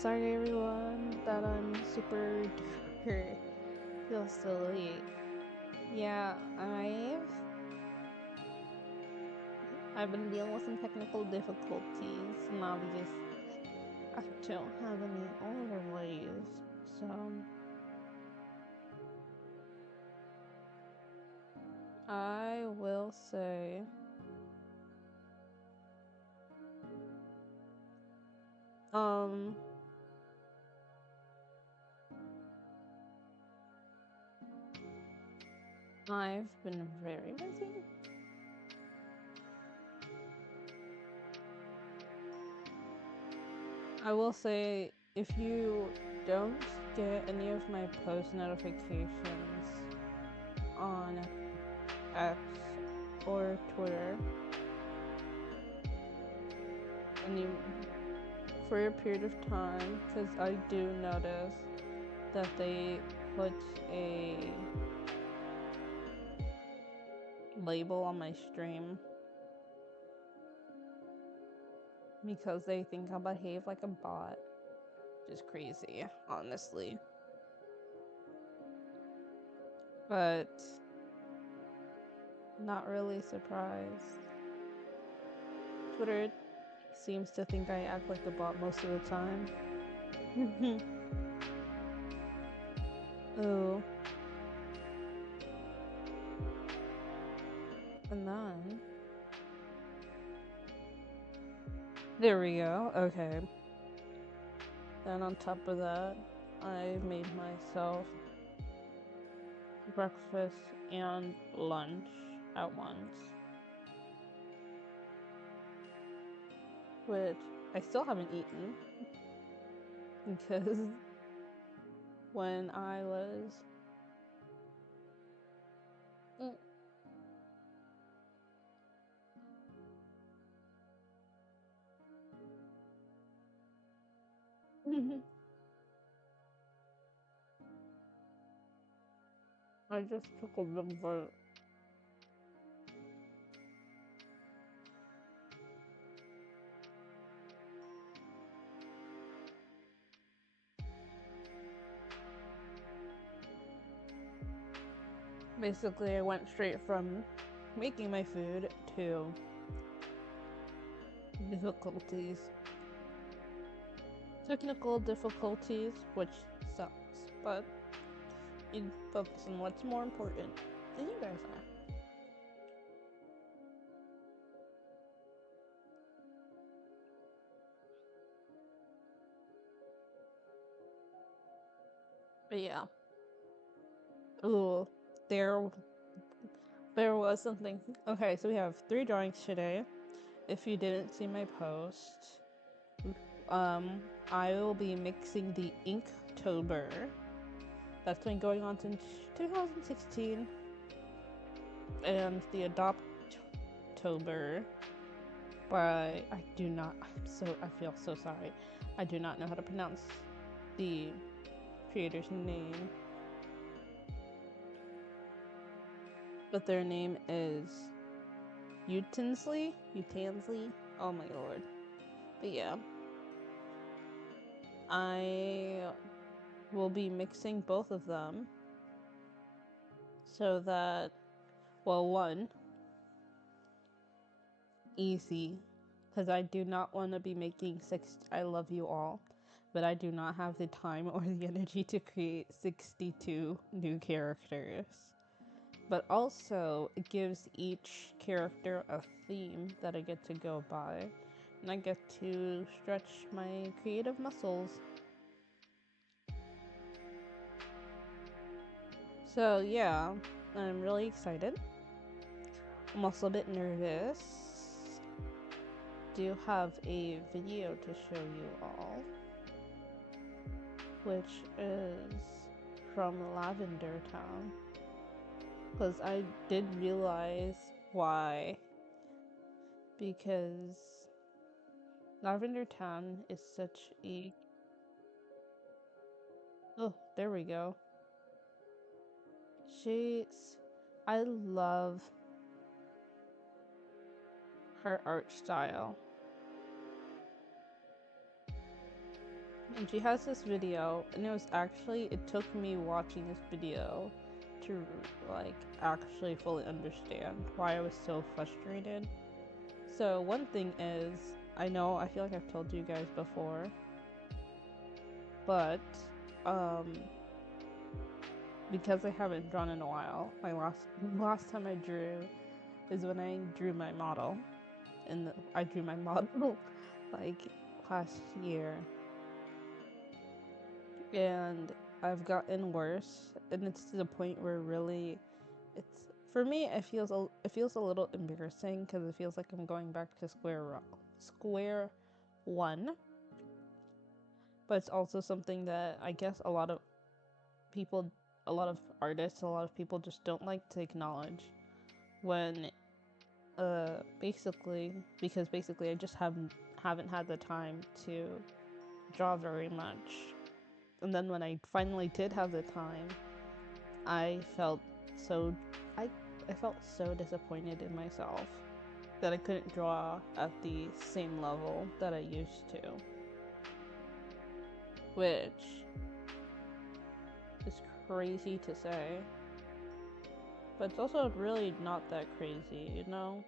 Sorry everyone that I'm super duper feel so late. Yeah, I've been dealing with some technical difficulties and I don't have any overlays. So I will say um I've been very busy. I will say if you don't get any of my post notifications on X or Twitter, and you for a period of time, because I do notice that they put a label on my stream because they think I behave like a bot. Just crazy, honestly. But not really surprised. Twitter seems to think I act like a bot most of the time. Oh, and then there we go. Okay. Then on top of that, I made myself breakfast and lunch at once, which I still haven't eaten because when I was I just took a big bite. Basically, I went straight from making my food to difficulties. Technical difficulties, which sucks, but you focus on what's more important than you guys are. But yeah. Ooh, there there was something. Okay, so we have 3 drawings today. If you didn't see my post, um, I will be mixing the Inktober. That's been going on since 2016, and the Adoptober. But I do not. I feel so sorry. I do not know how to pronounce the creator's name, but their name is Utansley. Oh my lord. But yeah, I will be mixing both of them so that, well, one, easy, because I do not want to be making I love you all, but I do not have the time or the energy to create 62 new characters. But also, it gives each character a theme that I get to go by, and I get to stretch my creative muscles. So yeah, I'm really excited. I'm also a bit nervous. Do have a video to show you all, which is from Lavender Town, because I did realize why, because Lavender Town is such a... Oh, there we go. She's... I love her art style. And she has this video, and it took me watching this video to like actually fully understand why I was so frustrated. So one thing is, I feel like I've told you guys before, but because I haven't drawn in a while, my last time I drew is when I drew my model, and I drew my model like last year, and I've gotten worse, and it's to the point where really, it's for me. It feels a little embarrassing because it feels like I'm going back to square one. But it's also something that I guess people, a lot of artists, a lot of people just don't like to acknowledge when, basically I just haven't had the time to draw very much. And then when I finally did have the time, I felt so I I felt so disappointed in myself that I couldn't draw at the same level that I used to, which is crazy to say, but it's also really not that crazy, you know?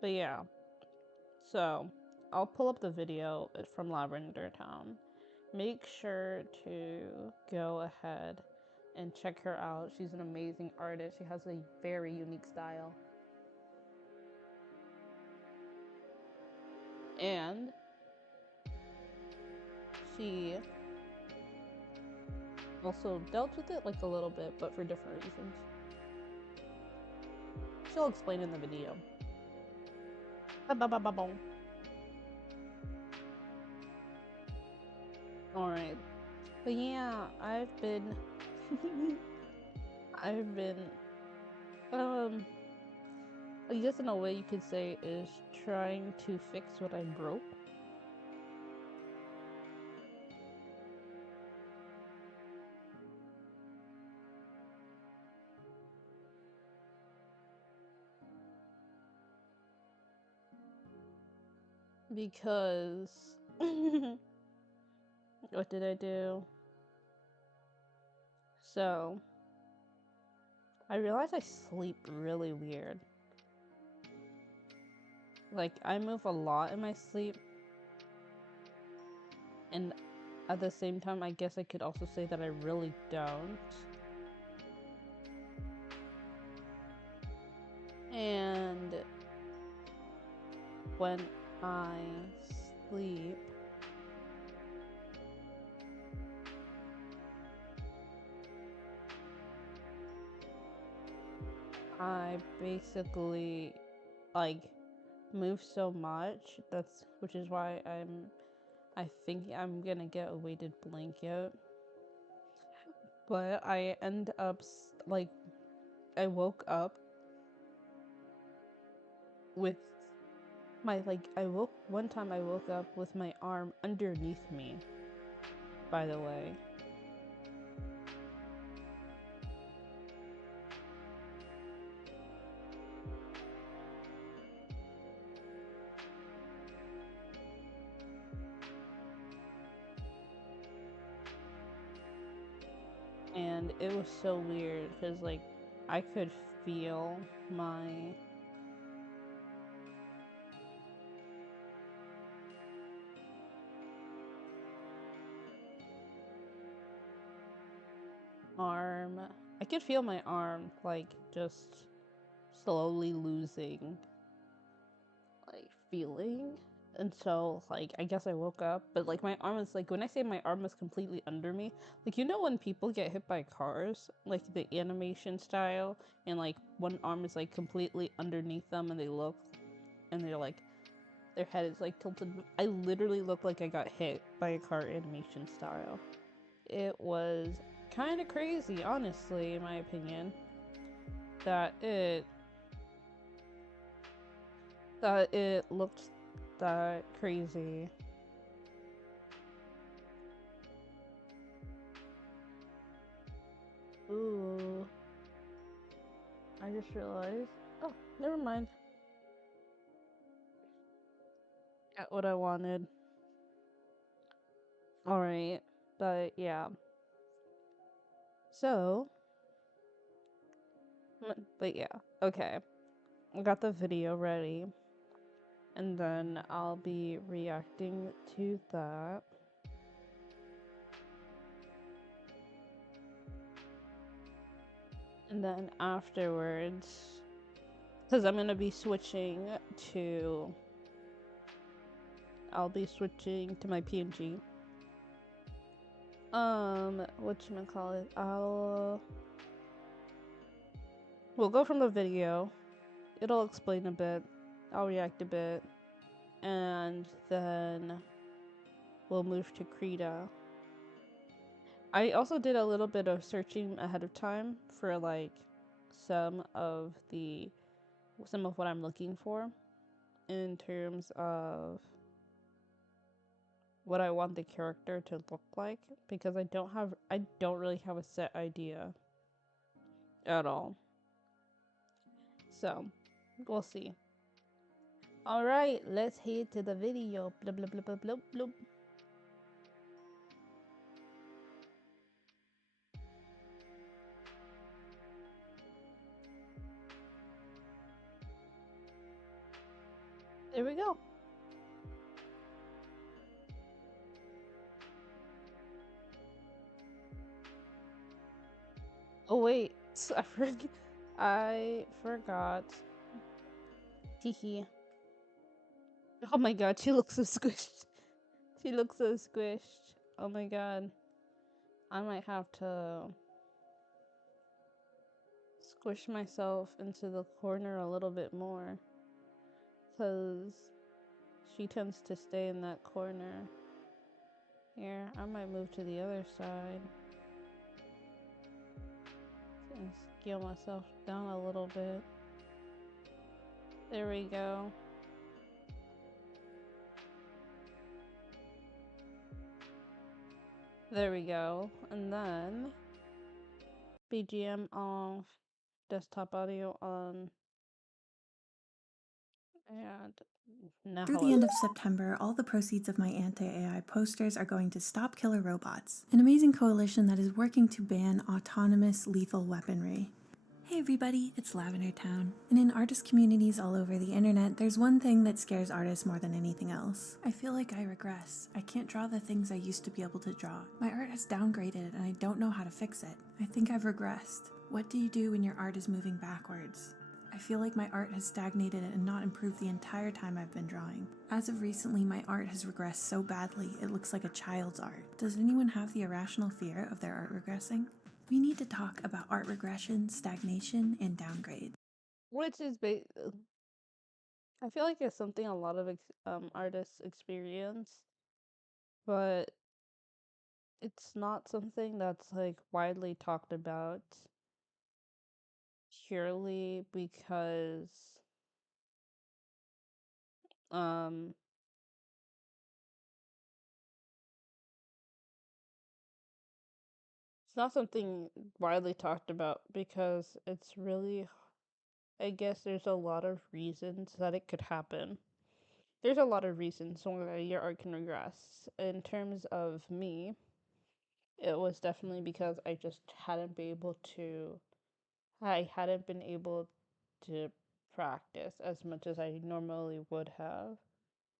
But yeah, so I'll pull up the video from Lavender Town. Make sure to go ahead and check her out. She's an amazing artist. She has a very unique style. And she also dealt with it like a little bit, but for different reasons. She'll explain in the video. Alright. But yeah, I've been, I guess in a way you could say is trying to fix what I broke. Because what did I do? So I realized I sleep really weird. Like I move a lot in my sleep, and at the same time I guess I could also say that I really don't. And when I sleep, I basically like move so much. Which is why I think I'm gonna get a weighted blanket. But I end up like I woke up with one time I woke up with my arm underneath me, by the way. And it was so weird because like I could feel my arm. I could feel my arm like just slowly losing like feeling. And so like I guess I woke up, but like my arm is like, when I say my arm is completely under me, like you know when people get hit by cars, like the animation style, and like one arm is like completely underneath them and they look and they're like their head is like tilted. I literally looked like I got hit by a car animation style. It was kind of crazy, honestly, in my opinion, that it looked that crazy. Ooh, I just realized. Oh, never mind. Got what I wanted. Alright, but yeah. So, but yeah, okay. I got the video ready, and then I'll be reacting to that. And then afterwards, because I'm gonna be switching to, I'll be switching to my PNG. Whatchamacallit, we'll go from the video, it'll explain a bit, I'll react a bit, and then we'll move to Krita. I also did a little bit of searching ahead of time for like some of what I'm looking for in terms of what I want the character to look like, because I don't really have a set idea at all. So, we'll see. Alright, let's head to the video. Blah blah blah blah blah blah. There we go. Oh wait, I forgot. Teehee. Oh my god, she looks so squished. She looks so squished. Oh my god. I might have to squish myself into the corner a little bit more, because she tends to stay in that corner. Here, I might move to the other side and scale myself down a little bit. There we go. There we go. And then BGM off, desktop audio on, and now Through the end of September, all the proceeds of my anti-AI posters are going to Stop Killer Robots, an amazing coalition that is working to ban autonomous lethal weaponry. Hey everybody, it's Lavender Town. And in artist communities all over the internet, there's one thing that scares artists more than anything else. I feel like I regress. I can't draw the things I used to be able to draw. My art has downgraded and I don't know how to fix it. I think I've regressed. What do you do when your art is moving backwards? I feel like my art has stagnated and not improved the entire time I've been drawing. As of recently, my art has regressed so badly it looks like a child's art. Does anyone have the irrational fear of their art regressing? We need to talk about art regression, stagnation, and downgrade. which is I feel like it's something a lot of artists experience, but it's not something that's like widely talked about purely because um it's not something widely talked about because it's really, I guess there's a lot of reasons that it could happen. There's a lot of reasons why your art can regress. In terms of me, it was definitely because I hadn't been able to practice as much as I normally would have,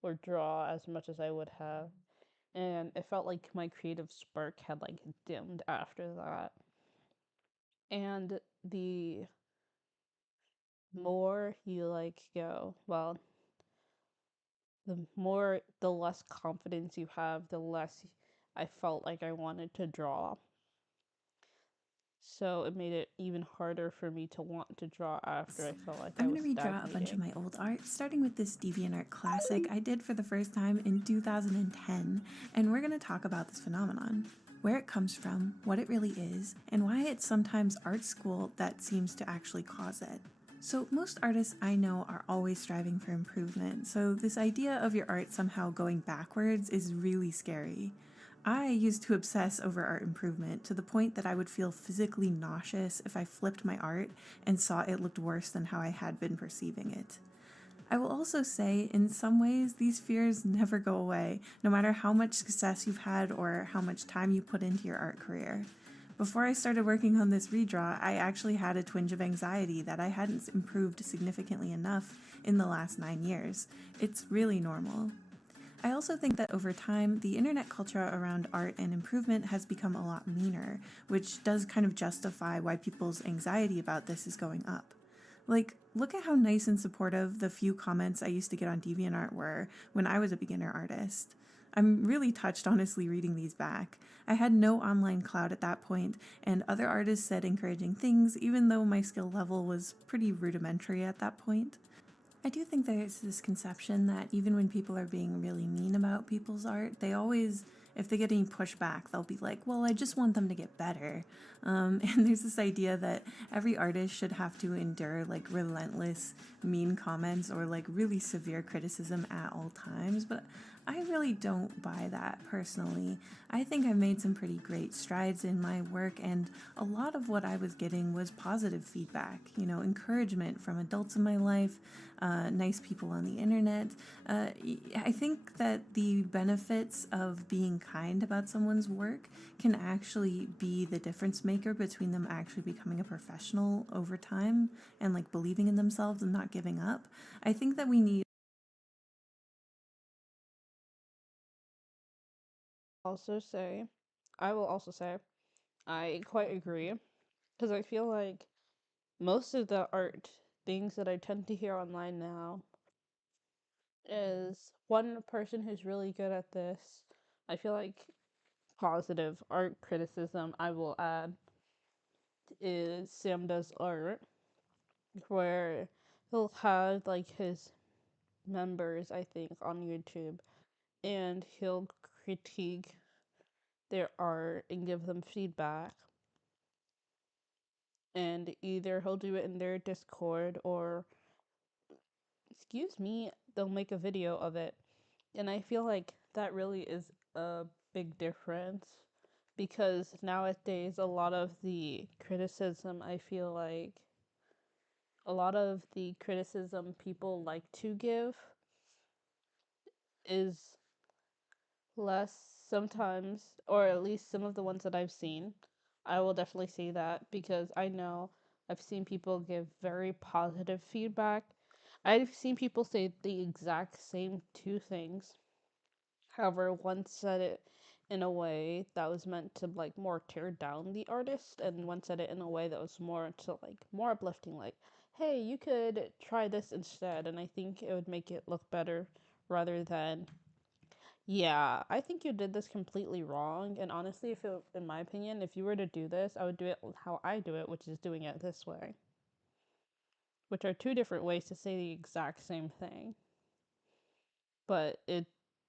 or draw as much as I would have. And it felt like my creative spark had like dimmed after that. And the more you like go, well, the less confidence you have, the less I felt like I wanted to draw. So it made it even harder for me to want to draw after I felt like I I'm was going to redraw a bunch of stagnating. my old art, starting with this DeviantArt classic I did for the first time in 2010, and we're going to talk about this phenomenon, where it comes from, what it really is, and why it's sometimes art school that seems to actually cause it. So most artists I know are always striving for improvement, so this idea of your art somehow going backwards is really scary. I used to obsess over art improvement to the point that I would feel physically nauseous if I flipped my art and saw it looked worse than how I had been perceiving it. I will also say, in some ways, these fears never go away, no matter how much success you've had or how much time you put into your art career. Before I started working on this redraw, I actually had a twinge of anxiety that I hadn't improved significantly enough in the last 9 years. It's really normal. I also think that over time, the internet culture around art and improvement has become a lot meaner, which does kind of justify why people's anxiety about this is going up. Like, look at how nice and supportive the few comments I used to get on DeviantArt were when I was a beginner artist. I'm really touched, honestly, reading these back. I had no online cloud at that point, and other artists said encouraging things, even though my skill level was pretty rudimentary at that point. I do think there's this conception that even when people are being really mean about people's art, they always, if they get any pushback, they'll be like, well, I just want them to get better. And there's this idea that every artist should have to endure like relentless mean comments or like really severe criticism at all times. But I really don't buy that personally. I think I've made some pretty great strides in my work, and a lot of what I was getting was positive feedback, encouragement from adults in my life, nice people on the internet. I think that the benefits of being kind about someone's work can actually be the difference maker between them actually becoming a professional over time and like believing in themselves and not giving up. I think that we need Also say, I will also say, I quite agree because I feel like most of the art things that I tend to hear online now is one person who's really good at this. I feel like positive art criticism, I will add, is Sam Does Art, where he'll have like his members, I think, on YouTube, and he'll critique their art and give them feedback. And either he'll do it in their Discord or, excuse me, they'll make a video of it. And I feel like that really is a big difference because nowadays a lot of the criticism, I feel like a lot of the criticism people like to give is less sometimes, or at least some of the ones that I've seen. I will definitely say that because I know I've seen people give very positive feedback. I've seen people say the exact same two things. However, one said it in a way that was meant to like more tear down the artist, and one said it in a way that was more to like more uplifting, like, hey, you could try this instead, and I think it would make it look better rather than, yeah, I think you did this completely wrong. And honestly, if it, in my opinion, if you were to do this, I would do it how I do it, which is doing it this way, which are two different ways to say the exact same thing, but it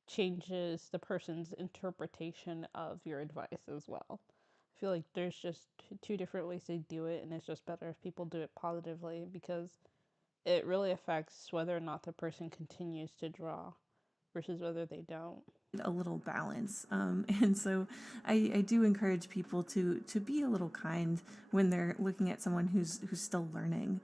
changes the person's interpretation of your advice as well. I feel like there's just two different ways to do it, and it's just better if people do it positively because it really affects whether or not the person continues to draw versus whether they don't. a little balance. And so I do encourage people to be a little kind when they're looking at someone who's still learning.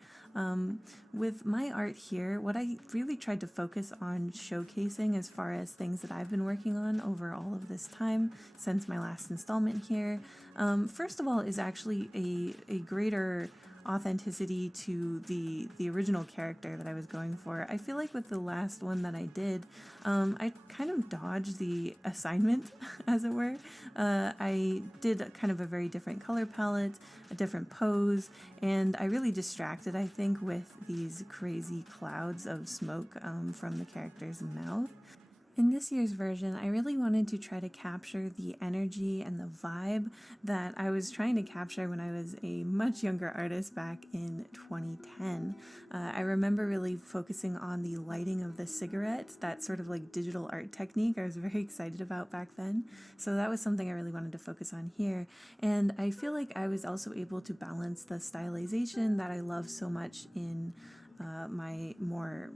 With my art here, what I really tried to focus on showcasing as far as things that I've been working on over all of this time since my last installment here, first of all, is actually a greater authenticity to the original character that I was going for. I feel like with the last one that I did, I kind of dodged the assignment, as it were. I did kind of a very different color palette, a different pose, and I really distracted, I think, with these crazy clouds of smoke from the character's mouth. In this year's version, I really wanted to try to capture the energy and the vibe that I was trying to capture when I was a much younger artist back in 2010. I remember really focusing on the lighting of the cigarette, that sort of like digital art technique I was very excited about back then. So that was something I really wanted to focus on here. And I feel like I was also able to balance the stylization that I love so much in my more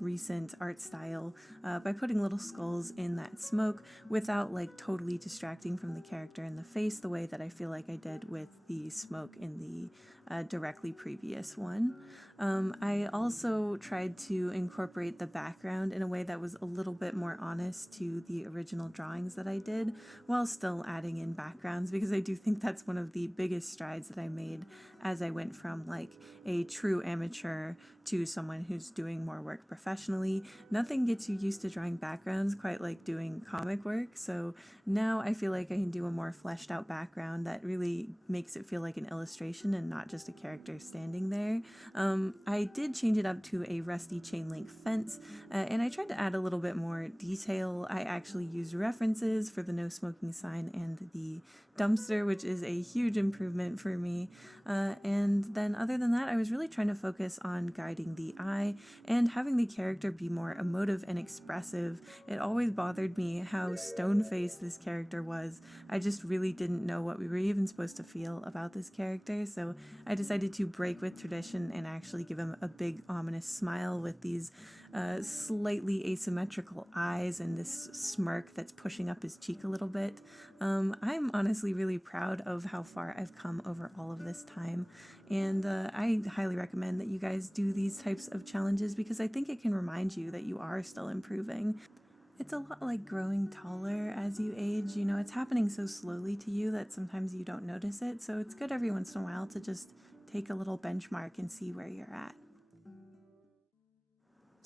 recent art style by putting little skulls in that smoke without like totally distracting from the character in the face the way that I feel like I did with the smoke in the directly previous one. I also tried to incorporate the background in a way that was a little bit more honest to the original drawings that I did, while still adding in backgrounds, because I do think that's one of the biggest strides that I made as I went from like a true amateur to someone who's doing more work professionally. Nothing gets you used to drawing backgrounds quite like doing comic work, so now I feel like I can do a more fleshed out background that really makes it feel like an illustration and not just a character standing there. I did change it up to a rusty chain link fence, and I tried to add a little bit more detail. I actually used references for the no smoking sign and the dumpster, which is a huge improvement for me. And then other than that, I was really trying to focus on guiding the eye and having the character be more emotive and expressive. It always bothered me how stone-faced this character was. I just really didn't know what we were even supposed to feel about this character, so I decided to break with tradition and actually give him a big ominous smile with these slightly asymmetrical eyes and this smirk that's pushing up his cheek a little bit. I'm honestly really proud of how far I've come over all of this time, and I highly recommend that you guys do these types of challenges because I think it can remind you that you are still improving. It's a lot like growing taller as you age. You know, it's happening so slowly to you that sometimes you don't notice it, so it's good every once in a while to just take a little benchmark and see where you're at.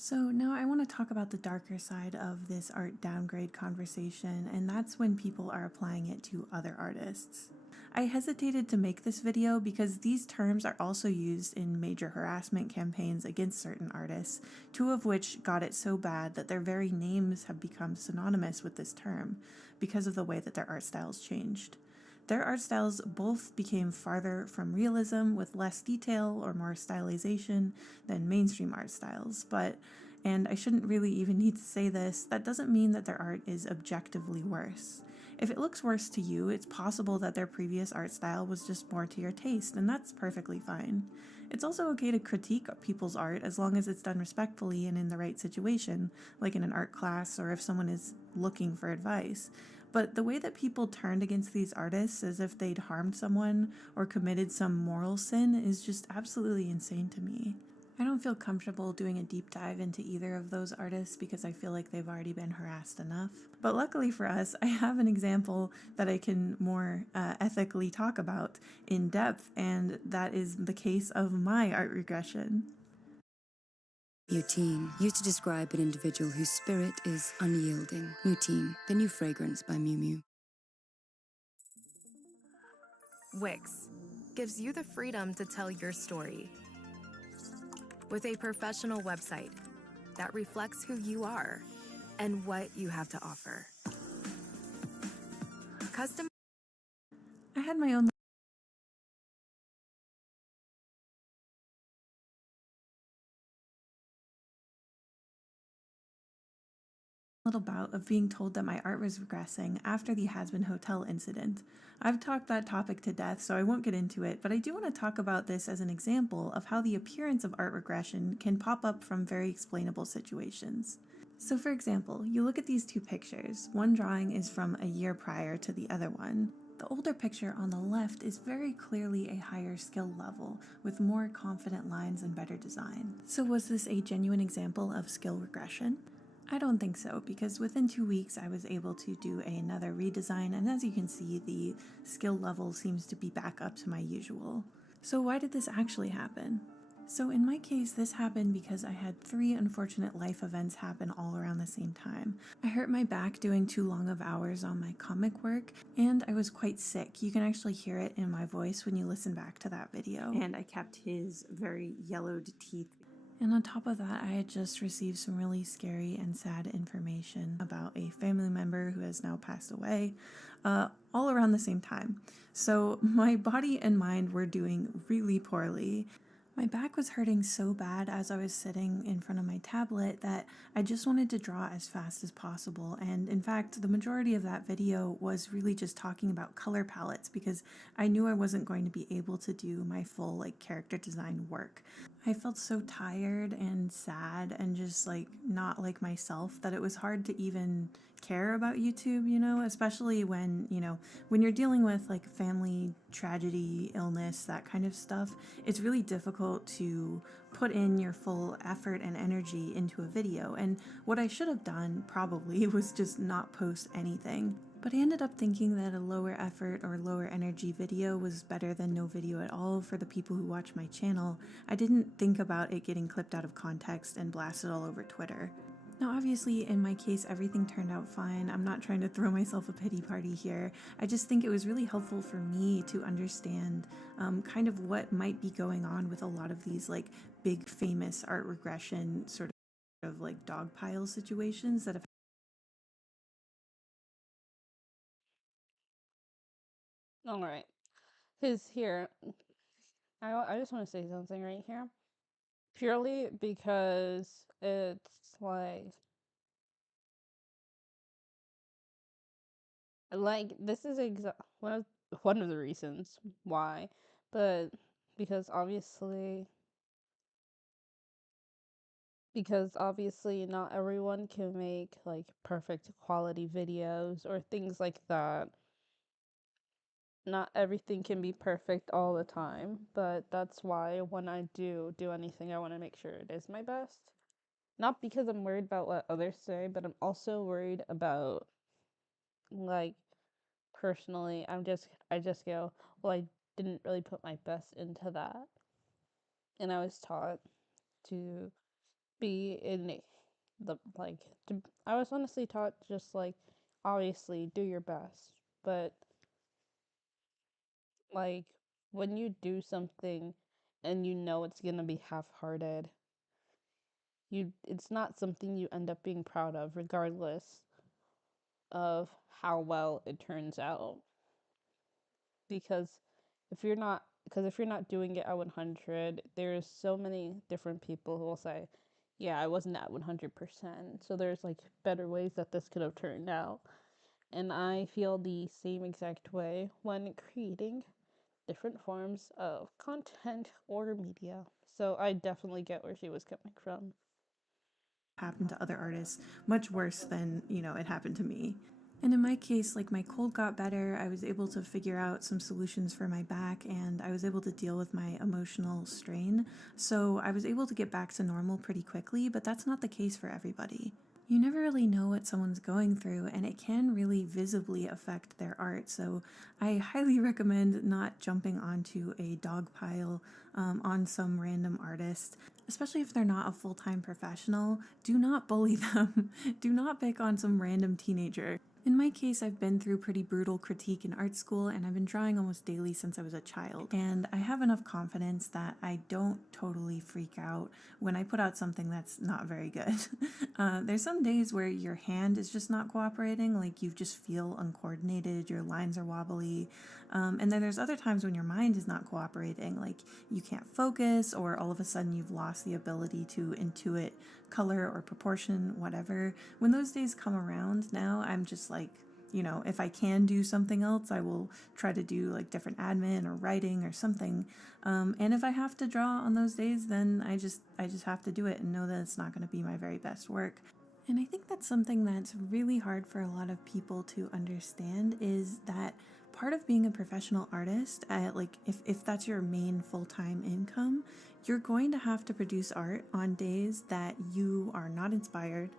So now I want to talk about the darker side of this art downgrade conversation, and that's when people are applying it to other artists. I hesitated to make this video because these terms are also used in major harassment campaigns against certain artists, two of which got it so bad that their very names have become synonymous with this term because of the way that their art styles changed. Their art styles both became farther from realism with less detail or more stylization than mainstream art styles, and I shouldn't really even need to say this, that doesn't mean that their art is objectively worse. If it looks worse to you, it's possible that their previous art style was just more to your taste, and that's perfectly fine. It's also okay to critique people's art as long as it's done respectfully and in the right situation, like in an art class or if someone is looking for advice. But the way that people turned against these artists as if they'd harmed someone or committed some moral sin is just absolutely insane to me. I don't feel comfortable doing a deep dive into either of those artists because I feel like they've already been harassed enough. But luckily for us, I have an example that I can more ethically talk about in depth, and that is the case of my art regression. Mutine, used to describe an individual whose spirit is unyielding. Mutine, the new fragrance by Miu Miu. Wix gives you the freedom to tell your story with a professional website that reflects who you are and what you have to offer. I had my own little bout of being told that my art was regressing after the Has-Been Hotel incident. I've talked that topic to death, so I won't get into it, but I do want to talk about this as an example of how the appearance of art regression can pop up from very explainable situations. So for example, you look at these two pictures. One drawing is from a year prior to the other one. The older picture on the left is very clearly a higher skill level, with more confident lines and better design. So was this a genuine example of skill regression? I don't think so, because within 2 weeks I was able to do another redesign, and as you can see, the skill level seems to be back up to my usual. So why did this actually happen? So in my case, this happened because I had 3 unfortunate life events happen all around the same time. I hurt my back doing too long of hours on my comic work, and I was quite sick. You can actually hear it in my voice when you listen back to that video. And I kept his very yellowed teeth. And on top of that, I had just received some really scary and sad information about a family member who has now passed away, all around the same time. So my body and mind were doing really poorly. My back was hurting so bad as I was sitting in front of my tablet that I just wanted to draw as fast as possible, and in fact the majority of that video was really just talking about color palettes because I knew I wasn't going to be able to do my full character design work. I felt so tired and sad and just like not like myself that it was hard to even care about YouTube, especially when, when you're dealing with like family tragedy, illness, that kind of stuff. It's really difficult to put in your full effort and energy into a video. And what I should have done probably was just not post anything. But I ended up thinking that a lower effort or lower energy video was better than no video at all for the people who watch my channel. I didn't think about it getting clipped out of context and blasted all over Twitter. Now, obviously, in my case, everything turned out fine. I'm not trying to throw myself a pity party here. I just think it was really helpful for me to understand kind of what might be going on with a lot of these like big famous art regression sort of like dogpile situations that have. All right. Because here, I just want to say something right here. Purely because it's like this is one of the reasons why, but because obviously not everyone can make like perfect quality videos or things like that. Not everything can be perfect all the time, but that's why when I do anything, I want to make sure it is my best. Not because I'm worried about what others say, but I'm also worried about like personally, I just go, well, I didn't really put my best into that. And I was taught to be in the I was honestly taught just like obviously do your best, but like when you do something and you know it's going to be half-hearted, it's not something you end up being proud of regardless of how well it turns out. Because if you're not doing it at 100, there's so many different people who will say, yeah, I wasn't at 100%, so there's like better ways that this could have turned out. And I feel the same exact way when creating different forms of content or media. So I definitely get where she was coming from. Happened to other artists much worse than, it happened to me. And in my case, like my cold got better, I was able to figure out some solutions for my back and I was able to deal with my emotional strain. So I was able to get back to normal pretty quickly, but that's not the case for everybody. You never really know what someone's going through, and it can really visibly affect their art. So I highly recommend not jumping onto a dog pile on some random artist, especially if they're not a full-time professional. Do not bully them. Do not pick on some random teenager. In my case, I've been through pretty brutal critique in art school, and I've been drawing almost daily since I was a child. And I have enough confidence that I don't totally freak out when I put out something that's not very good. There's some days where your hand is just not cooperating, like you just feel uncoordinated, your lines are wobbly. And then there's other times when your mind is not cooperating, like you can't focus, or all of a sudden you've lost the ability to intuit color or proportion, whatever. When those days come around now, I'm just like, if I can do something else, I will try to do like different admin or writing or something. And if I have to draw on those days, then I just have to do it and know that it's not going to be my very best work. And I think that's something that's really hard for a lot of people to understand, is that part of being a professional artist, like if that's your main full-time income, you're going to have to produce art on days that you are not inspired,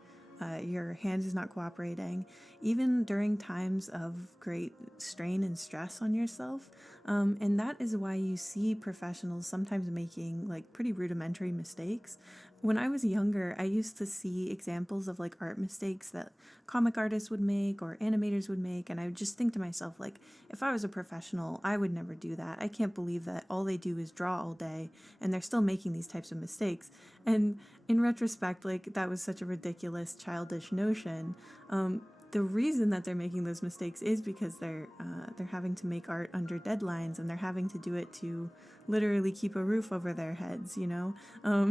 your hand is not cooperating, even during times of great strain and stress on yourself. And that is why you see professionals sometimes making like pretty rudimentary mistakes. When I was younger, I used to see examples of like art mistakes that comic artists would make or animators would make, and I would just think to myself, like, if I was a professional, I would never do that. I can't believe that all they do is draw all day and they're still making these types of mistakes. And in retrospect, like, that was such a ridiculous, childish notion. The reason that they're making those mistakes is because they're having to make art under deadlines, and they're having to do it to literally keep a roof over their heads,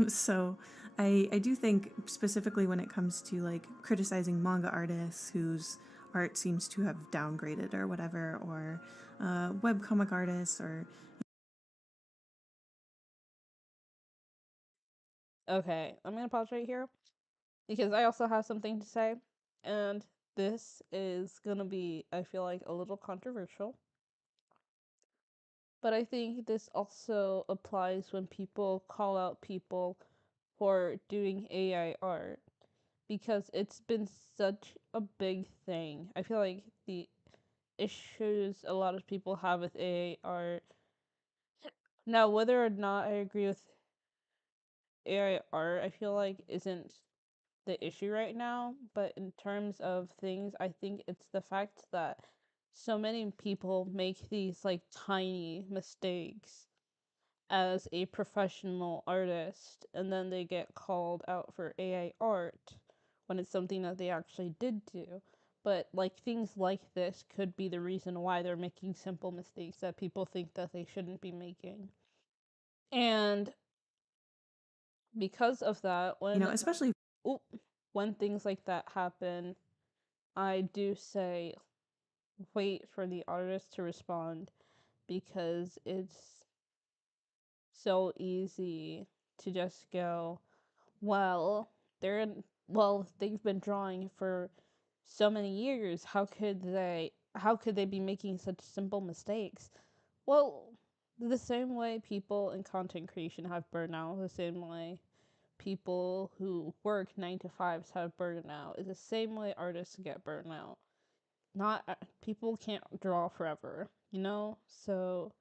So I do think, specifically when it comes to like criticizing manga artists whose art seems to have downgraded or whatever, or webcomic artists, or Okay, I'm gonna pause right here because I also have something to say, and this is gonna be, I feel like, a little controversial. But I think this also applies when people call out people for doing AI art because it's been such a big thing. I feel like the issues a lot of people have with AI art. Now, whether or not I agree with AI art, I feel like isn't the issue right now, but in terms of things, I think it's the fact that so many people make these like tiny mistakes as a professional artist, and then they get called out for AI art when it's something that they actually did do. But like things like this could be the reason why they're making simple mistakes that people think that they shouldn't be making. And because of that, Especially oop, when things like that happen, I do say wait for the artist to respond because it's so easy to just go, well, they've been drawing for so many years. How could they be making such simple mistakes? Well, the same way people in content creation have burnout, the same way people who work 9 to 5s have burnout, is the same way artists get burnout. Not people can't draw forever, you know? So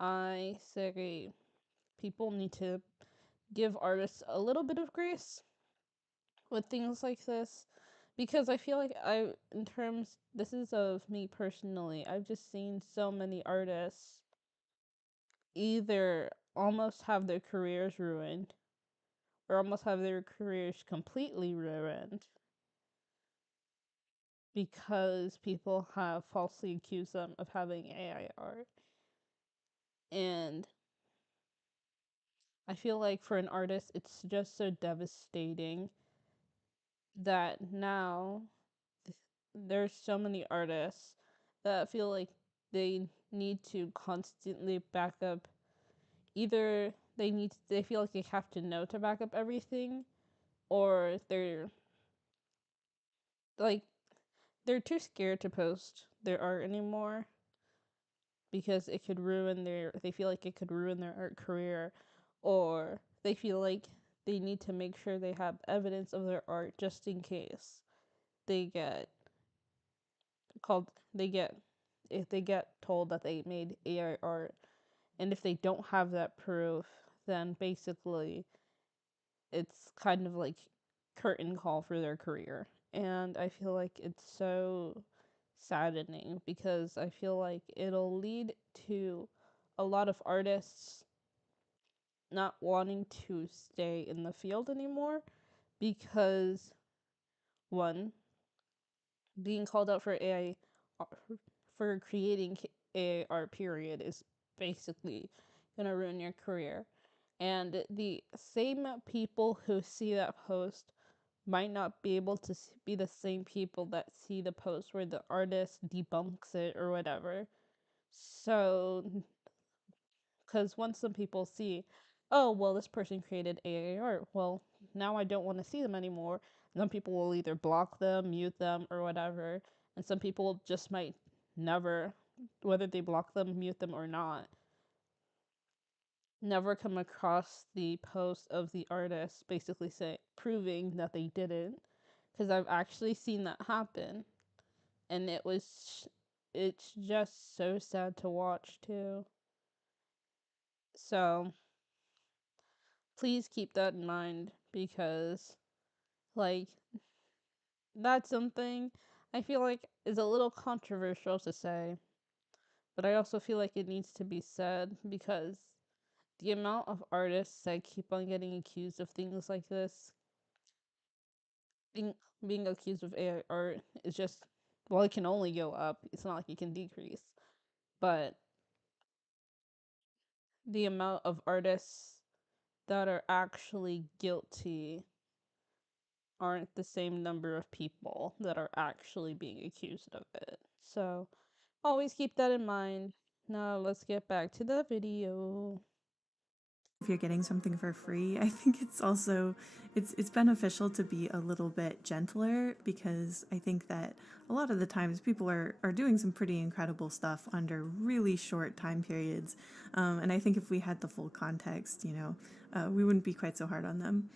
I say people need to give artists a little bit of grace with things like this because I feel like in terms, this is of me personally, I've just seen so many artists either almost have their careers ruined or almost have their careers completely ruined because people have falsely accused them of having AI art. And I feel like for an artist, it's just so devastating that now there's so many artists that feel like they need to constantly back up. Either they feel like they have to know to back up everything, or like they're too scared to post their art anymore because they feel like it could ruin their art career, or they feel like they need to make sure they have evidence of their art just in case they get called they get if they get told that they made AI art, and if they don't have that proof, then basically it's kind of like curtain call for their career. And I feel like it's so saddening because I feel like it'll lead to a lot of artists not wanting to stay in the field anymore because one, being called out for AI for creating AI art period is basically gonna ruin your career. And the same people who see that post might not be able to be the same people that see the post where the artist debunks it or whatever. So, because once some people see, oh, well, this person created AI art, well, now I don't want to see them anymore. Some people will either block them, mute them, or whatever. And some people just might never, whether they block them, mute them, or not, never come across the post of the artist basically proving that they didn't. Because I've actually seen that happen. And it's just so sad to watch too. So please keep that in mind because, like, that's something I feel like is a little controversial to say, but I also feel like it needs to be said because the amount of artists that keep on getting accused of things like this, being, being accused of AI art, is just, well, it can only go up. It's not like it can decrease. But the amount of artists that are actually guilty aren't the same number of people that are actually being accused of it. So always keep that in mind. Now let's get back to the video. if you're getting something for free, I think it's also it's beneficial to be a little bit gentler, because I think that a lot of the times people are doing some pretty incredible stuff under really short time periods, and I think if we had the full context, we wouldn't be quite so hard on them.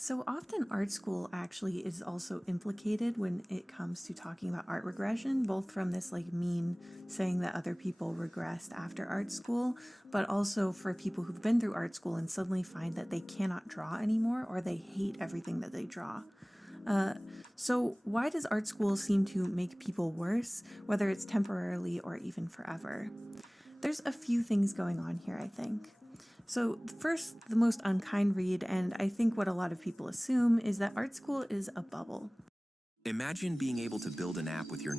So often art school actually is also implicated when it comes to talking about art regression, both from this mean saying that other people regressed after art school, but also for people who've been through art school and suddenly find that they cannot draw anymore, or they hate everything that they draw. So why does art school seem to make people worse, whether it's temporarily or even forever? There's a few things going on here, I think. So first, the most unkind read, and I think what a lot of people assume, is that art school is a bubble. Imagine being able to build an app with your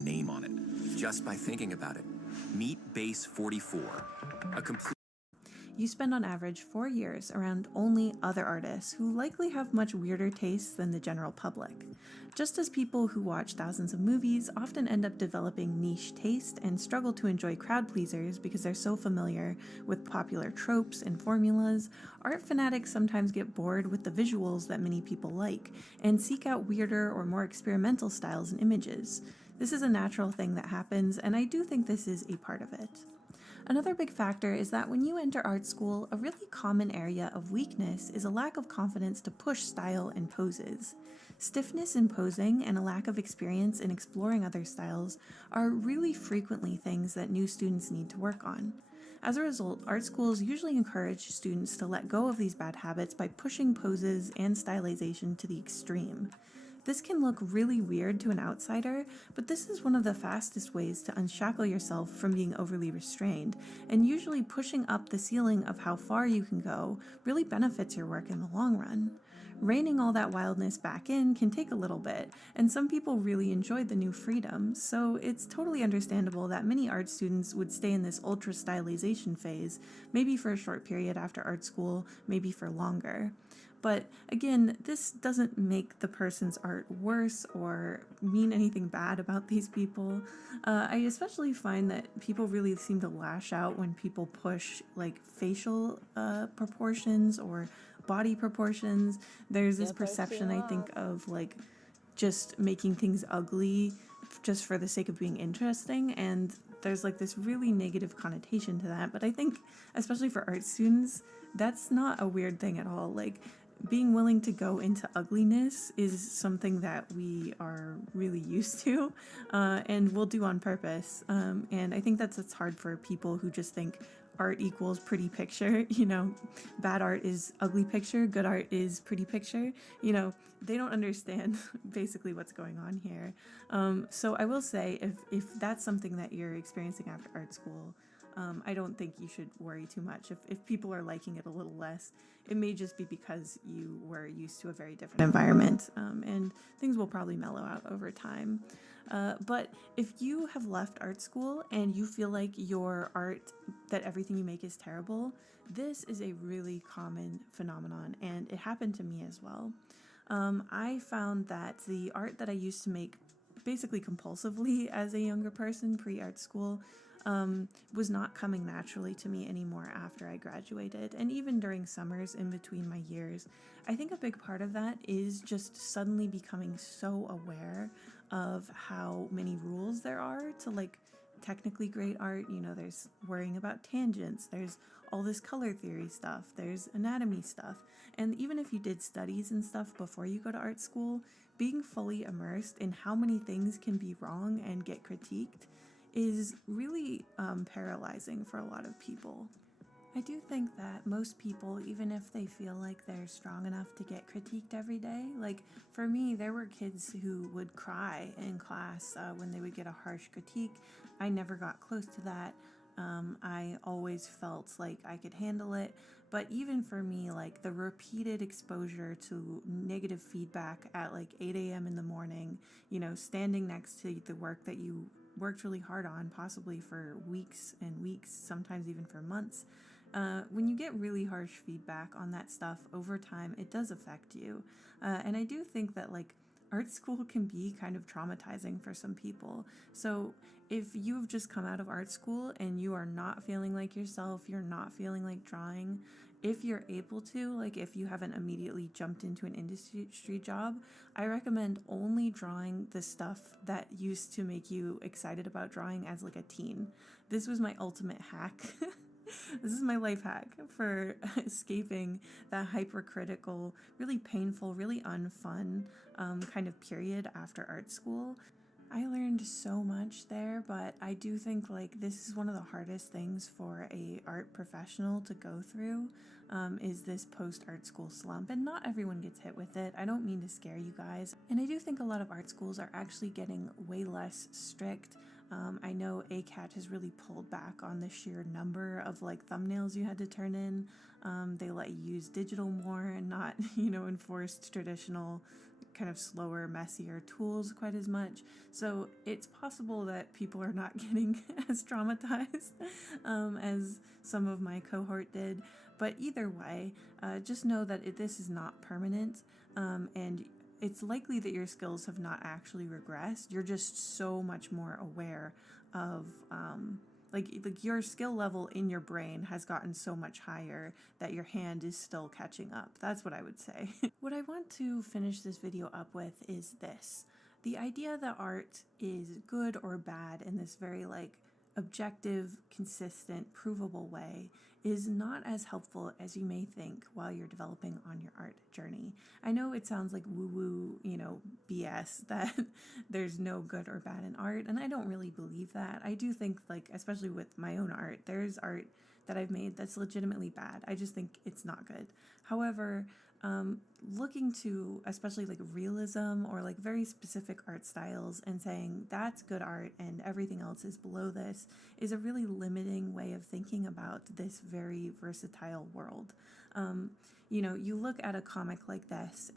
name on it, just by thinking about it. Meet Base 44, a complete... You spend on average 4 years around only other artists who likely have much weirder tastes than the general public. Just as people who watch thousands of movies often end up developing niche taste and struggle to enjoy crowd pleasers because they're so familiar with popular tropes and formulas, art fanatics sometimes get bored with the visuals that many people like and seek out weirder or more experimental styles and images. This is a natural thing that happens, and I do think this is a part of it. Another big factor is that when you enter art school, a really common area of weakness is a lack of confidence to push style and poses. Stiffness in posing and a lack of experience in exploring other styles are really frequently things that new students need to work on. As a result, art schools usually encourage students to let go of these bad habits by pushing poses and stylization to the extreme. This can look really weird to an outsider, but this is one of the fastest ways to unshackle yourself from being overly restrained, and usually pushing up the ceiling of how far you can go really benefits your work in the long run. Reining all that wildness back in can take a little bit, and some people really enjoyed the new freedom, so it's totally understandable that many art students would stay in this ultra stylization phase, maybe for a short period after art school, maybe for longer. But again, this doesn't make the person's art worse or mean anything bad about these people. I especially find that people really seem to lash out when people push facial proportions or body proportions. There's this perception, I think, of just making things ugly just for the sake of being interesting, and there's this really negative connotation to that. But I think, especially for art students, that's not a weird thing at all. Being willing to go into ugliness is something that we are really used to, and we'll do on purpose. And I think that's hard for people who just think art equals pretty picture. Bad art is ugly picture, good art is pretty picture. They don't understand basically what's going on here. So I will say, if that's something that you're experiencing after art school, I don't think you should worry too much. If people are liking it a little less, it may just be because you were used to a very different environment, and things will probably mellow out over time. But if you have left art school and you feel like your art, that everything you make is terrible, this is a really common phenomenon, and it happened to me as well. I found that the art that I used to make basically compulsively as a younger person pre-art school was not coming naturally to me anymore after I graduated, and even during summers in between my years. I think a big part of that is just suddenly becoming so aware of how many rules there are to technically great art. There's worrying about tangents, there's all this color theory stuff, there's anatomy stuff, and even if you did studies and stuff before you go to art school, being fully immersed in how many things can be wrong and get critiqued is really paralyzing for a lot of people. I do think that most people, even if they feel like they're strong enough to get critiqued every day, for me, there were kids who would cry in class when they would get a harsh critique. I never got close to that. I always felt like I could handle it. But even for me, the repeated exposure to negative feedback at 8 a.m. in the morning, standing next to the work that you worked really hard on, possibly for weeks and weeks, sometimes even for months. When you get really harsh feedback on that stuff over time, it does affect you. And I do think that art school can be kind of traumatizing for some people. So if you've just come out of art school and you are not feeling like yourself, you're not feeling like drawing, if you're able to, like if you haven't immediately jumped into an industry job, I recommend only drawing the stuff that used to make you excited about drawing as like a teen. This was my ultimate hack. This is my life hack for escaping that hypercritical, really painful, really unfun kind of period after art school. I learned so much there, but I do think like this is one of the hardest things for a art professional to go through, is this post-art school slump, and not everyone gets hit with it. I don't mean to scare you guys, and I do think a lot of art schools are actually getting way less strict. I know ACAT has really pulled back on the sheer number of like thumbnails you had to turn in. They let you use digital more and not, enforced traditional kind of slower, messier tools quite as much. So it's possible that people are not getting as traumatized as some of my cohort did. But either way, just know that this is not permanent, and it's likely that your skills have not actually regressed. You're just so much more aware of like your skill level in your brain has gotten so much higher that your hand is still catching up. That's what I would say. What I want to finish this video up with is this. The idea that art is good or bad in this very like objective, consistent, provable way is not as helpful as you may think while you're developing on your art journey. I know it sounds like woo-woo, BS that there's no good or bad in art, and I don't really believe that. I do think, like, especially with my own art, there's art that I've made that's legitimately bad. I just think it's not good. However, looking to especially like realism or like very specific art styles and saying that's good art and everything else is below this is a really limiting way of thinking about this very versatile world. You look at a comic like this.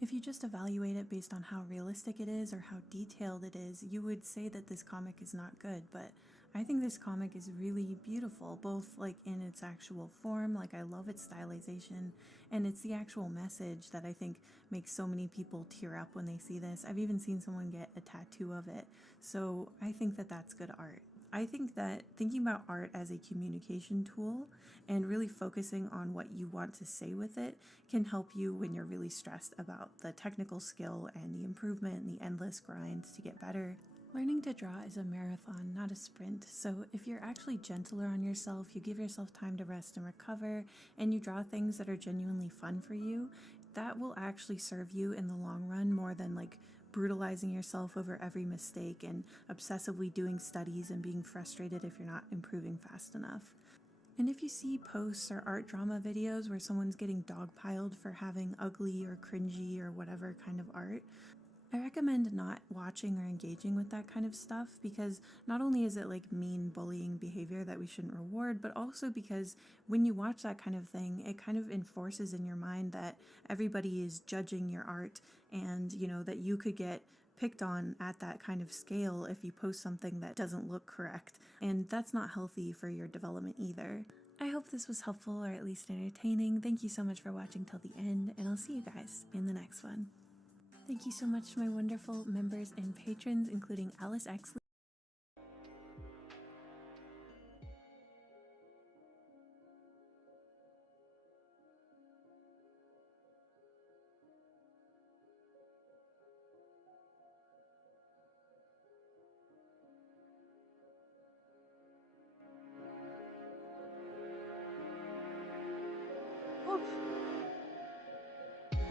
If you just evaluate it based on how realistic it is or how detailed it is, you would say that this comic is not good, but I think this comic is really beautiful, both like in its actual form, like I love its stylization, and it's the actual message that I think makes so many people tear up when they see this. I've even seen someone get a tattoo of it, so I think that that's good art. I think that thinking about art as a communication tool and really focusing on what you want to say with it can help you when you're really stressed about the technical skill and the improvement and the endless grind to get better. Learning to draw is a marathon, not a sprint, so if you're actually gentler on yourself, you give yourself time to rest and recover, and you draw things that are genuinely fun for you, that will actually serve you in the long run more than like brutalizing yourself over every mistake and obsessively doing studies and being frustrated if you're not improving fast enough. And if you see posts or art drama videos where someone's getting dogpiled for having ugly or cringy or whatever kind of art, I recommend not watching or engaging with that kind of stuff, because not only is it like mean bullying behavior that we shouldn't reward, but also because when you watch that kind of thing, it kind of enforces in your mind that everybody is judging your art and, that you could get picked on at that kind of scale if you post something that doesn't look correct. And that's not healthy for your development either. I hope this was helpful or at least entertaining. Thank you so much for watching till the end, and I'll see you guys in the next one. Thank you so much to my wonderful members and patrons, including Alice Exley.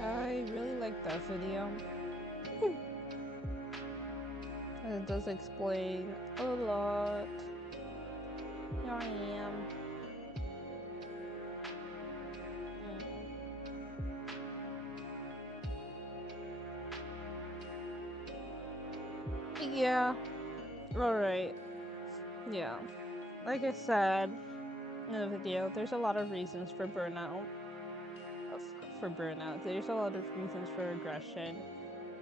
I really like that video. And it does explain a lot. Here I am. Yeah. Alright. Yeah. Like I said in the video, there's a lot of reasons for burnout. There's a lot of reasons for aggression.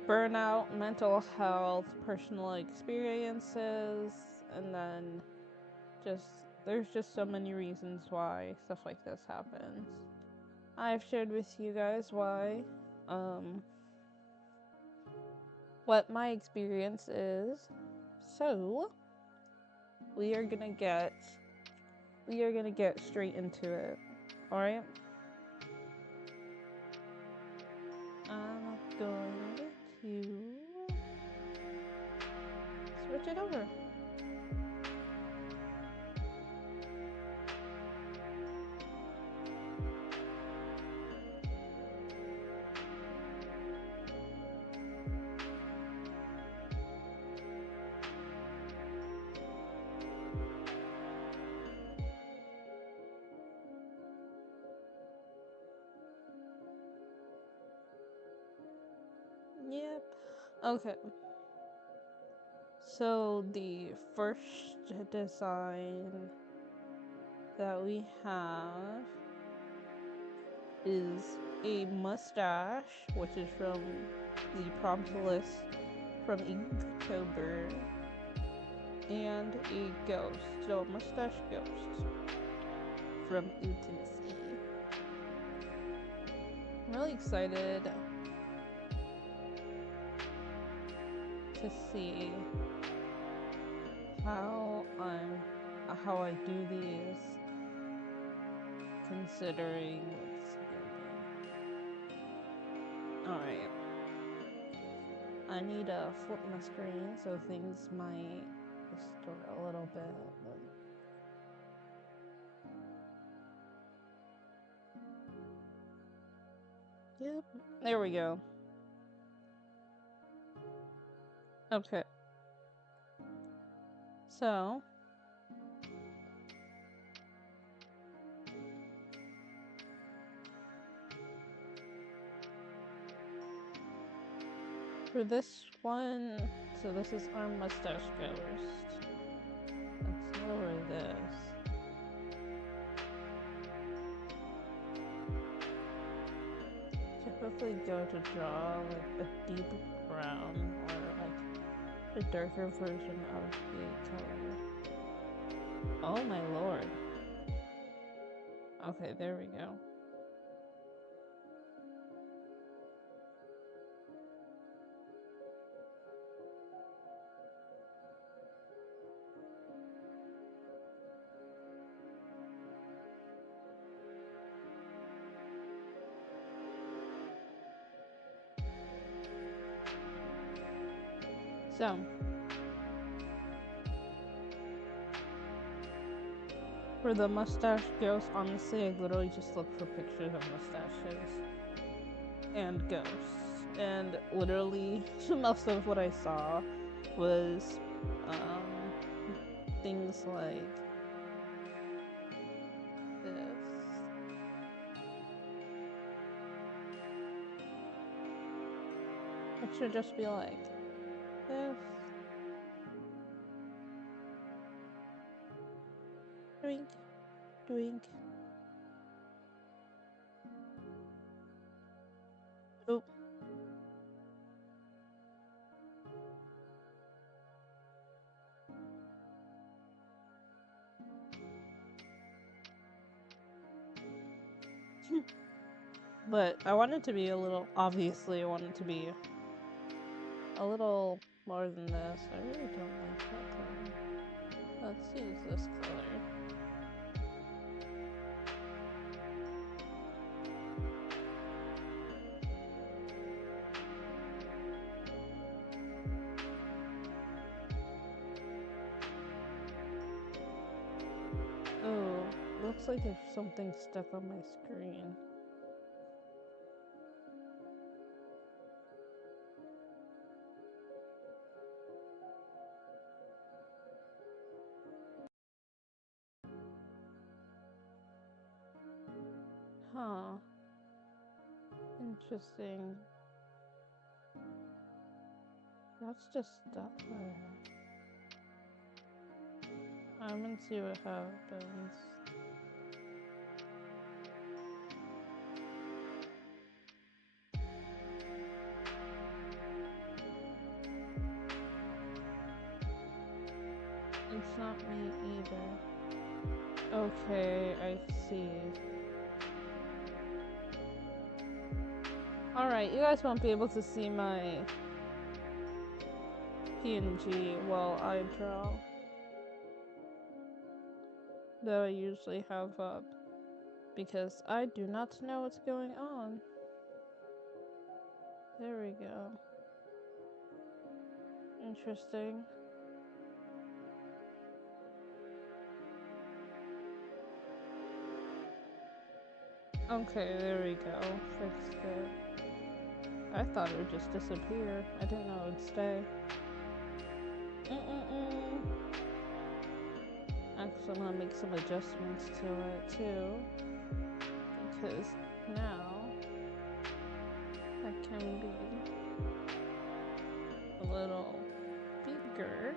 Burnout, mental health, personal experiences, and then there's just so many reasons why stuff like this happens. I've shared with you guys why what my experience is. So we are gonna get straight into it. All right. I'm going to switch it over. Yep. Okay. So the first design that we have is a mustache, which is from the prompt list from Inktober, and a ghost, so a mustache ghost from Utency. I'm really excited to see how I do these, considering what's going on. Alright. I need to flip my screen so things might distort a little bit. Yep. There we go. Okay. So for this one, so this is our mustache ghost. Let's lower this. Typically go to draw like a deep brown or like a darker version of the color. Oh my lord. Okay, there we go. So for the mustache ghost, honestly, I literally just look for pictures of mustaches and ghosts. And literally, most of what I saw was things like this. It should just be like this. Drink, drink. Oh. But I want it to be a little, obviously I want it to be a little more than this. I really don't like that color. Let's use this color. Oh, looks like there's something stuck on my screen. Huh. Interesting. That's just stuck there. I'm gonna see what happens. It's not me either. Okay, I see. Alright, you guys won't be able to see my PNG while I draw that I usually have up because I do not know what's going on. There we go. Interesting. Okay, there we go. Fixed it. I thought it would just disappear. I didn't know it would stay. Actually, I'm gonna make some adjustments to it too, because now it can be a little bigger.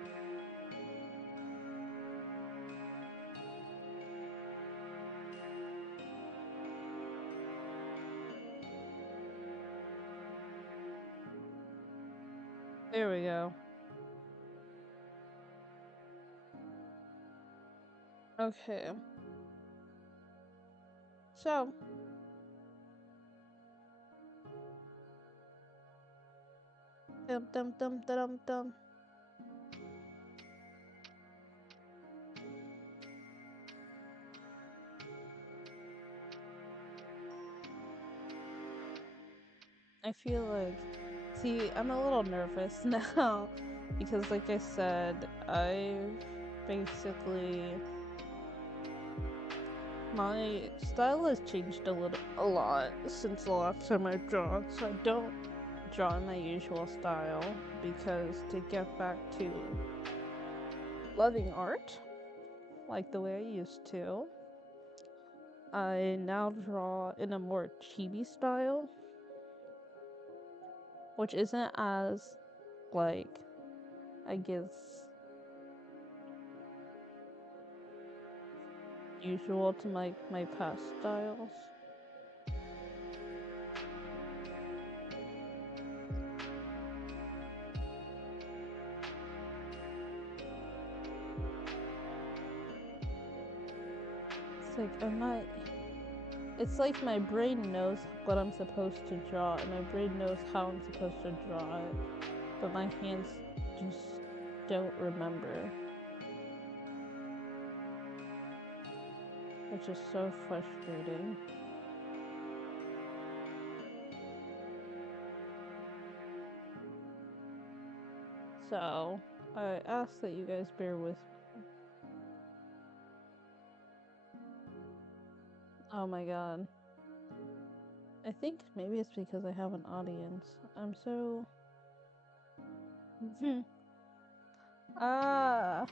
There we go. Okay. So, dum dum dum dum dum. I feel like, see, I'm a little nervous now because, like I said, I've basically, my style has changed a lot since the last time I've drawn, so I don't draw in my usual style because to get back to loving art like the way I used to, I now draw in a more chibi style, which isn't as, like, I guess, usual to my past styles. It's like, it's like my brain knows what I'm supposed to draw, and my brain knows how I'm supposed to draw it, but my hands just don't remember. Which is so frustrating. So, I ask that you guys bear with me. Oh my god. I think maybe it's because I have an audience. I'm so... ah!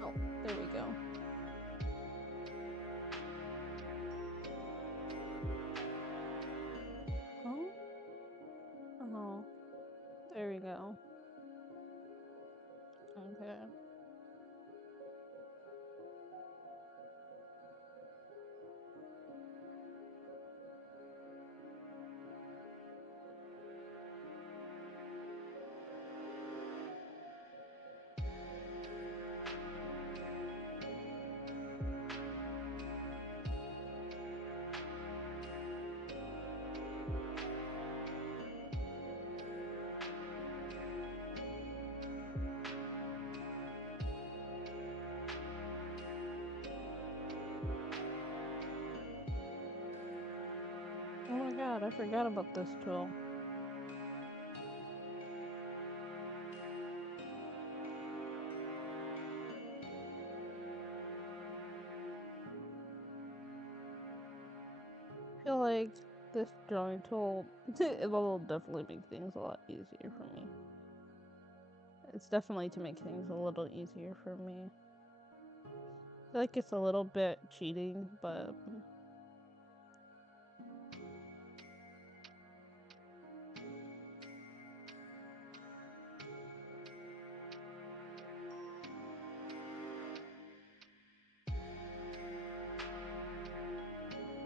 Oh, there we go. Oh? Oh. There we go. Okay. Oh my god, I forgot about this tool. I feel like this drawing tool, it will definitely make things a lot easier for me. It's definitely to make things a little easier for me. I feel like it's a little bit cheating, but...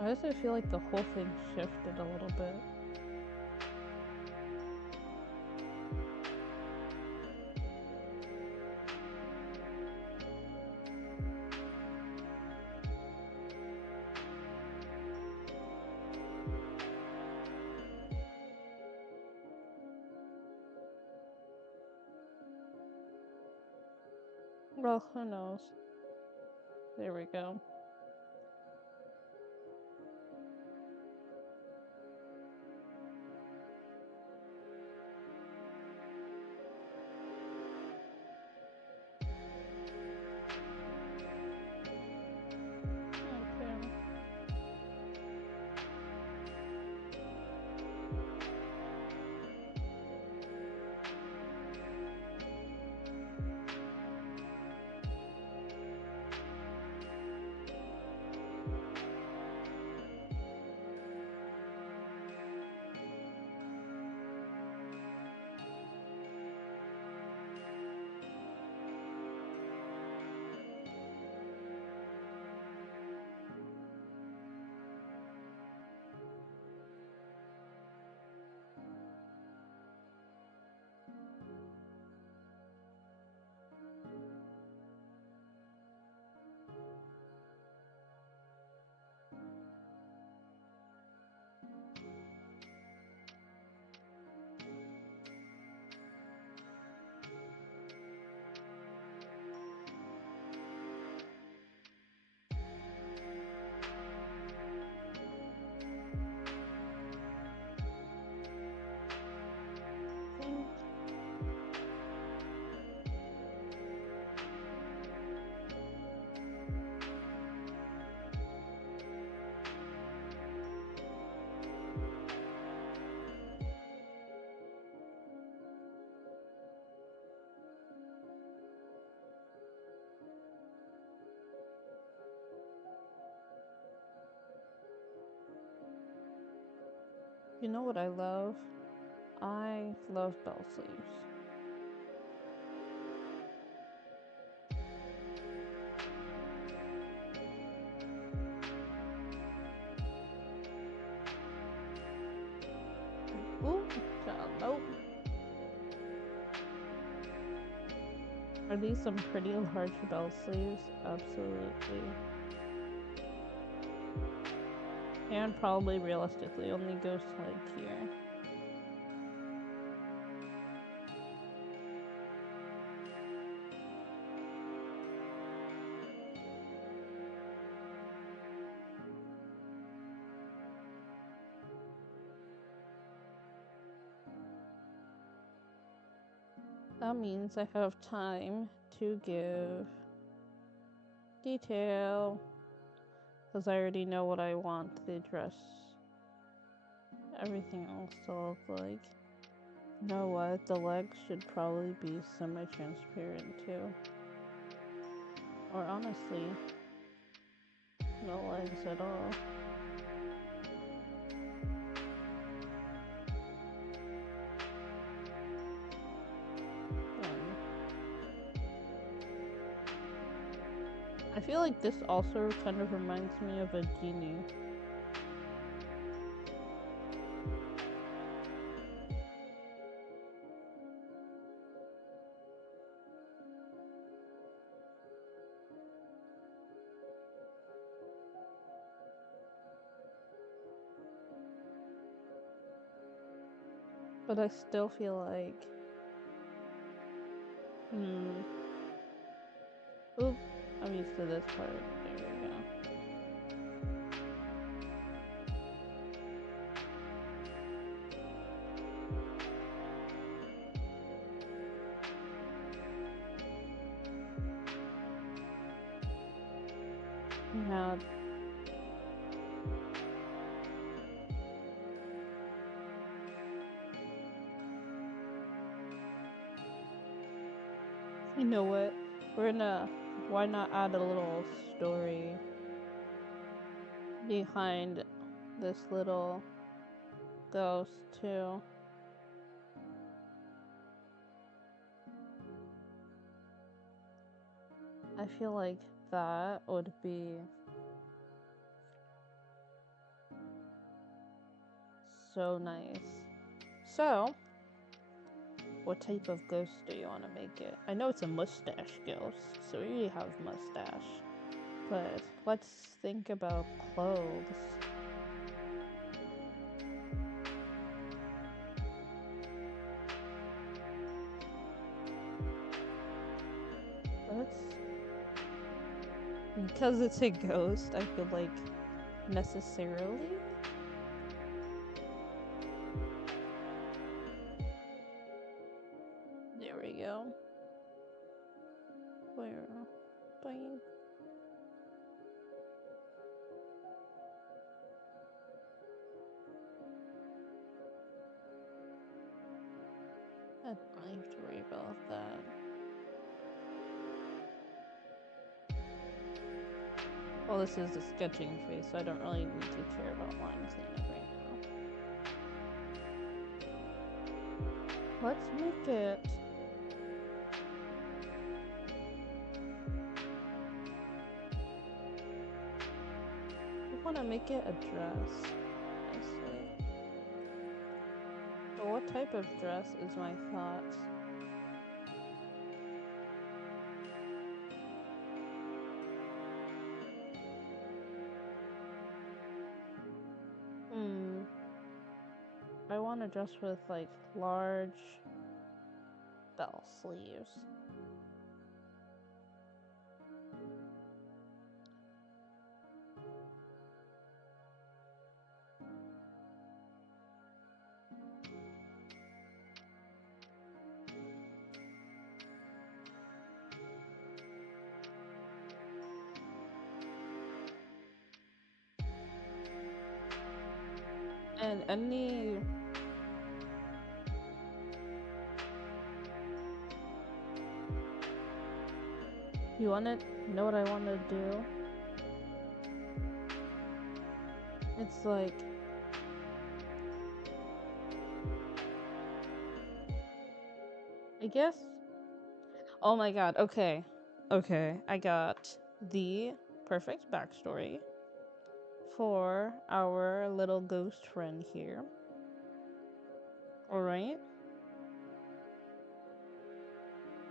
Why does it feel like the whole thing shifted a little bit? Well, who knows? There we go. Okay. Think. You know what I love? I love bell sleeves. Ooh, child, nope. Are these some pretty large bell sleeves? Absolutely. And probably realistically only goes to like here. That means I have time to give detail, because I already know what I want the dress, everything else to look like. You know what? The legs should probably be semi-transparent too. Or honestly, no legs at all. I feel like this also kind of reminds me of a genie. But I still feel like, oop, I'm used to this part. There we go. Now, you know what? Why not add a little story behind this little ghost too? I feel like that would be so nice. So, what type of ghost do you want to make it? I know it's a mustache ghost, so we already have mustache. But let's think about clothes. Let's... Because it's a ghost, I feel like necessarily. There we go. Where? Bang. I don't have to worry about that. Well, this is the sketching phase, so I don't really need to care about line cleanup right now. Let's make it... I want to make it a dress, honestly. But what type of dress is my thoughts? I want a dress with like large bell sleeves. And any... You wanna know what I want to do? It's like... I guess... Oh my god, okay. Okay, I got the perfect backstory for our little ghost friend here. Alright?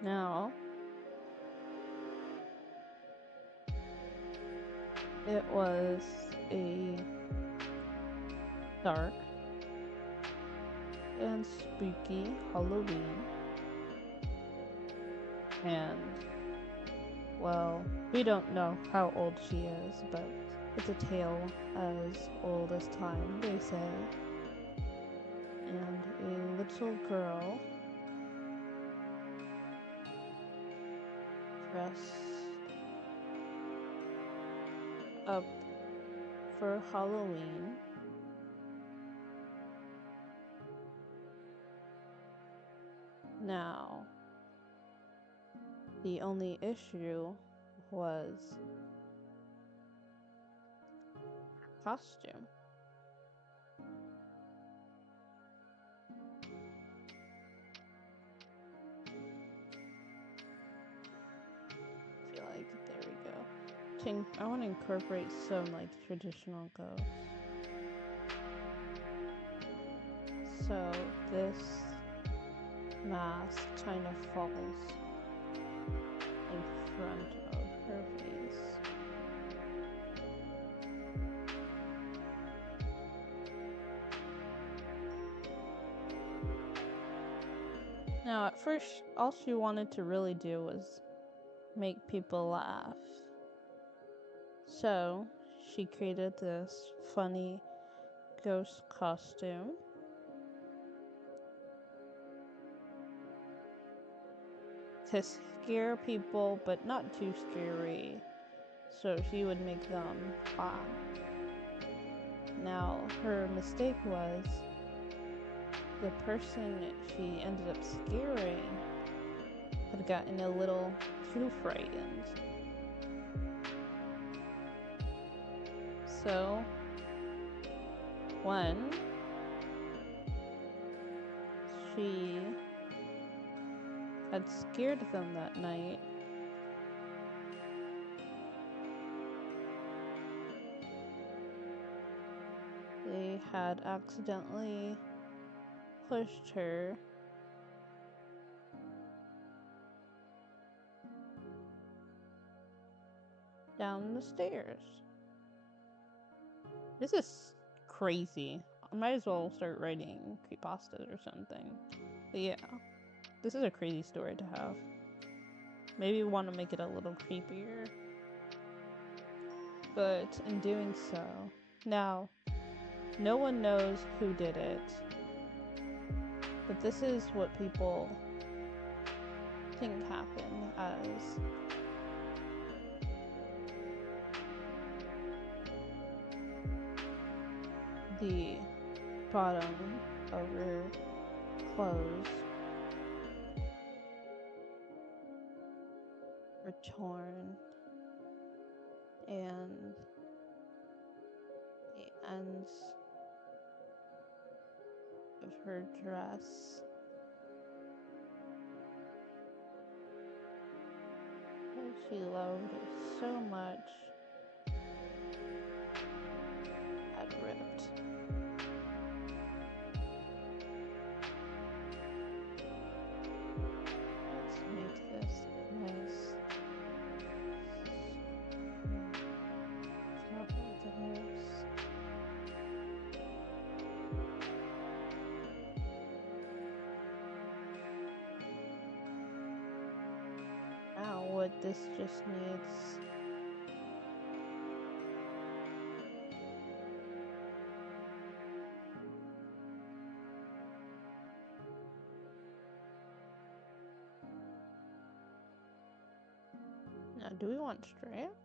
Now... It was a dark and spooky Halloween. And, well, we don't know how old she is, but it's a tale as old as time, they say. And a little girl dressed up for Halloween. Now, the only issue was costume. I feel like, there we go. I want to incorporate some like traditional ghosts. So this mask kind of falls in front of her face. Now, at first, all she wanted to really do was make people laugh. So, she created this funny ghost costume. To scare people, but not too scary. So she would make them laugh. Now, her mistake was the person she ended up scaring had gotten a little too frightened. So, when she had scared them that night, they had accidentally pushed her down the stairs. This is crazy. I might as well start writing creepypastas or something. But yeah, this is a crazy story to have. Maybe we want to make it a little creepier. But in doing so, now, no one knows who did it. But this is what people think happened as the bottom of her clothes were torn and the ends of her dress that she loved so much had ripped. Let's make this nice. Top of the nose. Now what this just needs now, do we want straps?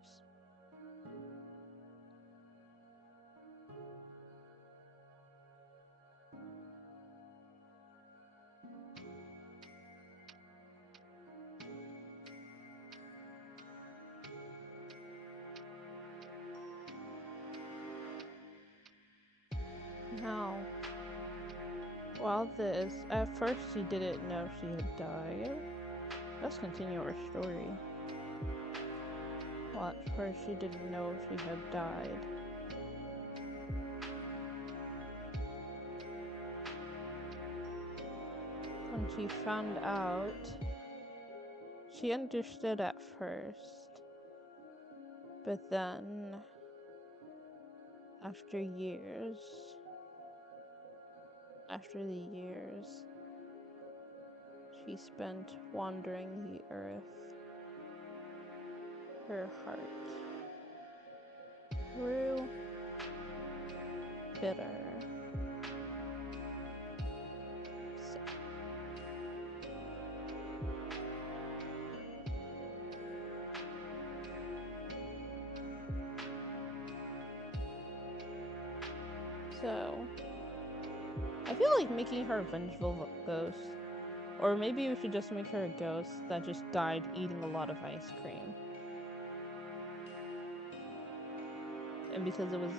Now, while this, at first she didn't know she had died. Let's continue our story. Well, at first she didn't know she had died. When she found out, she understood at first. But then, after the years, she spent wandering the earth, her heart grew bitter. So, I feel like making her a vengeful ghost. Or maybe we should just make her a ghost that just died eating a lot of ice cream. And because it was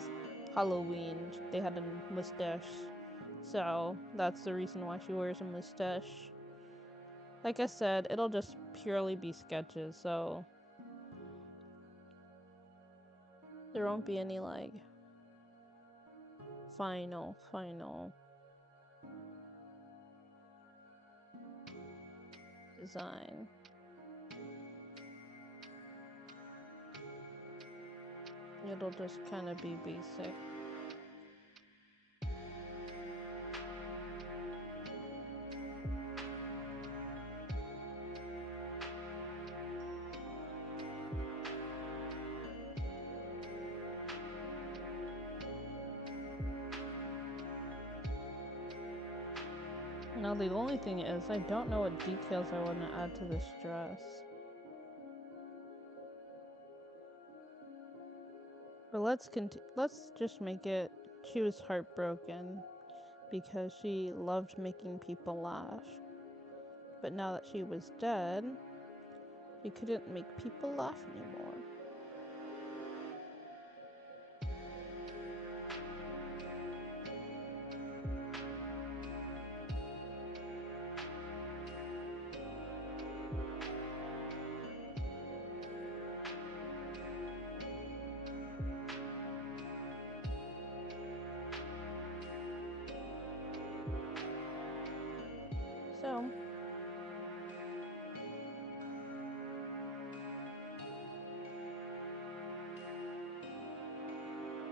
Halloween, they had a mustache. So, that's the reason why she wears a mustache. Like I said, it'll just purely be sketches, so there won't be any, like, final design. It'll just kind of be basic. Now the only thing is, I don't know what details I want to add to this dress. But let's just make it, she was heartbroken because she loved making people laugh. But now that she was dead, she couldn't make people laugh anymore.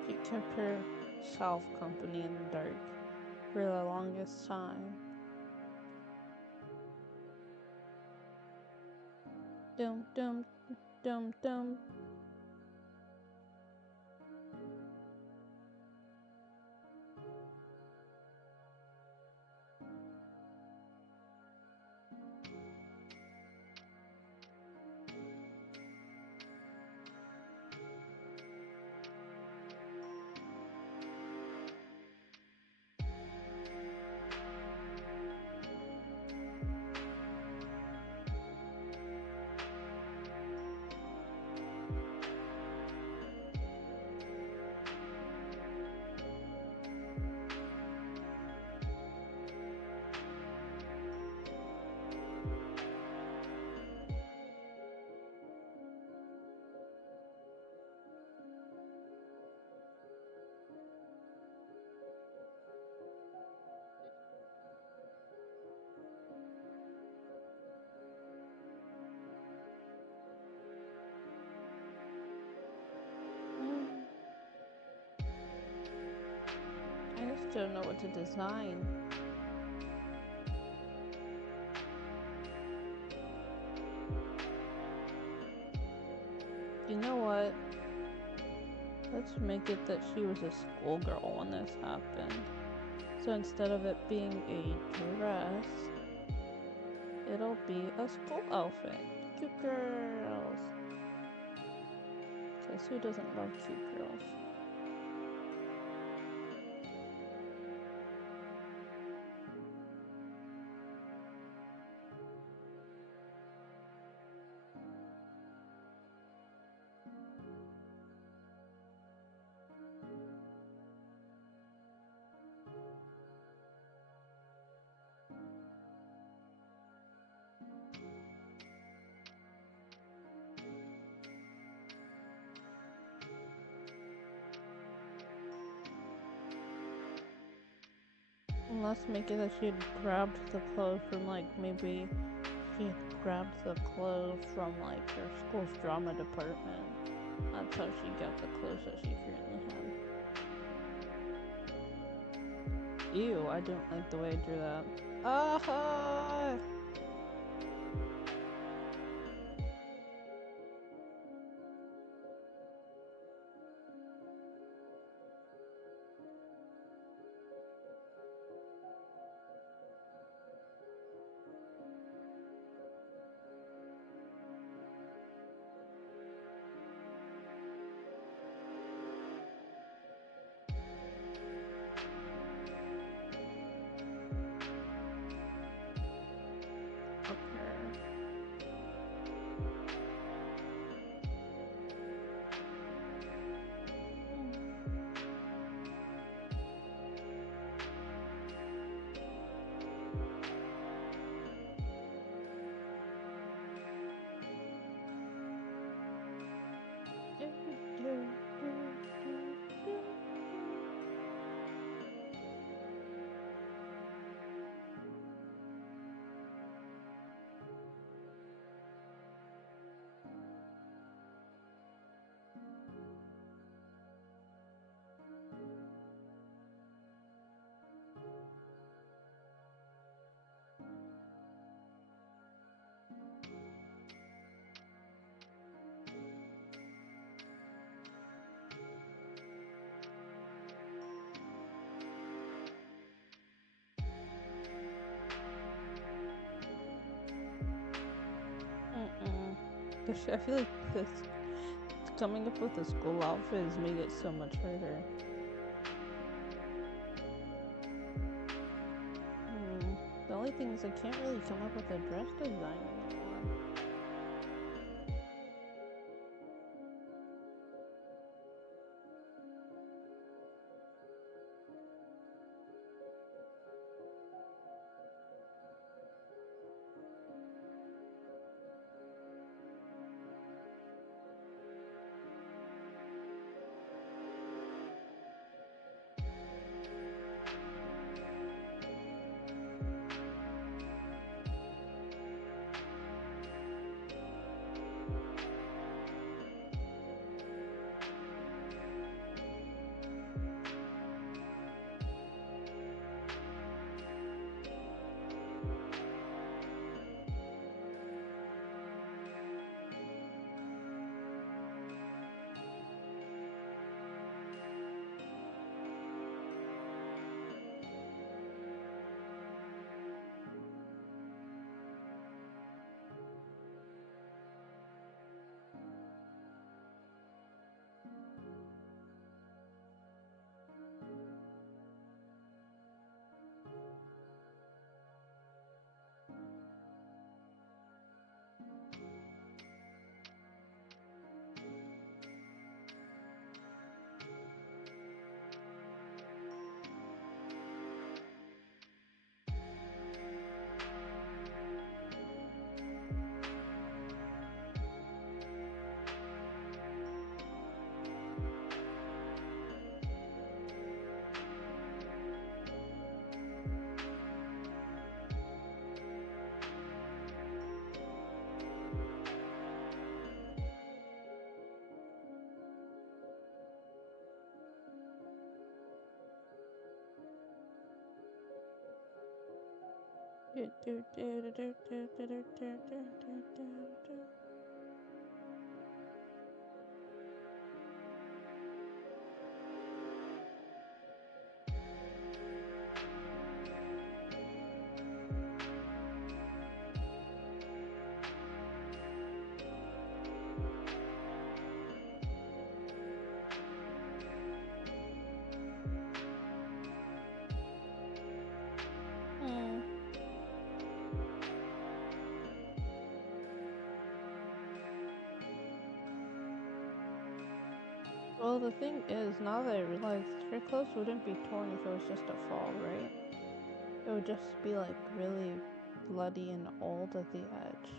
She kept herself company in the dark for the longest time. Dum dum dum dum. I just don't know what to design. You know what? Let's make it that she was a schoolgirl when this happened. So instead of it being a dress, it'll be a school outfit. Cute girls. Because who doesn't love cute girls? And let's make it that she had grabbed the clothes from, like, maybe she had grabbed the clothes from, like, her school's drama department. That's how she got the clothes that she currently had. Ew, I don't like the way I drew that. Ah! I feel like this coming up with a school outfit has made it so much harder. The only thing is I can't really come up with a dress design anymore. Well, the thing is, now that I realize her clothes wouldn't be torn if it was just a fall, right? It would just be like really bloody and old at the edge.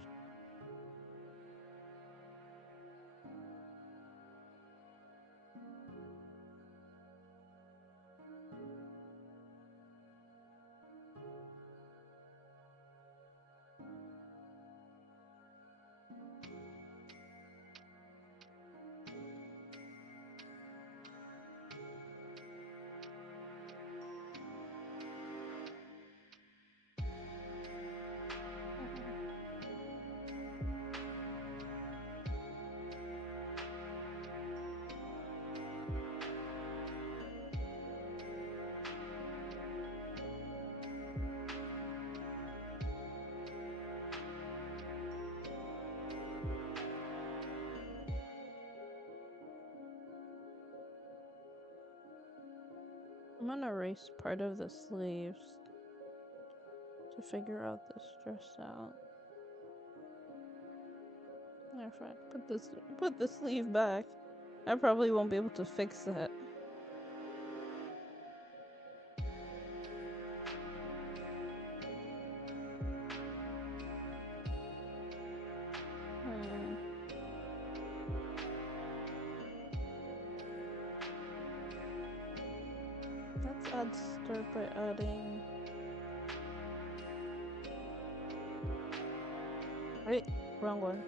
I'm gonna erase part of the sleeves to figure out this dress out. Matter of fact, put the sleeve back. I probably won't be able to fix that. Let's start by adding. Wait, wrong one.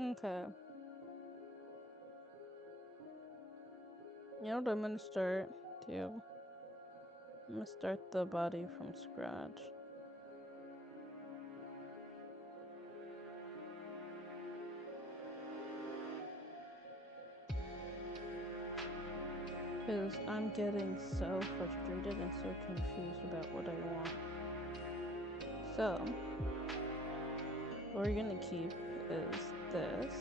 Okay. You know what I'm gonna start too? I'm gonna start the body from scratch. Because I'm getting so frustrated and so confused about what I want. So, what we're gonna keep is this.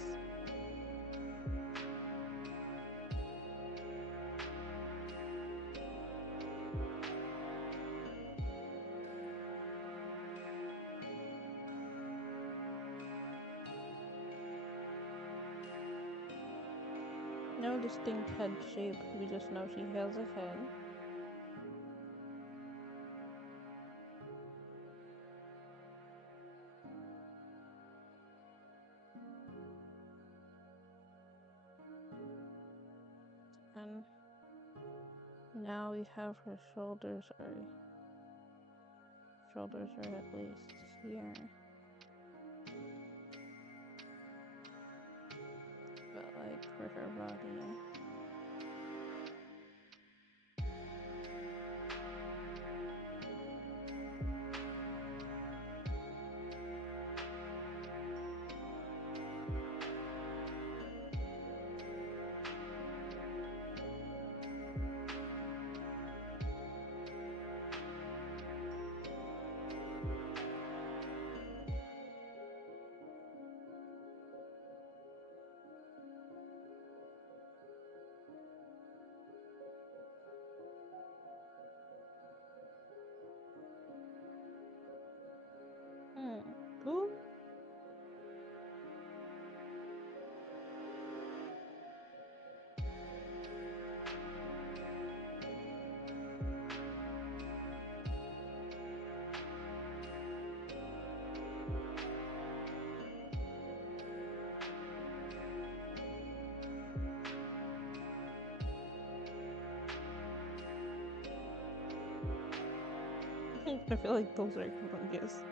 No distinct head shape, we just know she has a head. And now we have her shoulders are at least here. But like for her body. I feel like those are humongous.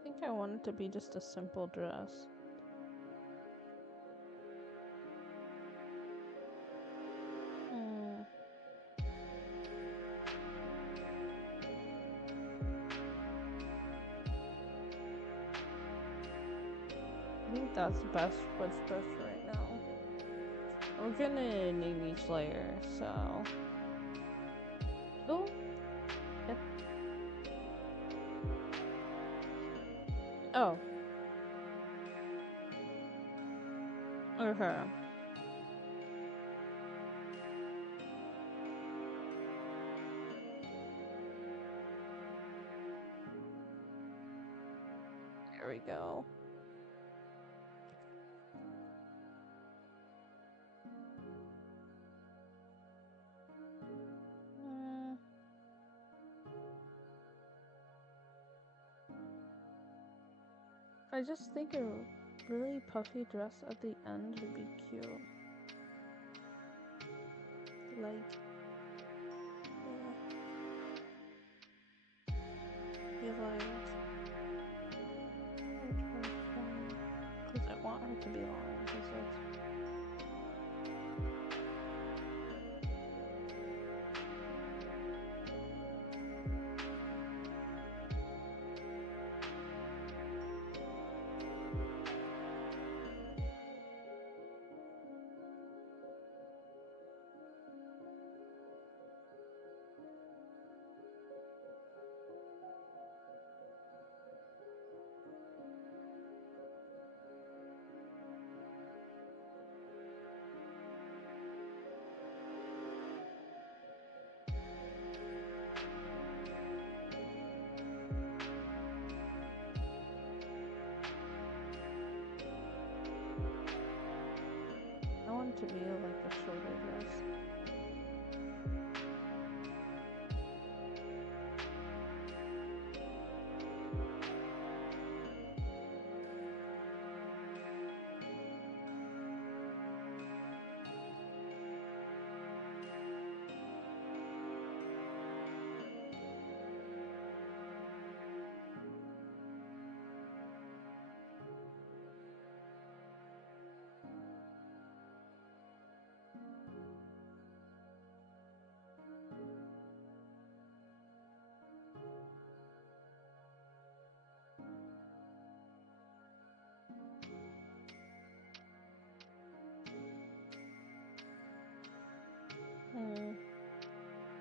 I think I want it to be just a simple dress. I think that's best what's best right now. We're gonna name each layer, so. Oh. Yep. Oh. Okay. There we go. I just think a really puffy dress at the end would be cute. Like, you like, because I want her to be long, because that's. I want it to be like a shorter dress.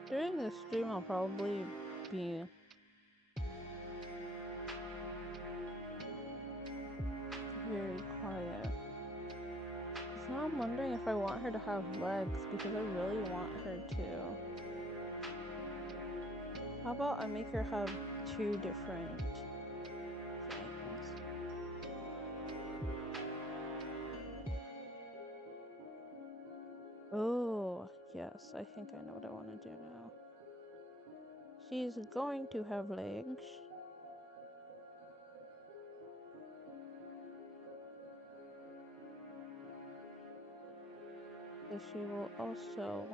During this stream, I'll probably be very quiet. Because now I'm wondering if I want her to have legs, because I really want her to. How about I make her have two different things? Oh, yes, I think I know what I want to do now. She's going to have legs. But she will also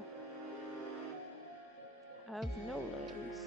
have no legs.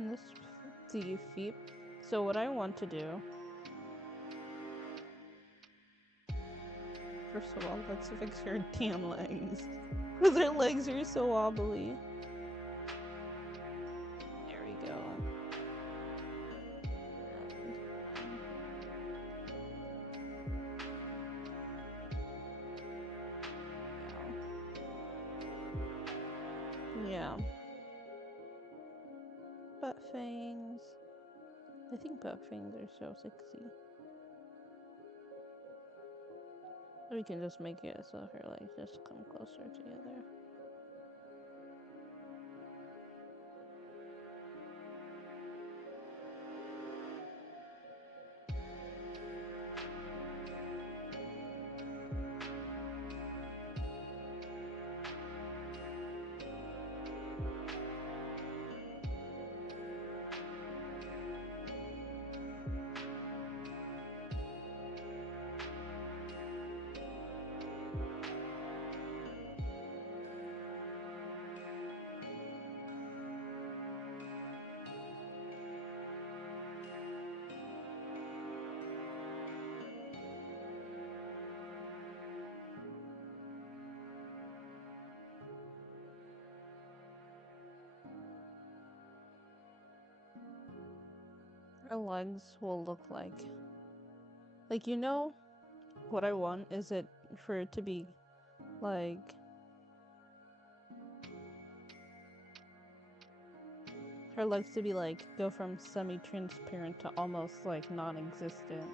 And this the feet. So what I want to do, first of all, let's fix her damn legs. Because her legs are so wobbly. There we go. Yeah. Butt fangs. I think butt fangs are so sexy. We can just make it so her legs just come closer together. Her legs will look like, you know, what I want is it for it to be like, her legs to be like, go from semi-transparent to almost like non-existent.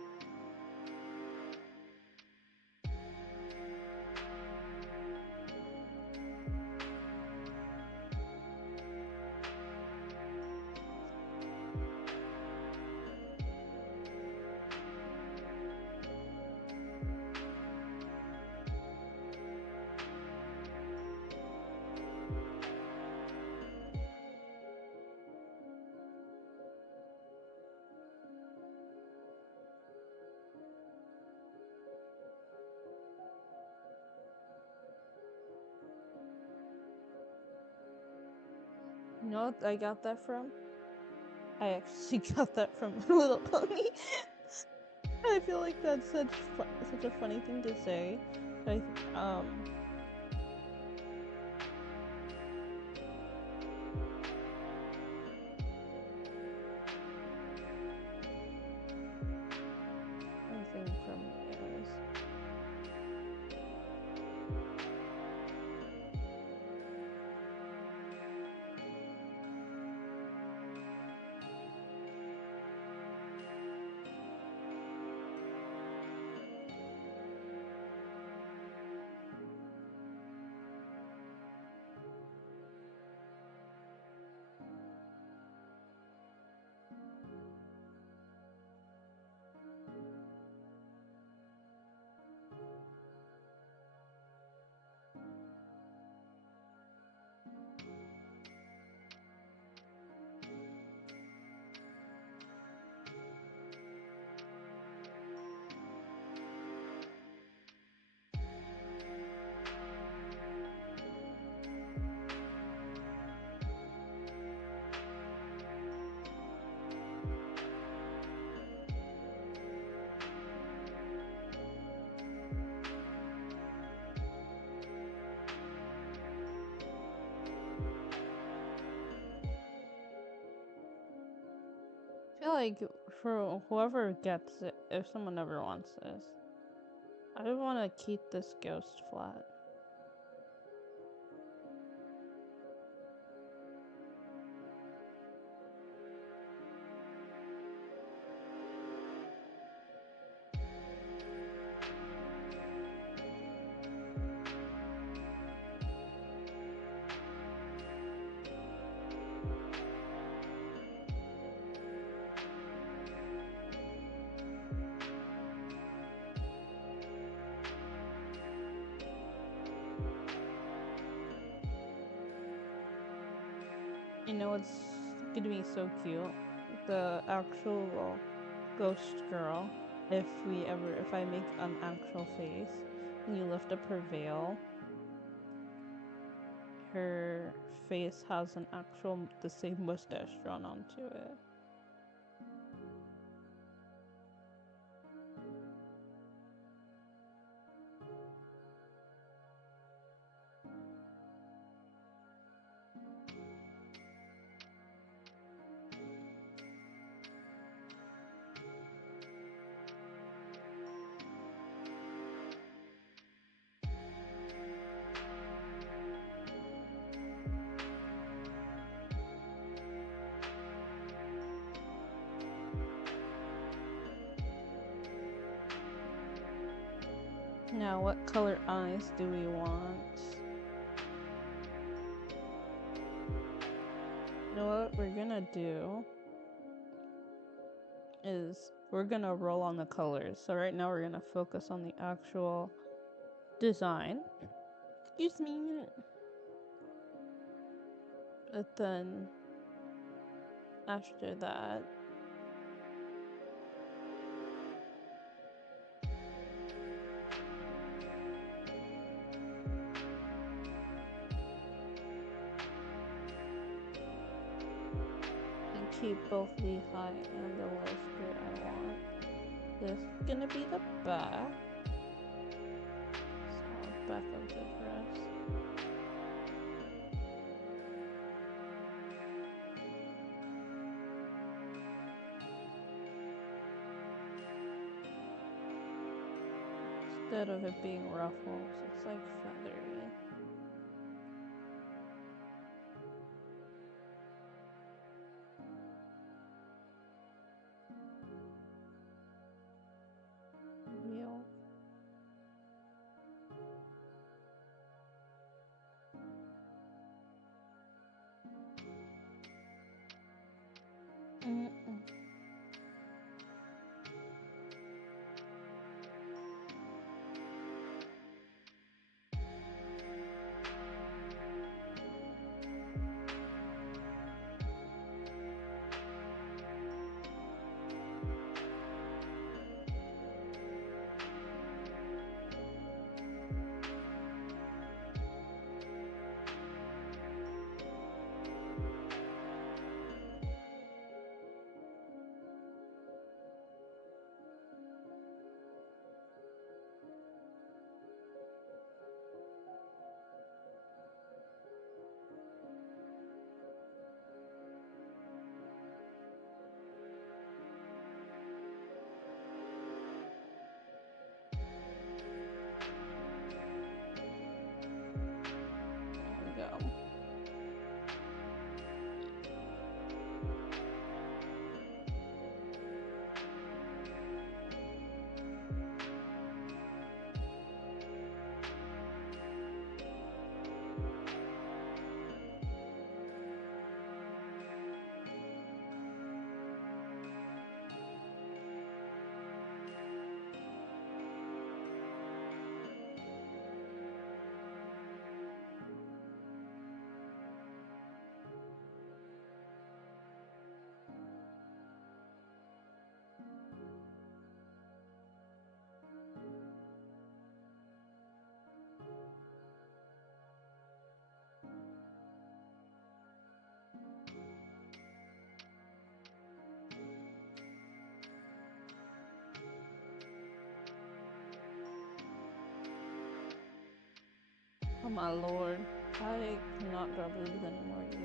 You know what I got that from? I actually got that from My Little Pony. I feel like that's such a funny thing to say. I think from yours. I feel like for whoever gets it, if someone ever wants this, I would want to keep this ghost flat. You know, it's gonna be so cute. The actual ghost girl, if I make an actual face, and you lift up her veil, her face has the same mustache drawn onto it. Now, what color eyes do we want? You know what we're gonna do is we're gonna roll on the colors. So right now we're gonna focus on the actual design. Excuse me. But then after that, you keep both the high and the low skirt I want. This is gonna be the back. So back of the dress. Instead of it being ruffles, it's like feathery. Uriel. There we go. Oh my lord. I cannot draw boobs anymore either.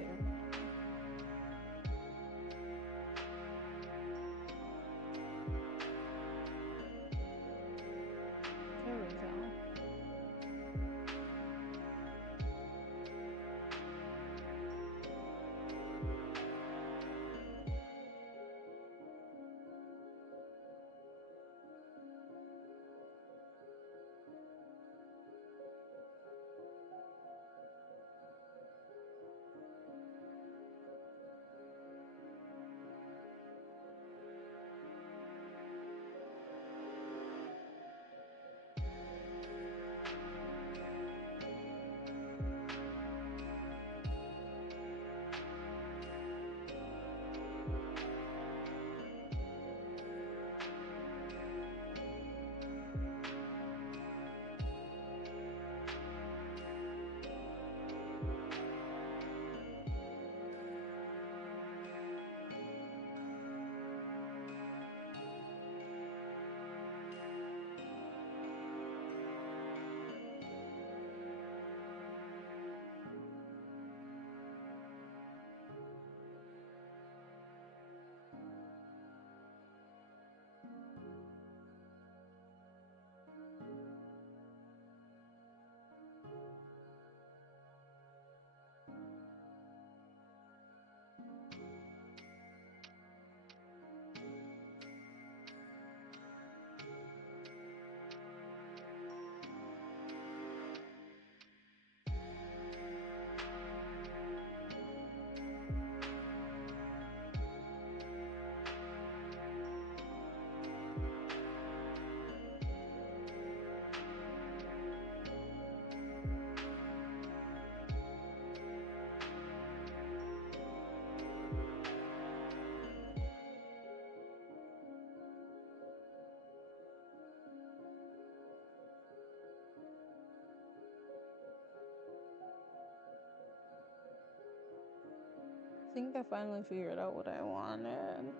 There we go. think I finally figured out what I wanted. No.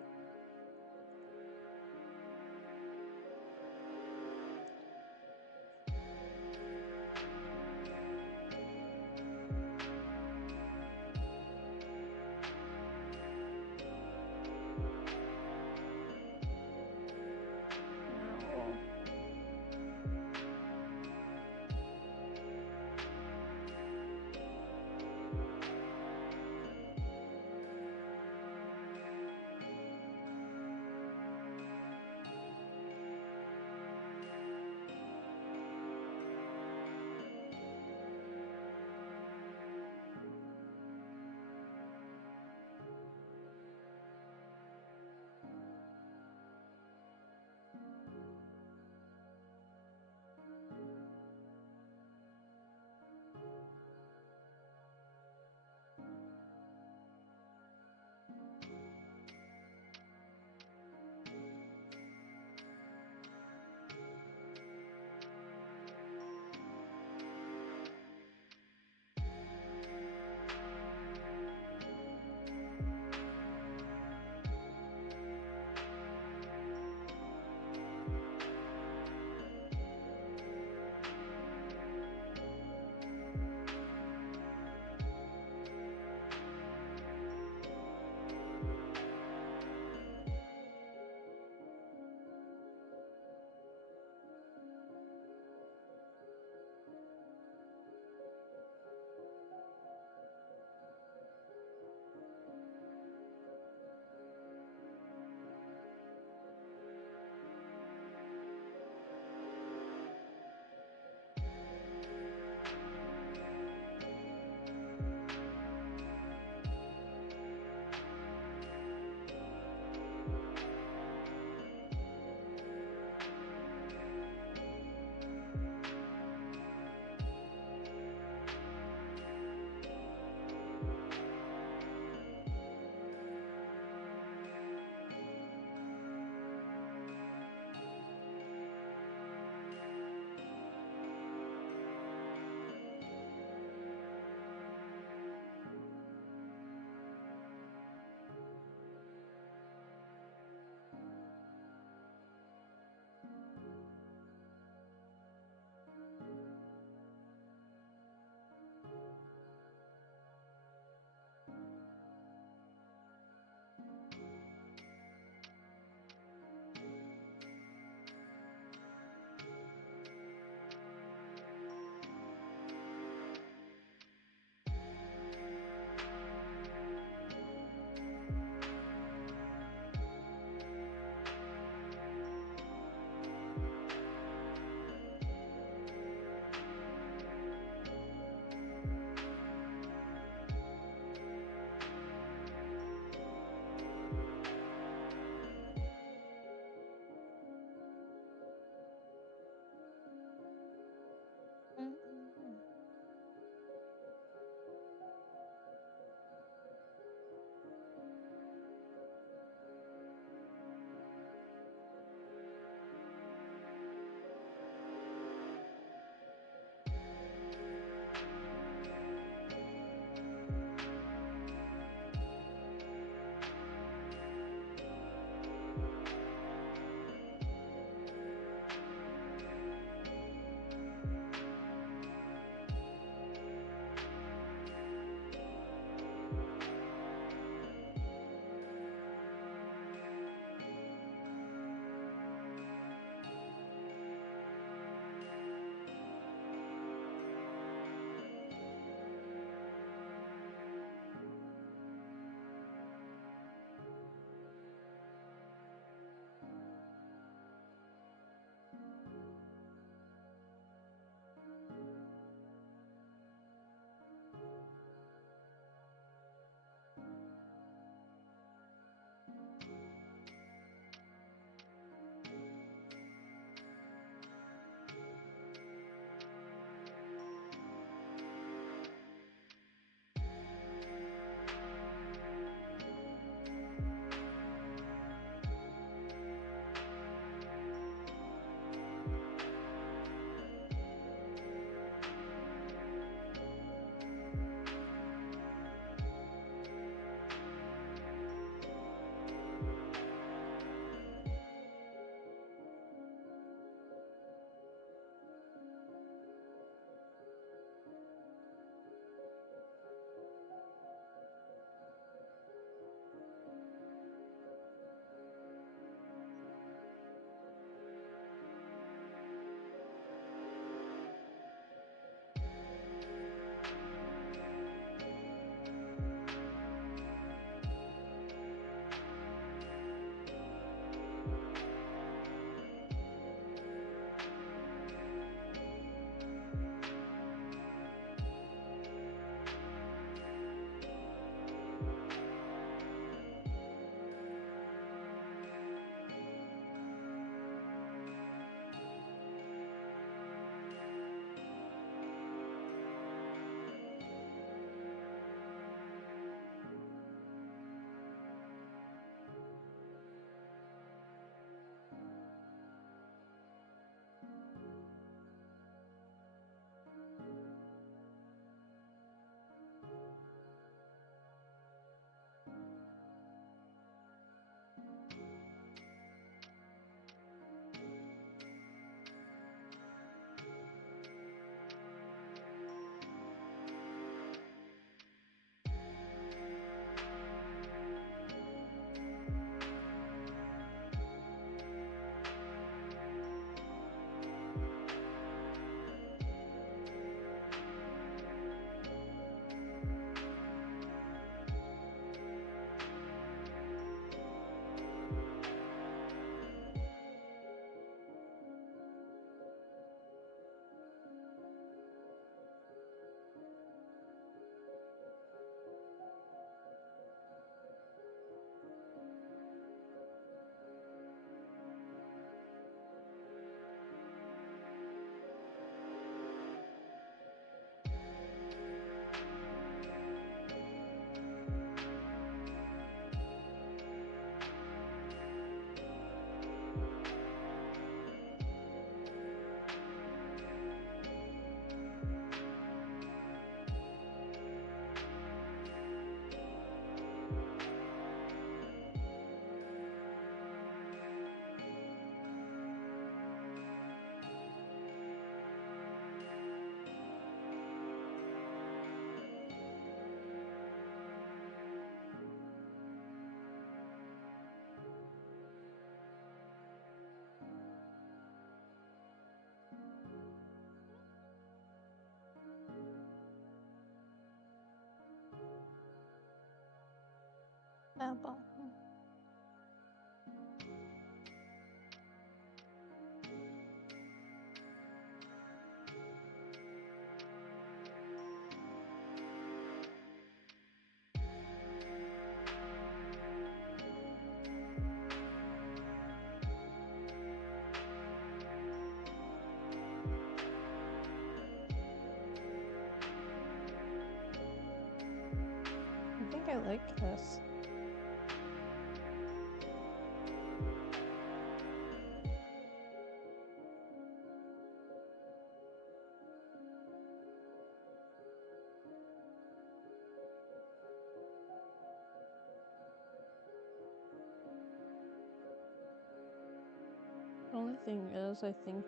Apple. I think I like this. The only thing is, I think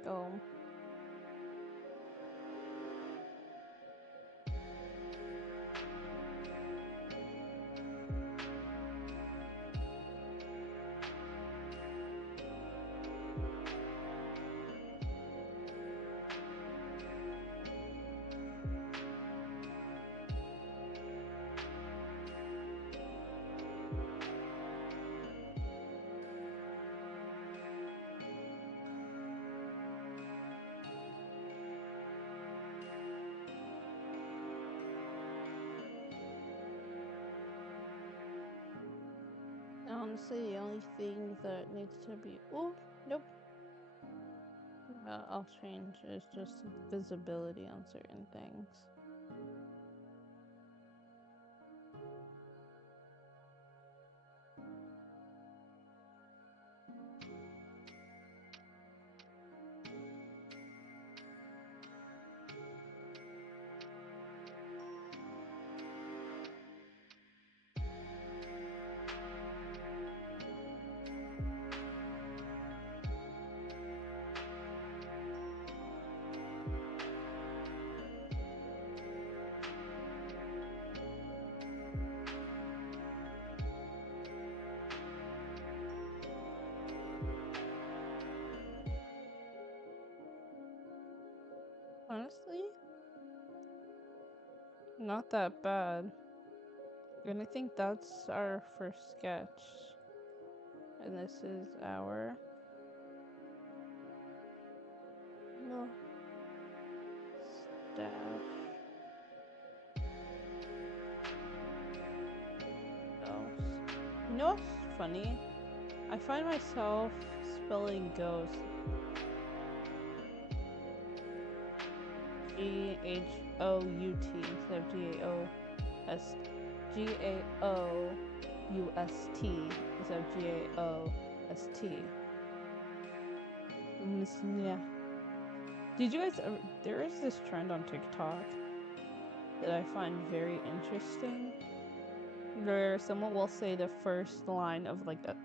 honestly, the only thing that needs to be nope. I'll change is just visibility on certain things. Honestly, not that bad. And I think that's our first sketch. And this is our little stash. Ghost. You know what's funny? I find myself spelling ghost GHOUT instead of GAOUST instead of GAOST. Yeah. Did you guys ever, there is this trend on TikTok that I find very interesting, where someone will say the first line of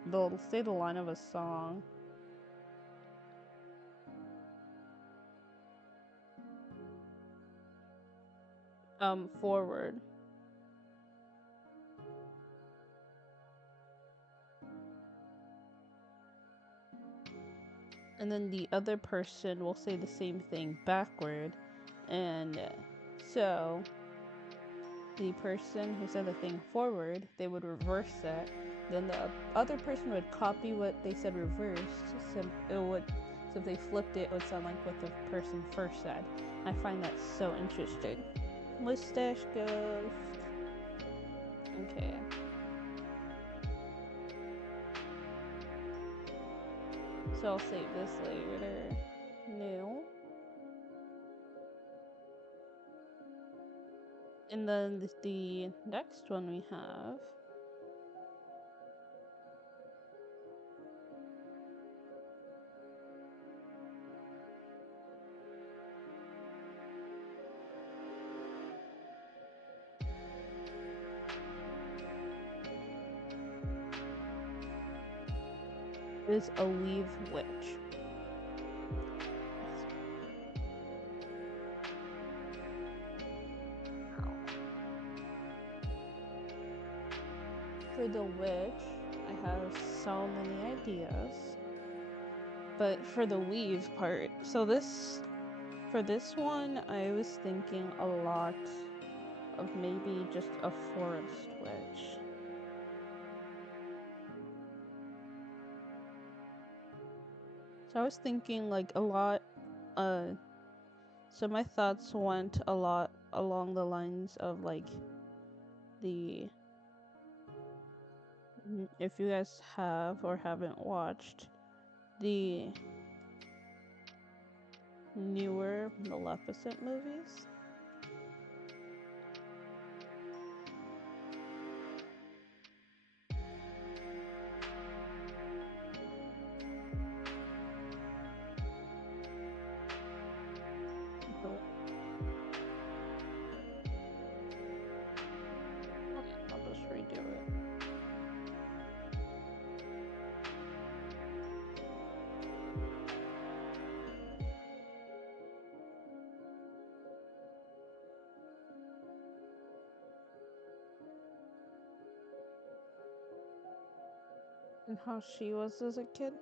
they'll say the line of a song. Forward. And then the other person will say the same thing backward. And so the person who said the thing forward, they would reverse it. Then the other person would copy what they said reversed. So if they flipped it, it would sound like what the person first said. I find that so interesting. Mustache ghost. Okay. So I'll save this later. New. And then the next one we have is a weave witch. For the witch, I have so many ideas. But for the weave part, for this one, I was thinking a lot of maybe just a forest witch. So I was thinking like a lot, so my thoughts went a lot along the lines of like if you guys have or haven't watched the newer Maleficent movies. I'll just redo it. And how she was as a kid.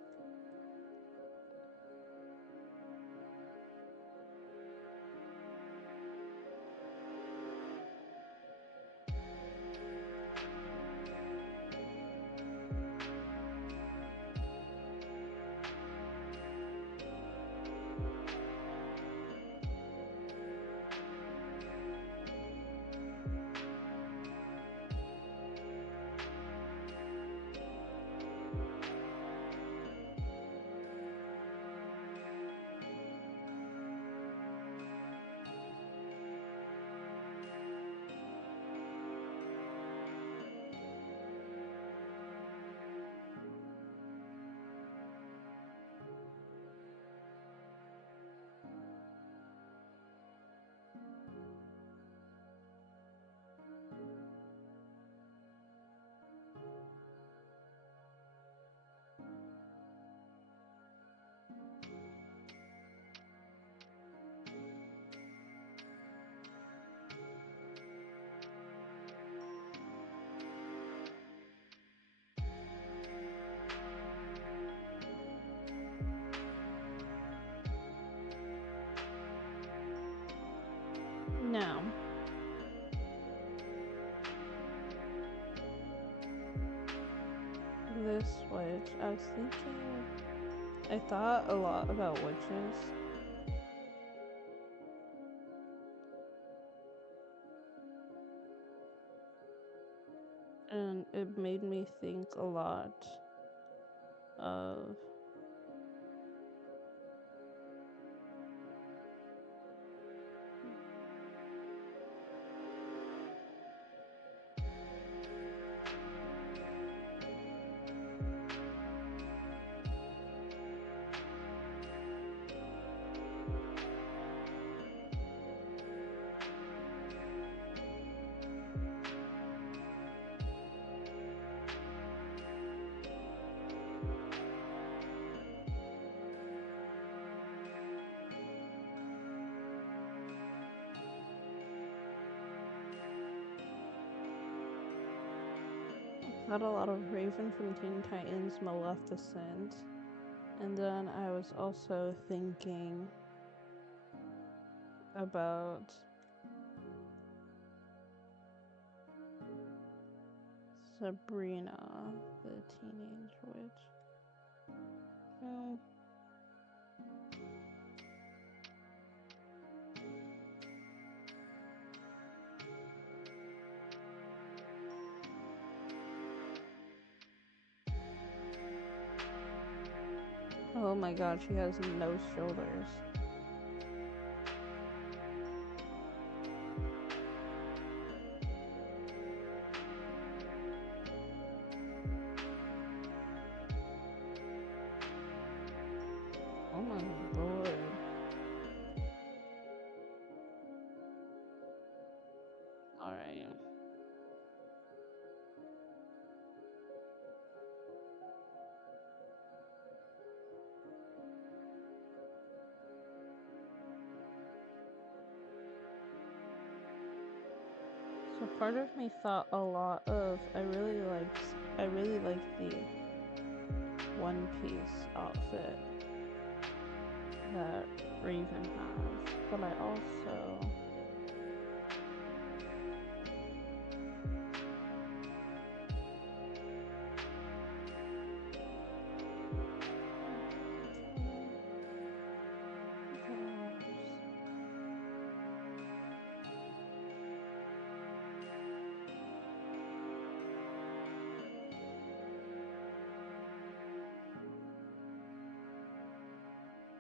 Now, this witch, I was thinking, I thought a lot about witches. And it made me think a lot of not a lot of Raven from Teen Titans Maleficent. And then I was also thinking about Sabrina, the teenage witch. Oh my god, she has no shoulders. Oh my lord. Alright. So part of me thought a lot of I really like the One Piece outfit that Raven has, but I also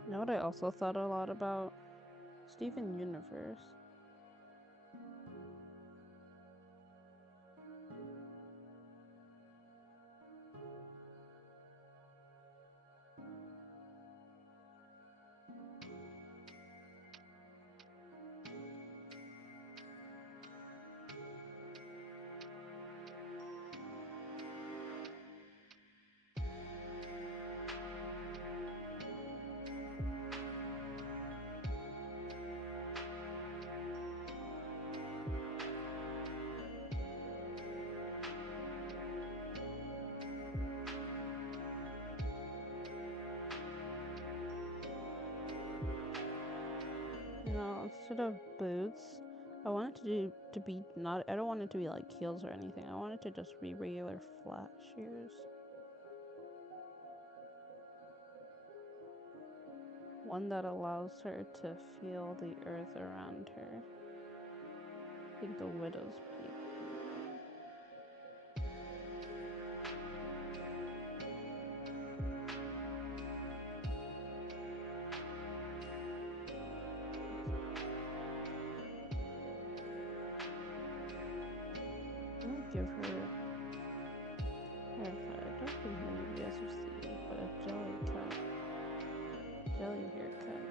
You know what I also thought a lot about? Steven Universe. No, instead of boots, I want it to be not. I don't want it to be like heels or anything. I want it to just be regular flat shoes. One that allows her to feel the earth around her. I think the widow's peak. I'm gonna give her a haircut. I don't think many of you guys are seeing, but a jelly cut. Jelly haircut.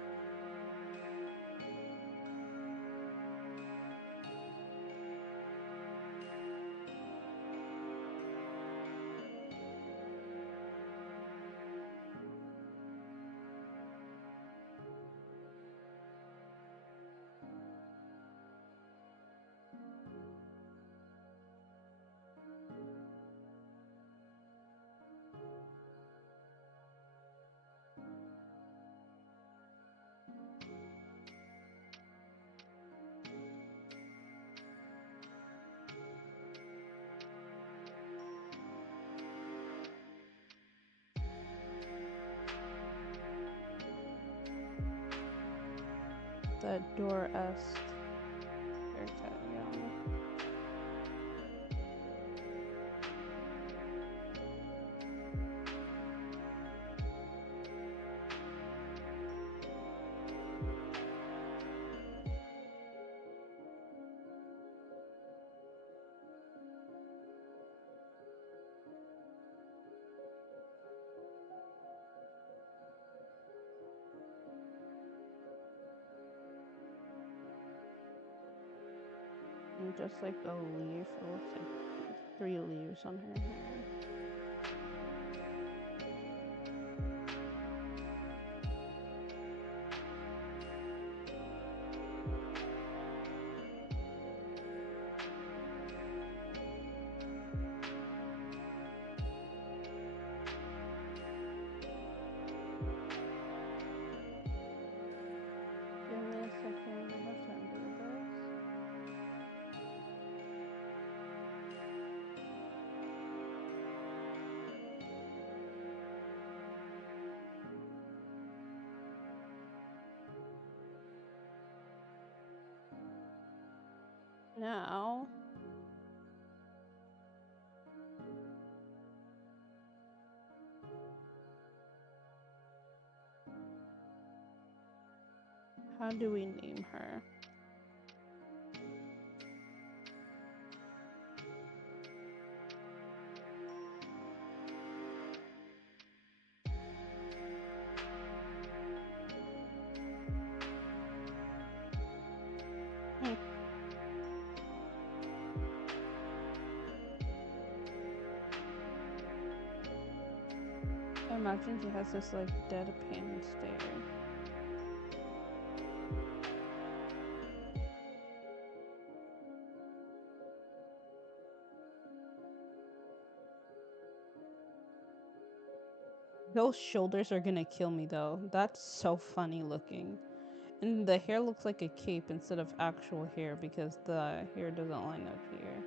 That door-esque haircut, yeah. And just like a leaf, it looks like 3 leaves on her hair. Give me a second, I have to undo this. Now, how do we name her? Hmm. I imagine she has this like deadpan stare. Those shoulders are gonna kill me though. That's so funny looking. And the hair looks like a cape instead of actual hair because the hair doesn't line up here.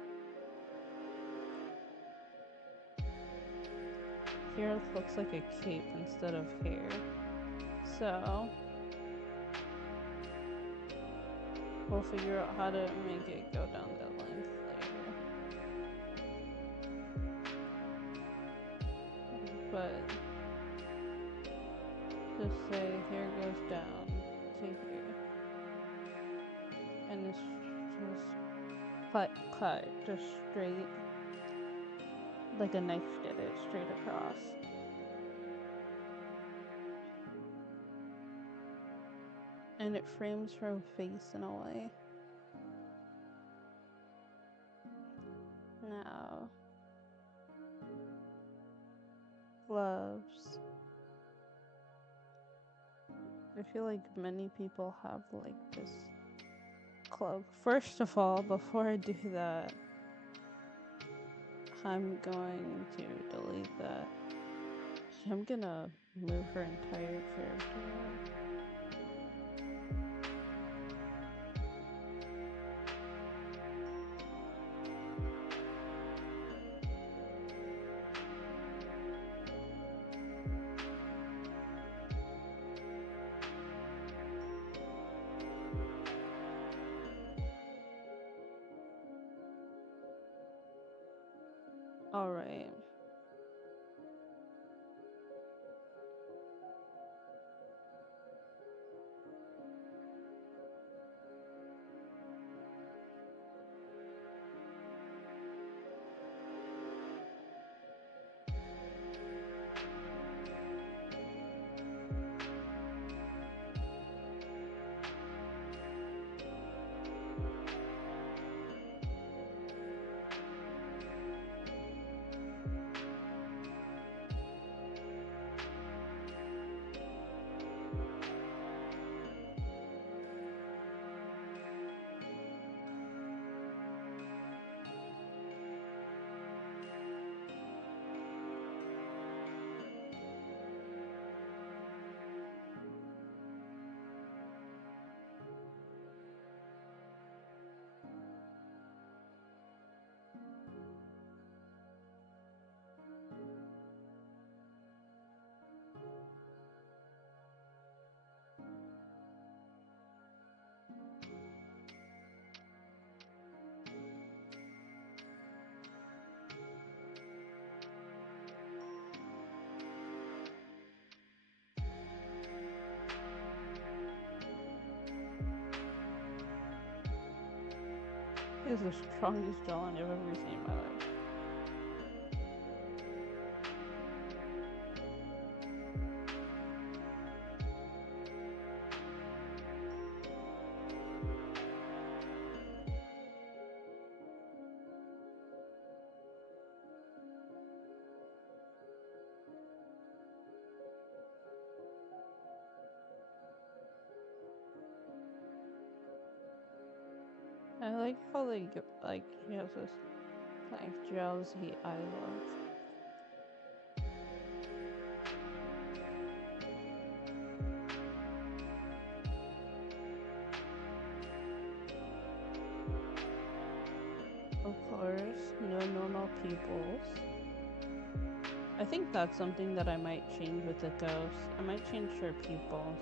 Hair looks like a cape instead of hair. So, we'll figure out how to make it go down that length later. But just say here goes down to here. And it's just cut, just straight, like a knife did it, straight across. And it frames her face in a way. Now, gloves. I feel like many people have like this club. First of all, before I do that, I'm going to delete that. I'm gonna move her entire character. All right. He has the strongest jawline I've ever seen in my life. I like how they get, like, he has this like drowsy eye look. Of course, no normal pupils. I think that's something that I might change with the ghost. I might change her pupils.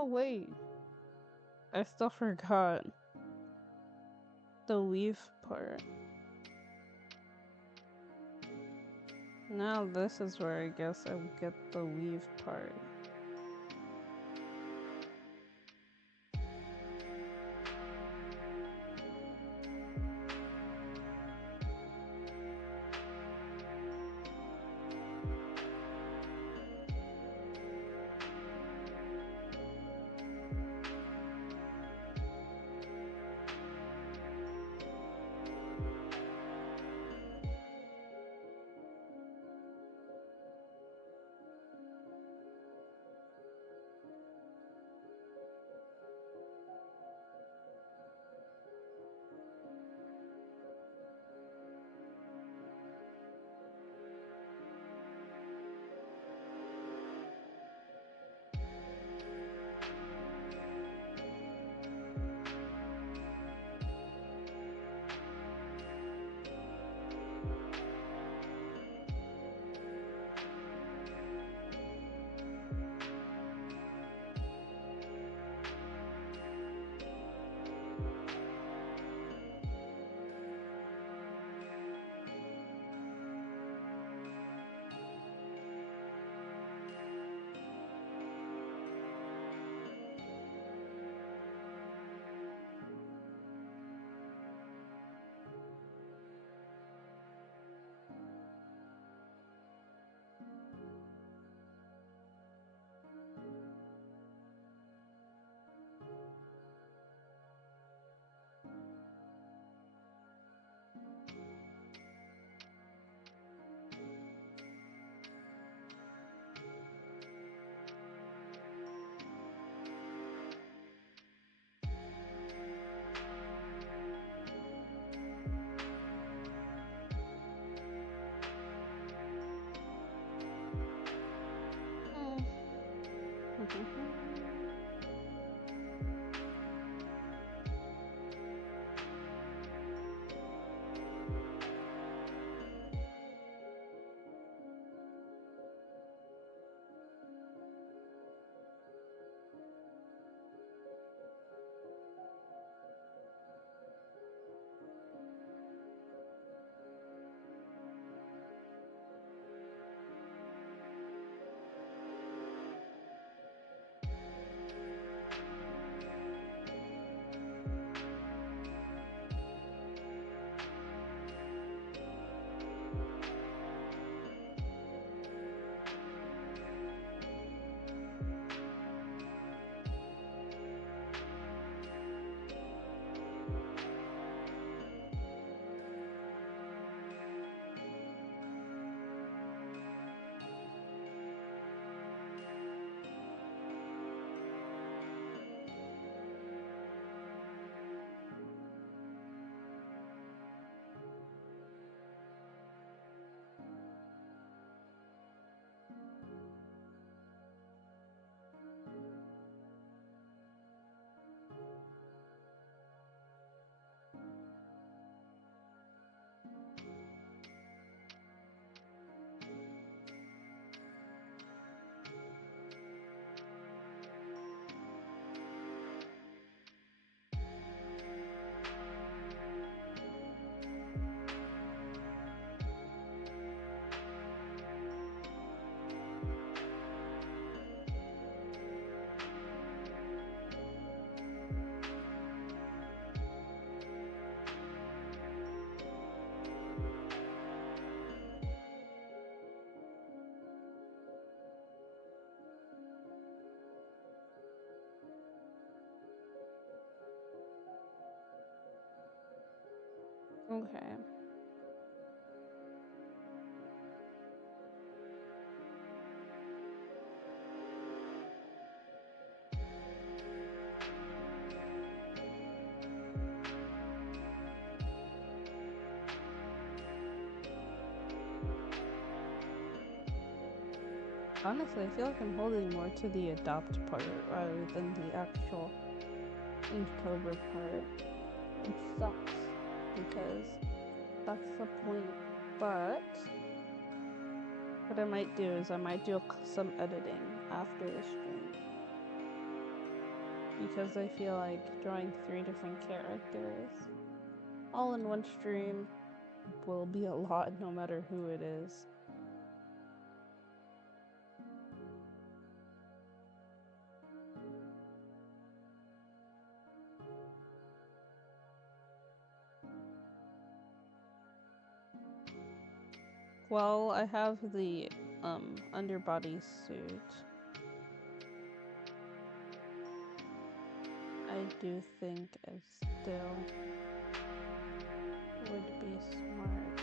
Oh, wait. I still forgot the leave part. Now this is where I guess I would get the leave part. Okay. Honestly, I feel like I'm holding more to the adopt part rather than the actual Inktober part. It sucks because that's the point. But what I might do is I might do some editing after the stream. because I feel like drawing 3 different characters all in one stream will be a lot no matter who it is. Well, I have the underbody suit. I do think it still would be smart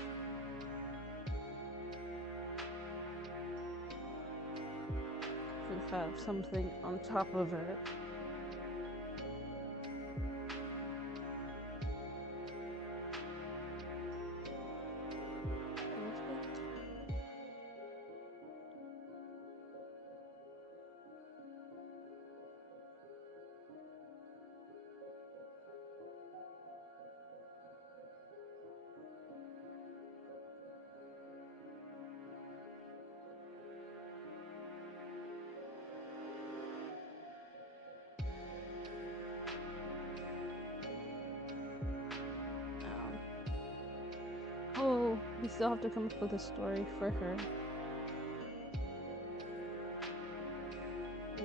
to have something on top of it. Oh, we still have to come up with a story for her.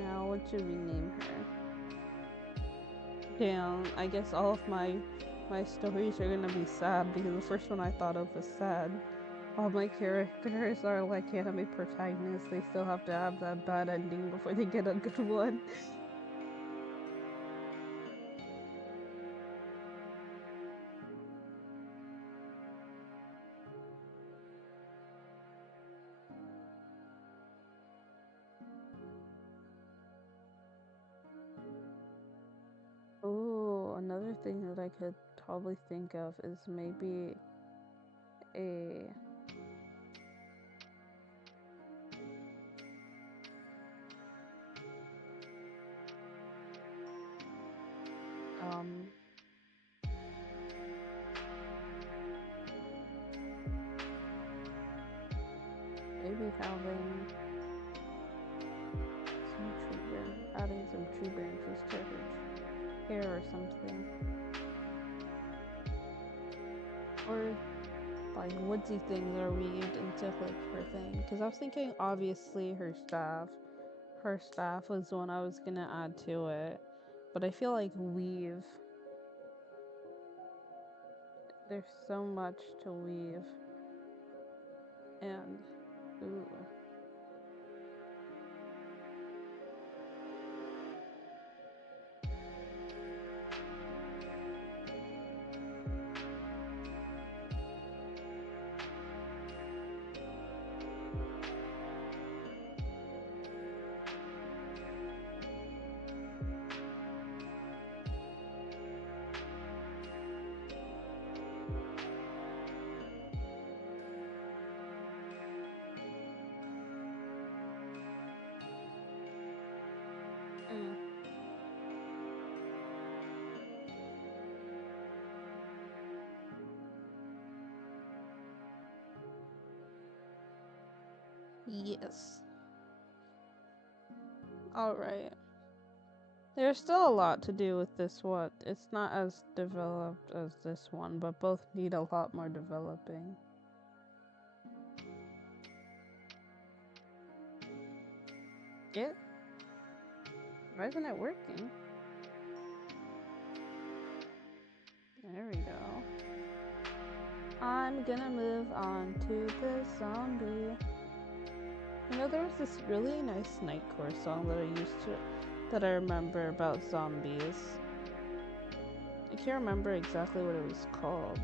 Now, what should we name her? Damn, I guess all of my stories are gonna be sad because the first one I thought of was sad. All my characters are like anime protagonists. They still have to have that bad ending before they get a good one. Oh, another thing that I could probably think of is maybe a maybe adding some tree branches to her hair or something. Or like woodsy things are weaved into like her thing. Because I was thinking obviously her staff. Her staff was the one I was gonna add to it. But I feel like weave. There's so much to weave. And ooh. Yes. Alright. There's still a lot to do with this one. It's not as developed as this one, but both need a lot more developing. It? Why isn't it working? There we go. I'm gonna move on to the zombie. You know, there was this really nice Nightcore song that I remember about zombies. I can't remember exactly what it was called.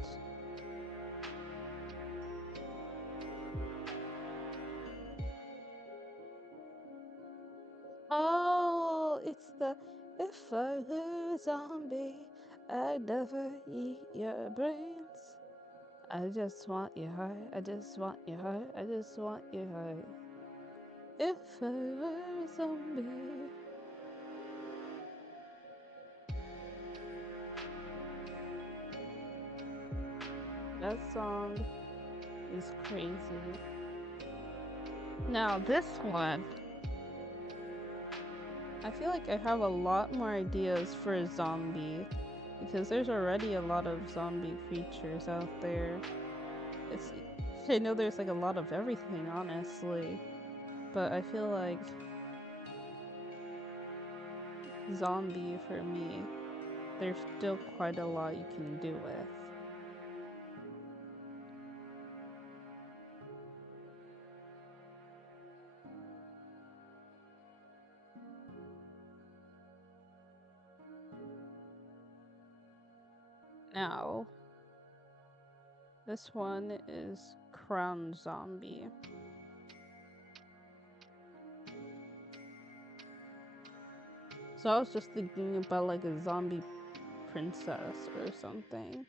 Oh, it's the if I were a zombie, I'd never eat your brains. I just want your heart, I just want your heart, I just want your heart. If I were a zombie. That song is crazy. Now this one, I feel like I have a lot more ideas for a zombie because there's already a lot of zombie creatures out there. I know there's like a lot of everything, honestly, but I feel like zombie for me, there's still quite a lot you can do with. Now, this one is Crown Zombie. So I was just thinking about like a zombie princess or something.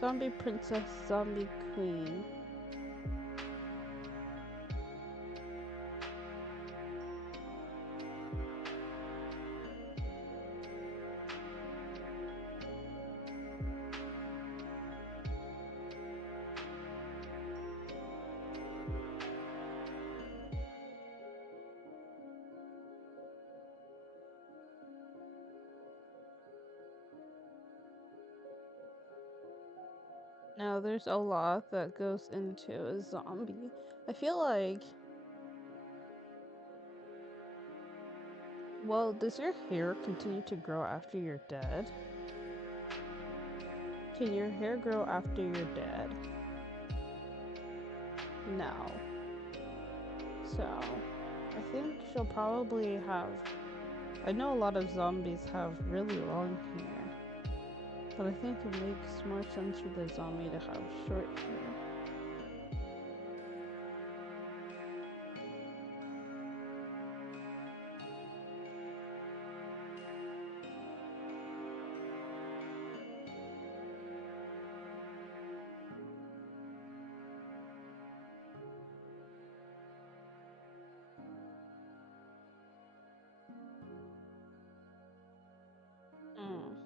Zombie princess, zombie queen. Now, there's a lot that goes into a zombie. I feel like, well, does your hair continue to grow after you're dead? Can your hair grow after you're dead? No. So, I think she'll probably have. I know a lot of zombies have really long hair, but I think it makes more sense for the zombie to have short hair. Mm.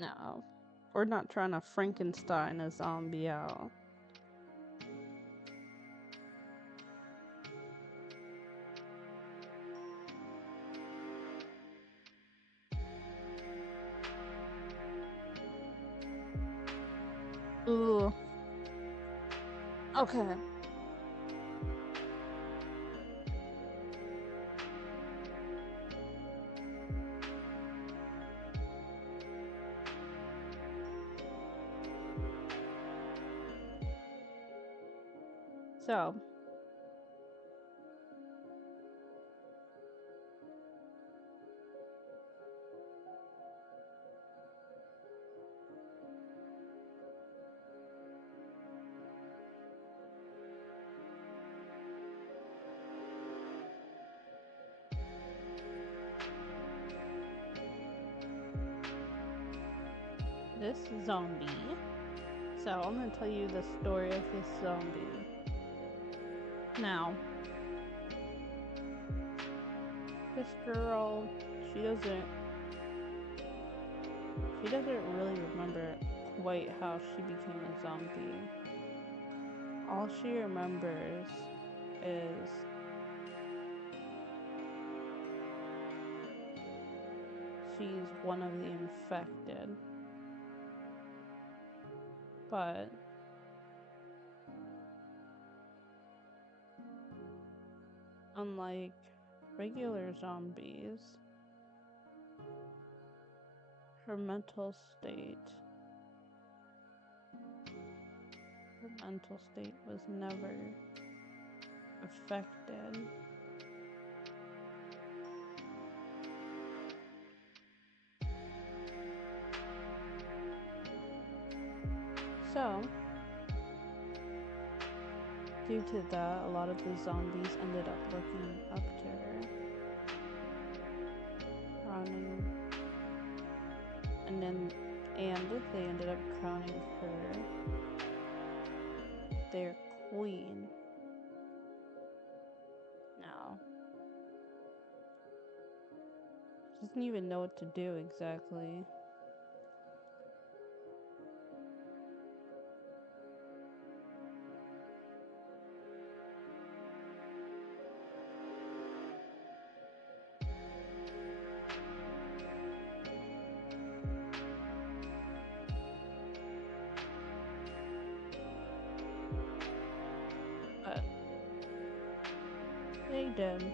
No. We're not trying to Frankenstein a zombie out. Ooh. Okay. So, this zombie. So, I'm gonna tell you the story of this zombie. Now, this girl, she doesn't really remember quite how she became a zombie. All she remembers is she's one of the infected. But unlike regular zombies, her mental state was never affected. So, due to that, a lot of the zombies ended up looking up to her, crowning, and they ended up crowning her their queen. Now, she doesn't even know what to do exactly. dead.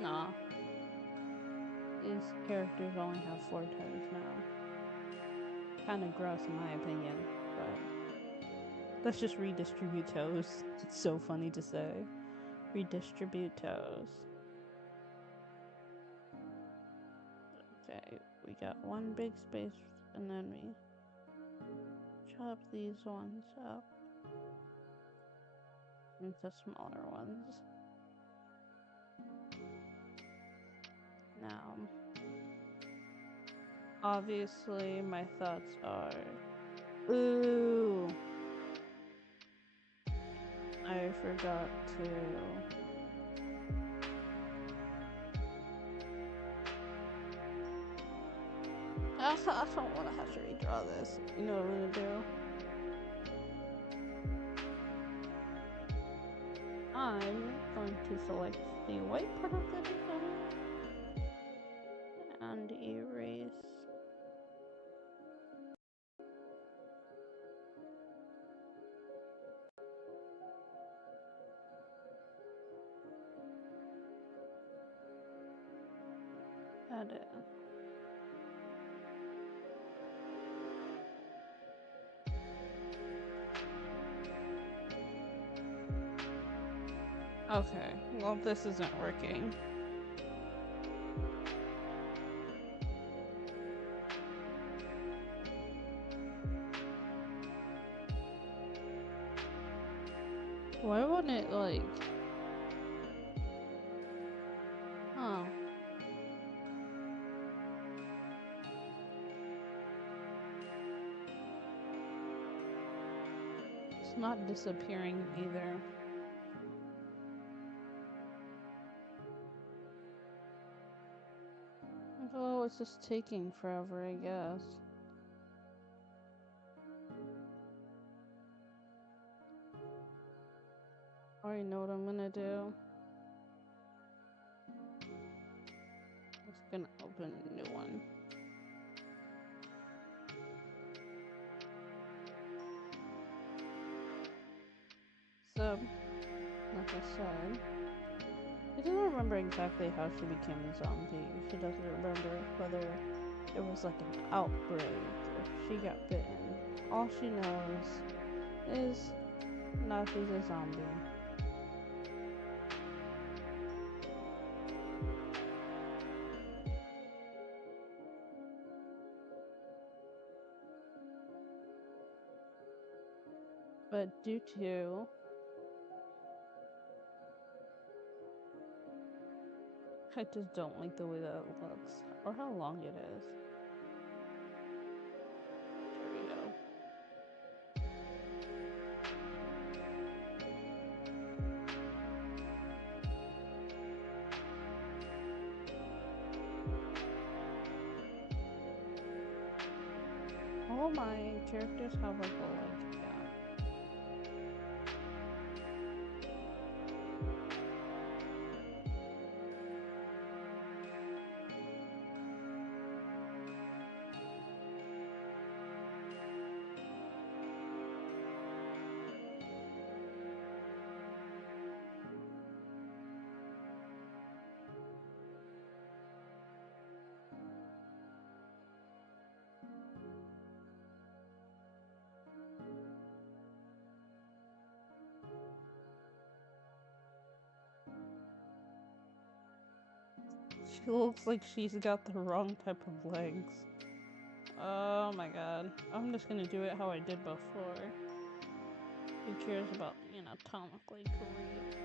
Nah. These characters only have 4 toes now. Kinda gross in my opinion, but let's just redistribute toes. It's so funny to say. Redistribute toes. Okay, we got one big space and then we chop these ones up into smaller ones. Now, obviously my thoughts are, ooh, I forgot to I don't want to have to redraw this. You know what I'm gonna do? I'm going to select the white part of the design and erase. Edit. Okay, well this isn't working. Why wouldn't it like... Huh. It's not disappearing either. Oh, it's just taking forever, I guess. I already know what I'm gonna do. I'm just gonna open a new one. So, like I said, she doesn't remember exactly how she became a zombie. She doesn't remember whether it was like an outbreak or she got bitten. All she knows is now she's a zombie. But due to I just don't like the way that it looks or how long it is. There we go. All my characters have like a leg gap. She looks like she's got the wrong type of legs. Oh my god. I'm just gonna do it how I did before. Who cares about anatomically correct?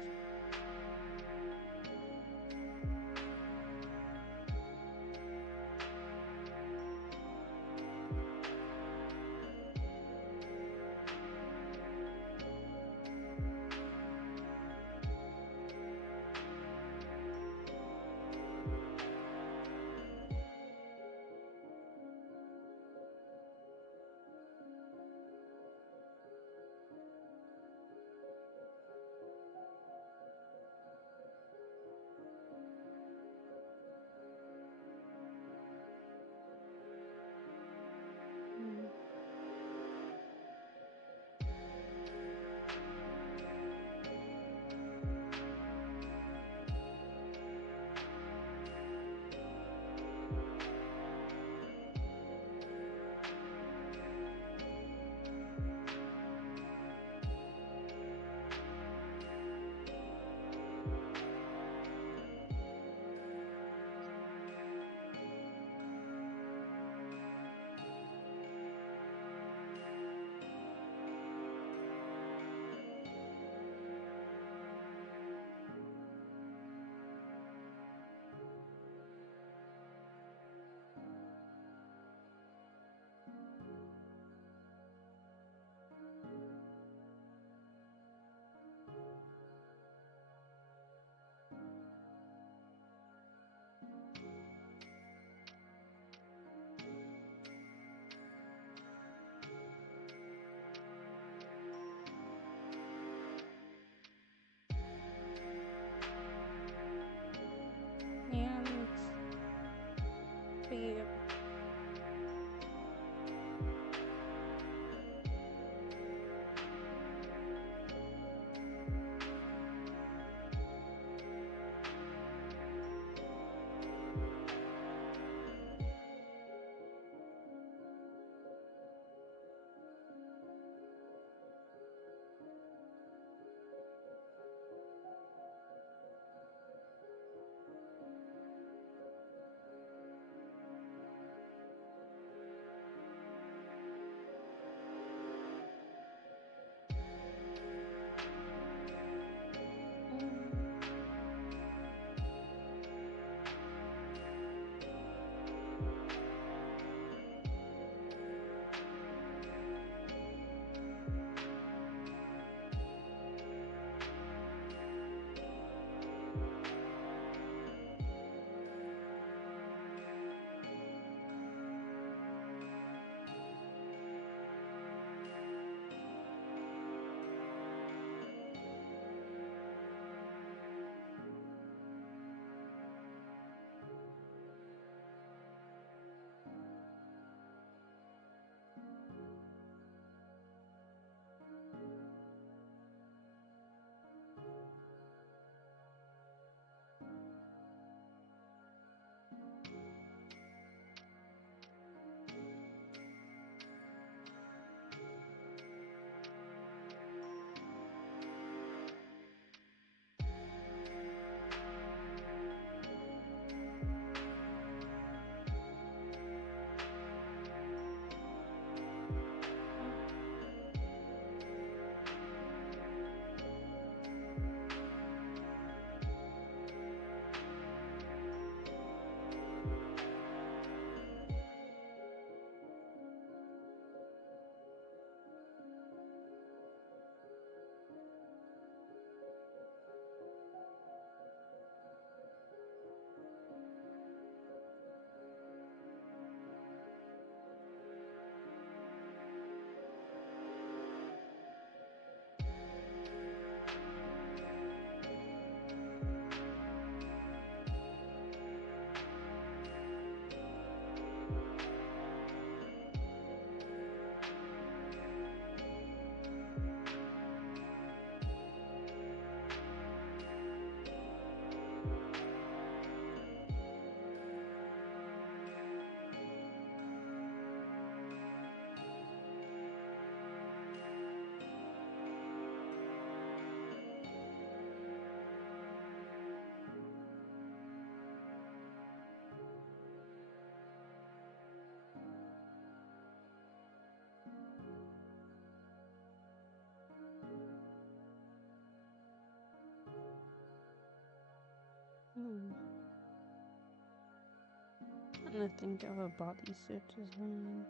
And I think of a bodysuit design.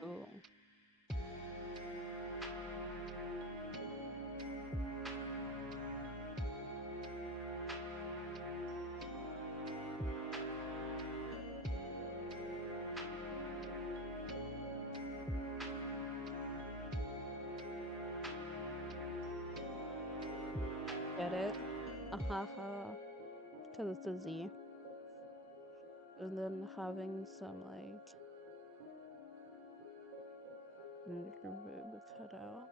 Cool. Get it? Ahaha. Because it's a Z. And then having some, like, rib cut out.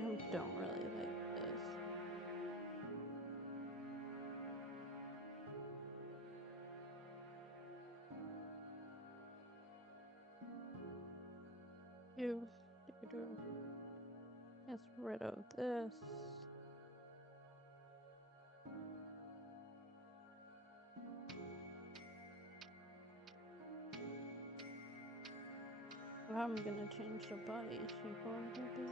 I don't really like this. Get rid of this. I'm gonna change the body shape a little bit.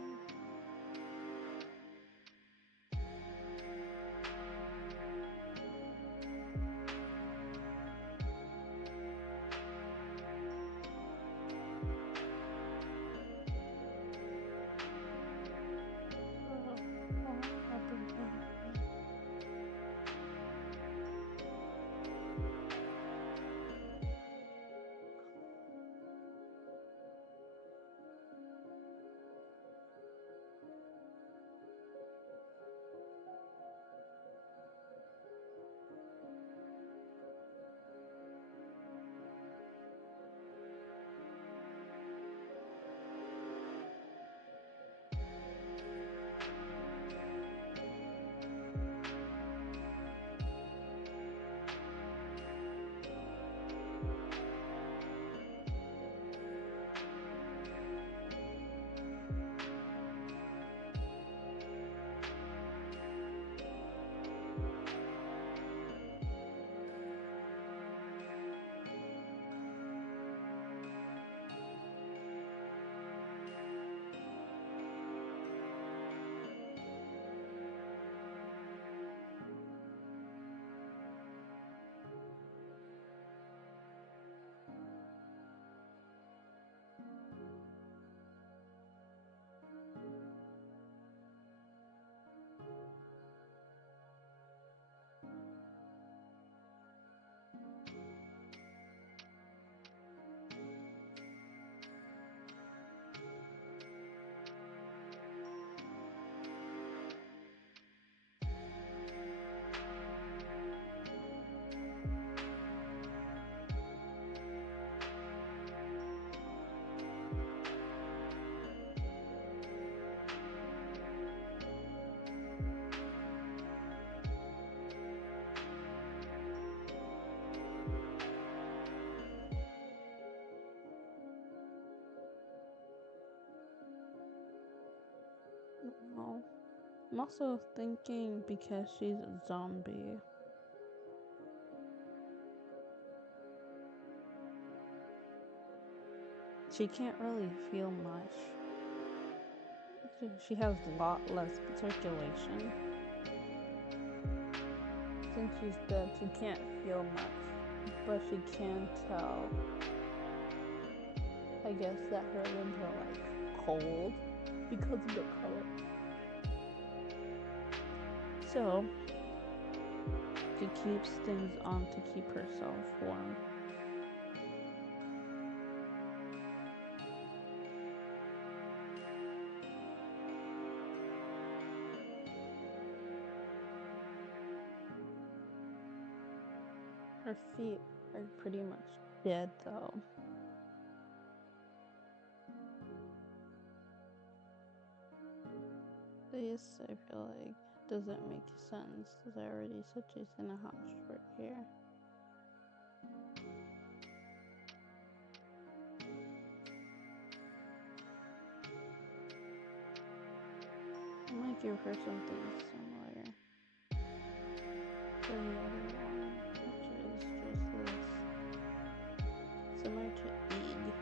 No. I'm also thinking because she's a zombie. She can't really feel much. She has a lot less circulation. Since she's dead, she can't feel much. But she can tell, I guess, that her limbs are like cold because of the color. So she keeps things on to keep herself warm. Her feet are pretty much dead though. This, I feel like, doesn't make sense. I already said she's in a hot right here. I might give her something similar to the other one, which is just this. Similar to Eeg.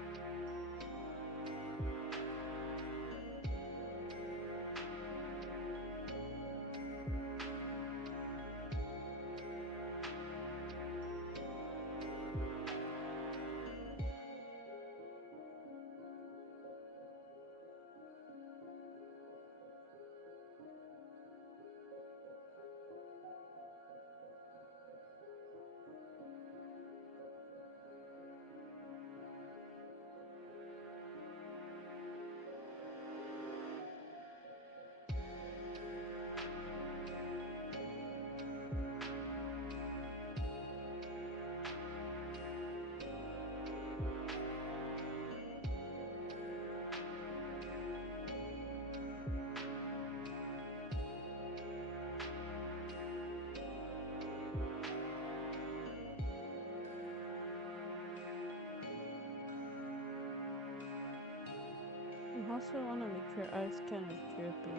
also want to make your eyes kind of droopy.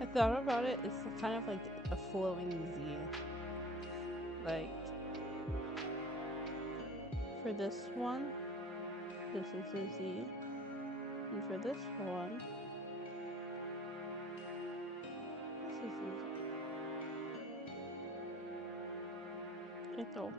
I thought about it, it's kind of like a flowing Z. Like, for this one, this is a Z. And for this one, this is a Z. Ito.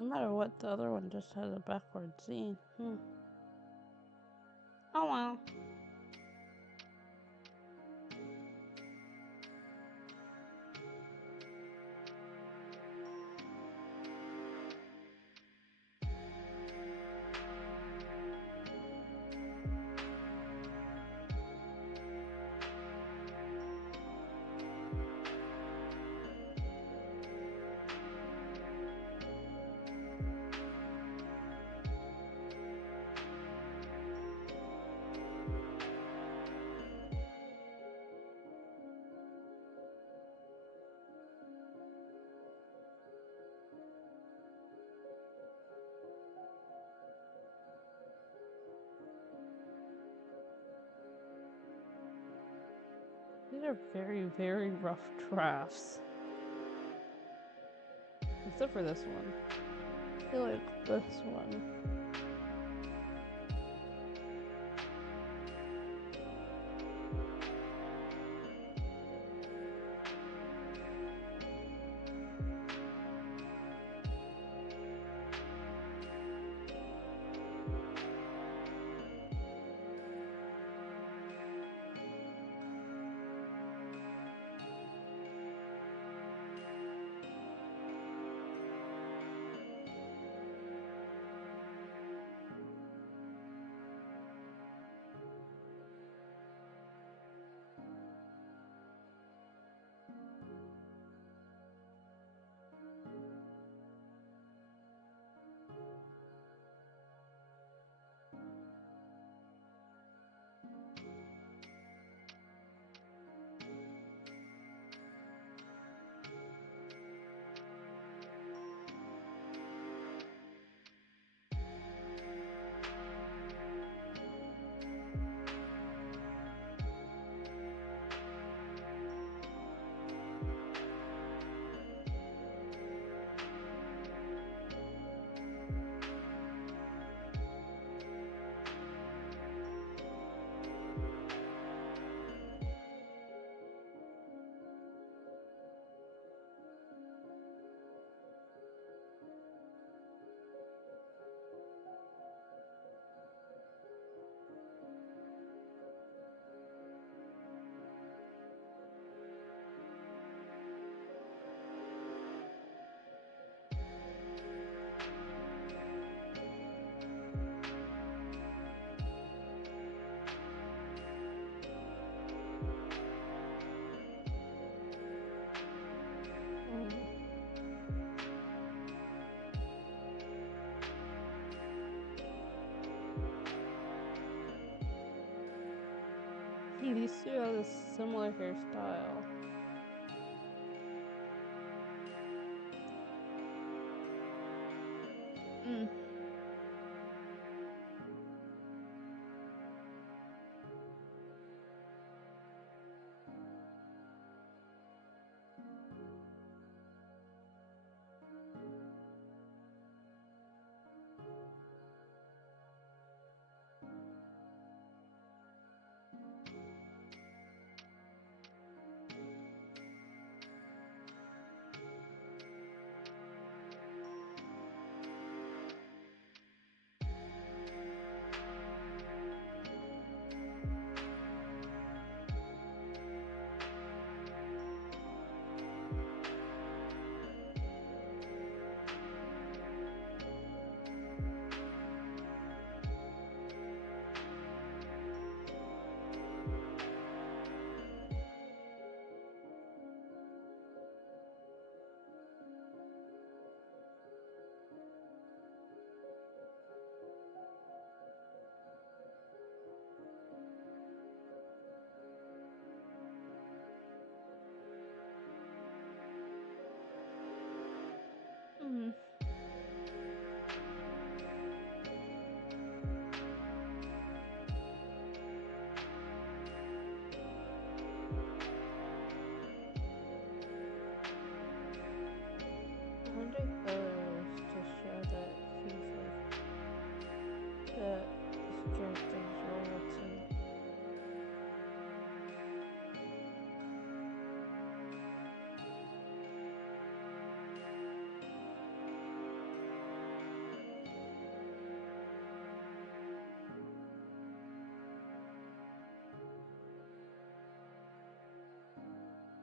No matter what, the other one just has a backward Z. Oh well. These are very, very rough drafts. Except for this one. I feel like this one. Sue has a similar hairstyle. Mm. Mm. I wonder if others to show that he's like that this character's royalty.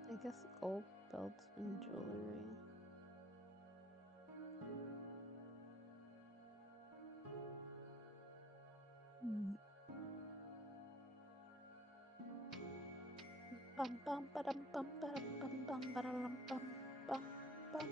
I guess gold belts and jewelry. Bum bum ba-dum bum ba-dum bum bum ba-dum bum bum bum.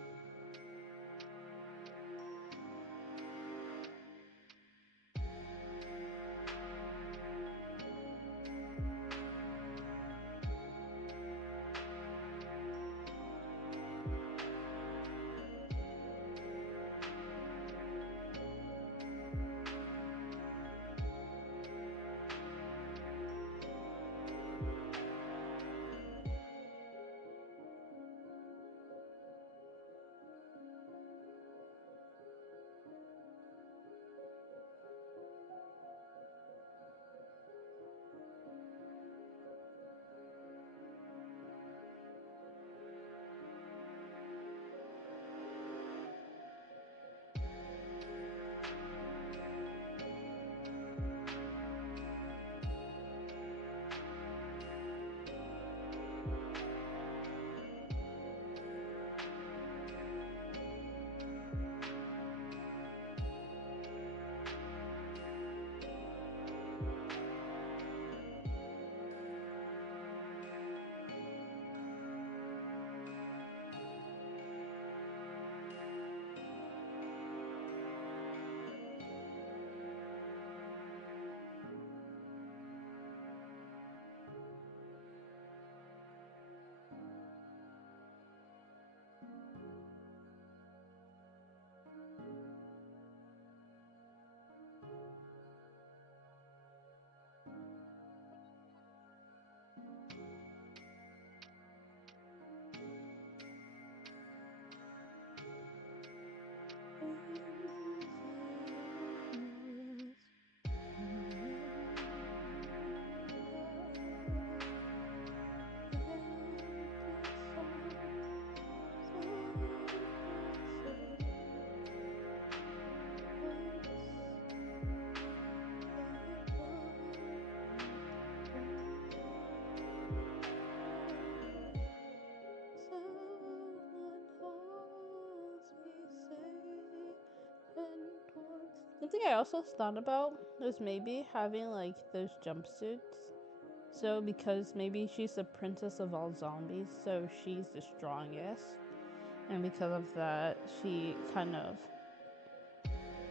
Something I also thought about was maybe having like those jumpsuits. So because maybe she's the princess of all zombies, so she's the strongest. And because of that, she kind of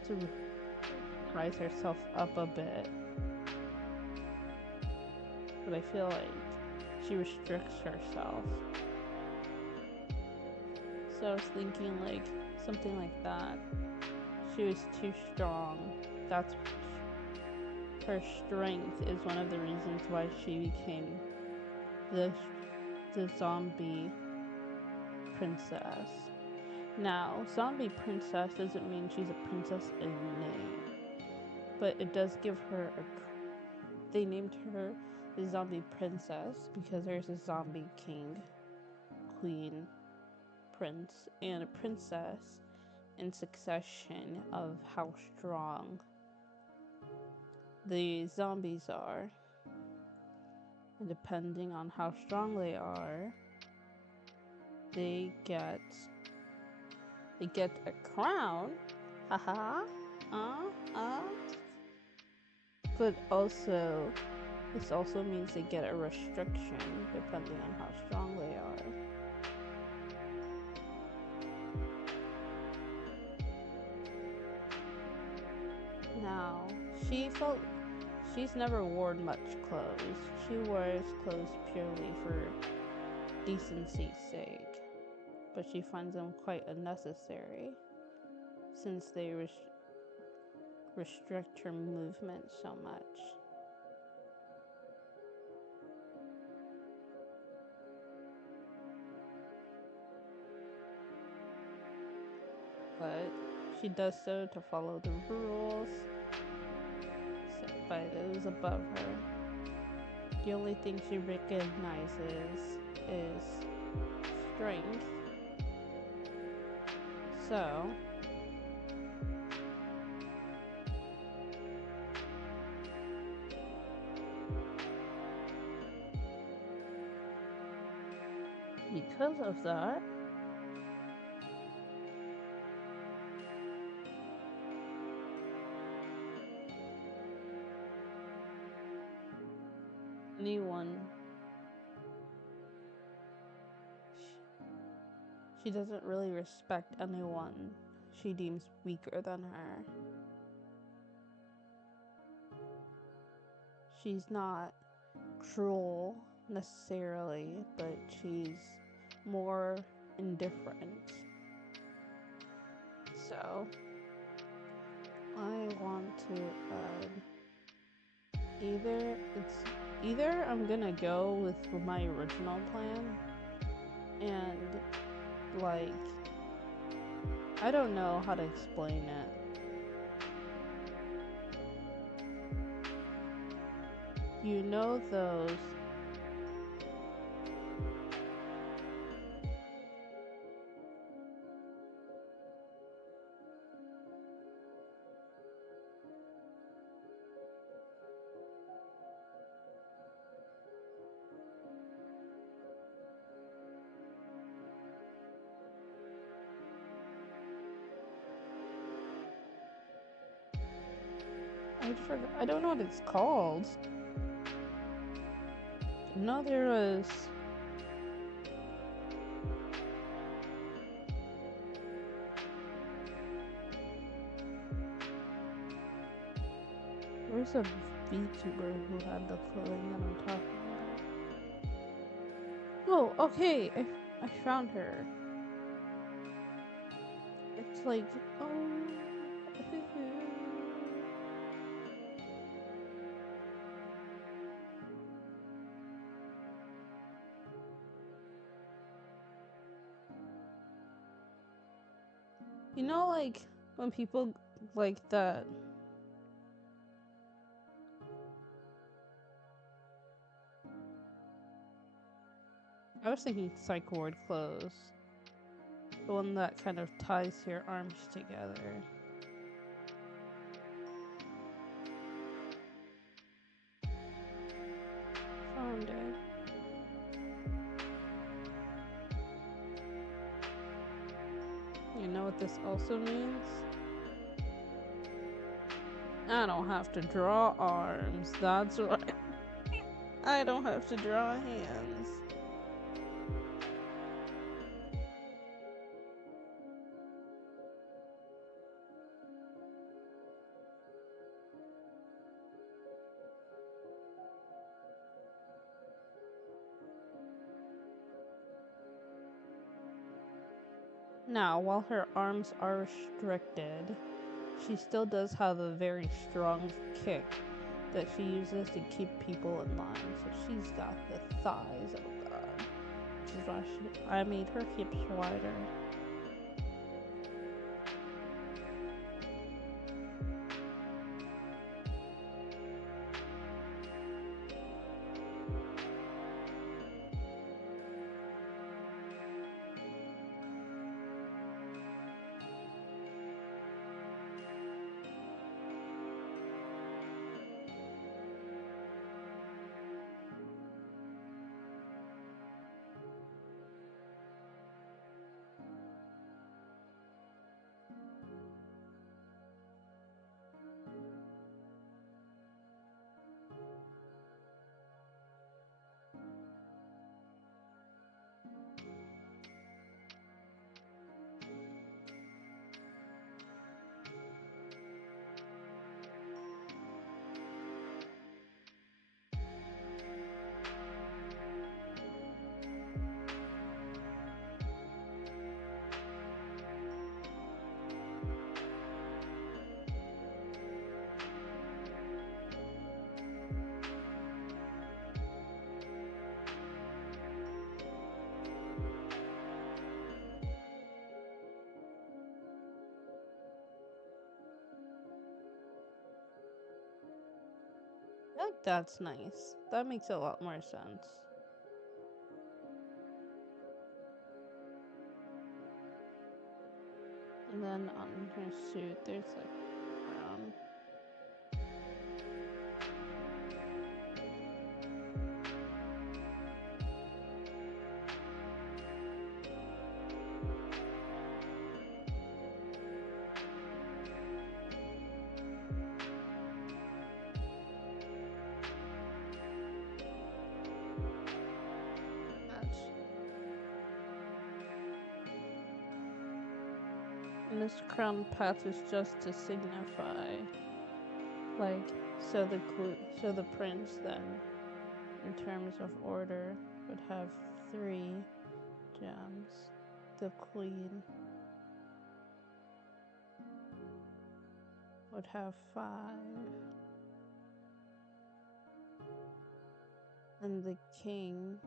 to rise herself up a bit. But but I feel like she restricts herself. So I was thinking like something like that. She was too strong. That's her strength is one of the reasons why she became the zombie princess. Now, zombie princess doesn't mean she's a princess in name, but it does give her they named her the zombie princess because there's a zombie king, queen, prince, and a princess in succession of how strong the zombies are. And depending on how strong they are, they get a crown. Haha. But also, this also means they get a restriction depending on how strong they are. Now, she's never worn much clothes. She wears clothes purely for decency's sake, but she finds them quite unnecessary since they restrict her movement so much. But she does so to follow the rules set by those above her. The only thing she recognizes is strength. So, because of that, she doesn't really respect anyone she deems weaker than her. She's not cruel necessarily, but she's more indifferent. So, I want to add either I'm gonna go with my original plan and like I don't know how to explain it. You know those I don't know what it's called. No, there was a VTuber who had the clothing that I'm talking about. Oh, okay, I found her. It's like, oh. You know, like, when people like that. I was thinking psych ward clothes. The one that kind of ties your arms together. Found it. You know what this also means? I don't have to draw arms. That's right. I don't have to draw hands. Now, while her arms are restricted, she still does have a very strong kick that she uses to keep people in line. So she's got the thighs, oh god. Which is why I made her hips wider. I like that's nice. That makes a lot more sense. And then on her suit, there's like brown. And this crown patch is just to signify, like, so the prince then, in terms of order, would have 3 gems. The queen would have 5. And the king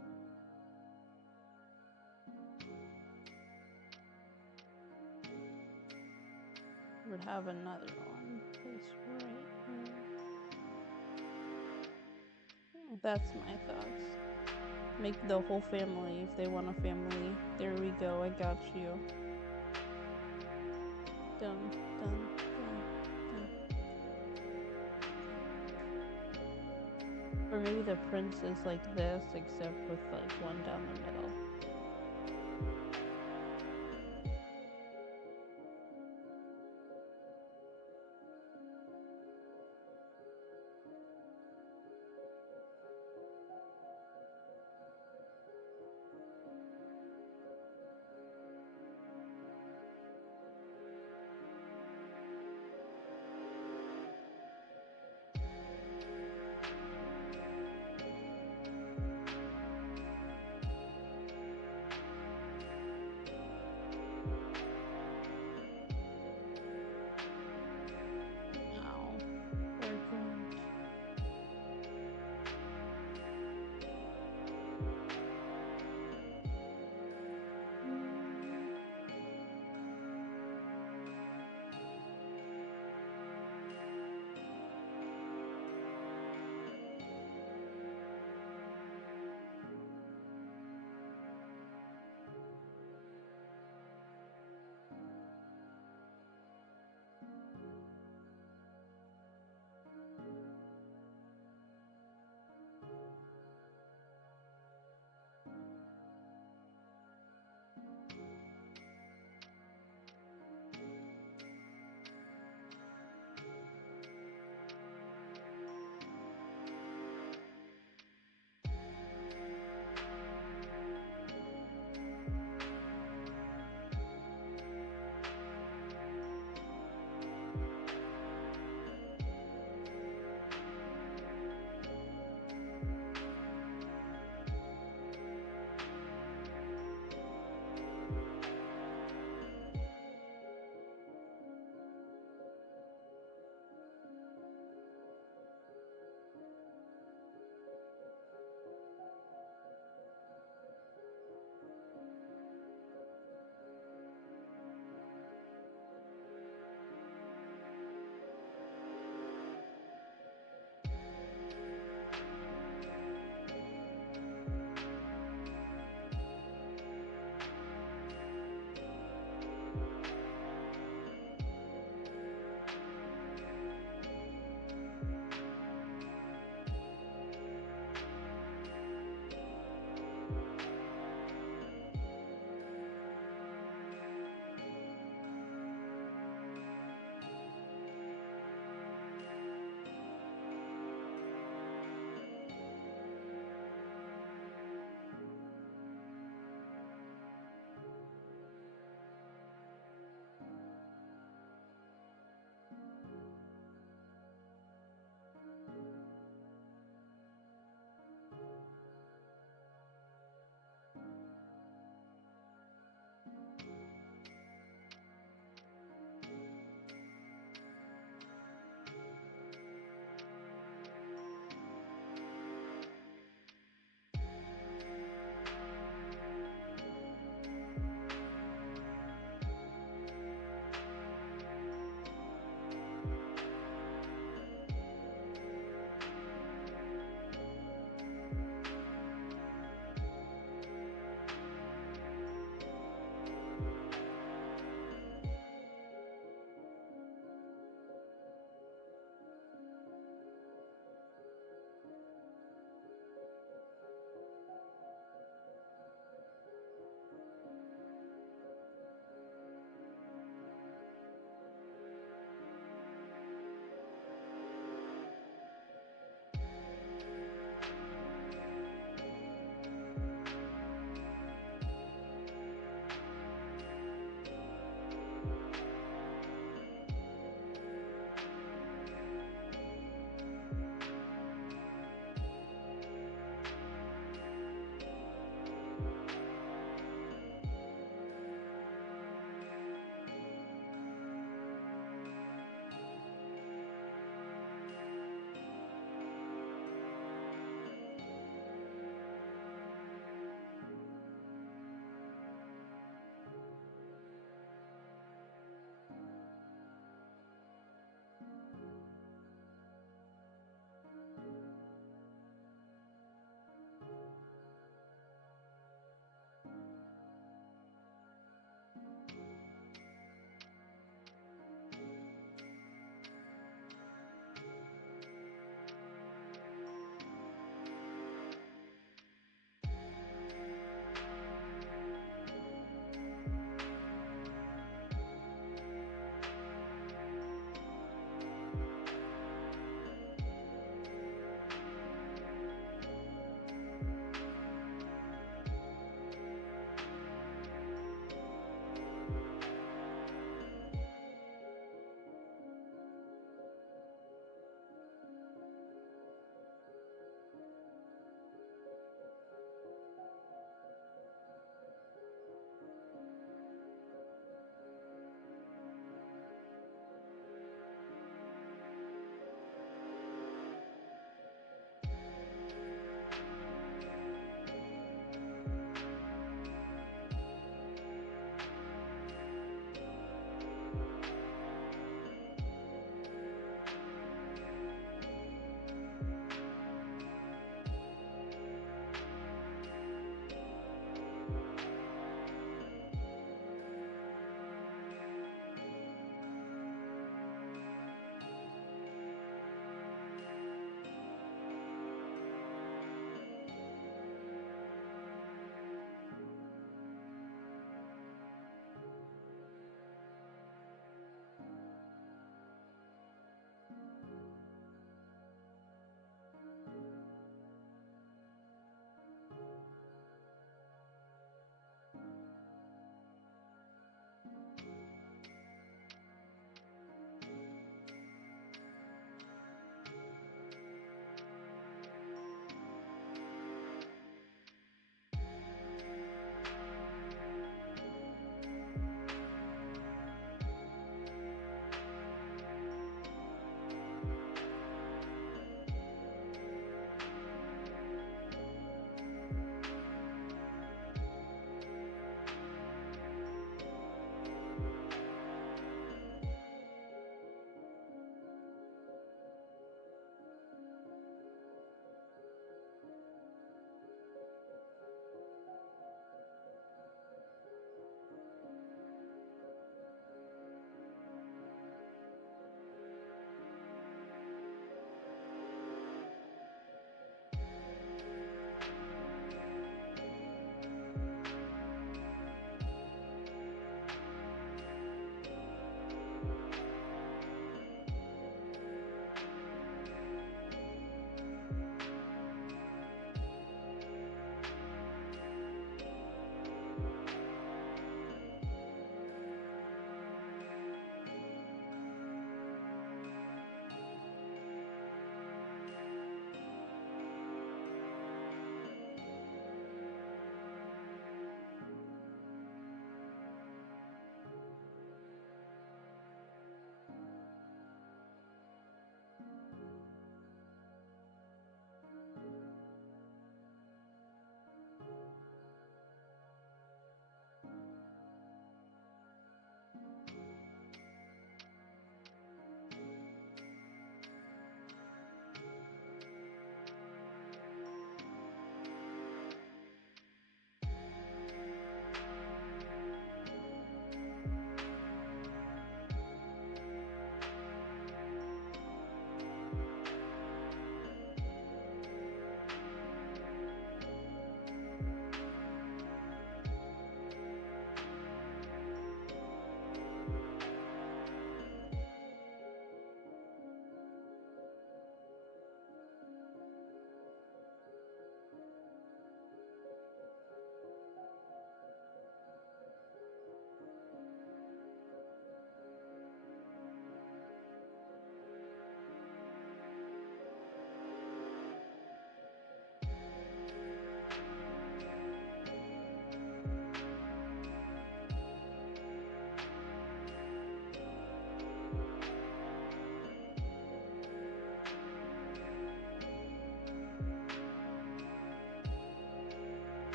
would have another one. It's right here. That's my thoughts. Make the whole family, if they want a family. There we go, I got you. Dun, dun, dun, dun. Or maybe the prince is like this, except with like one down the middle.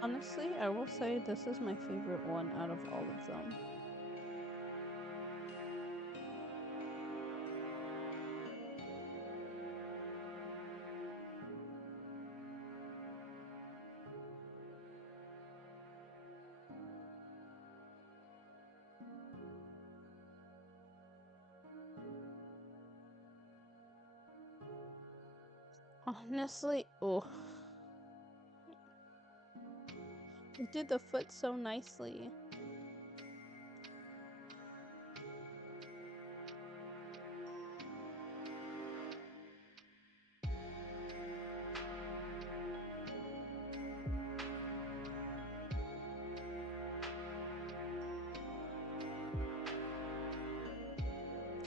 Honestly, I will say this is my favorite one out of all of them. Honestly, oh, you did the foot so nicely.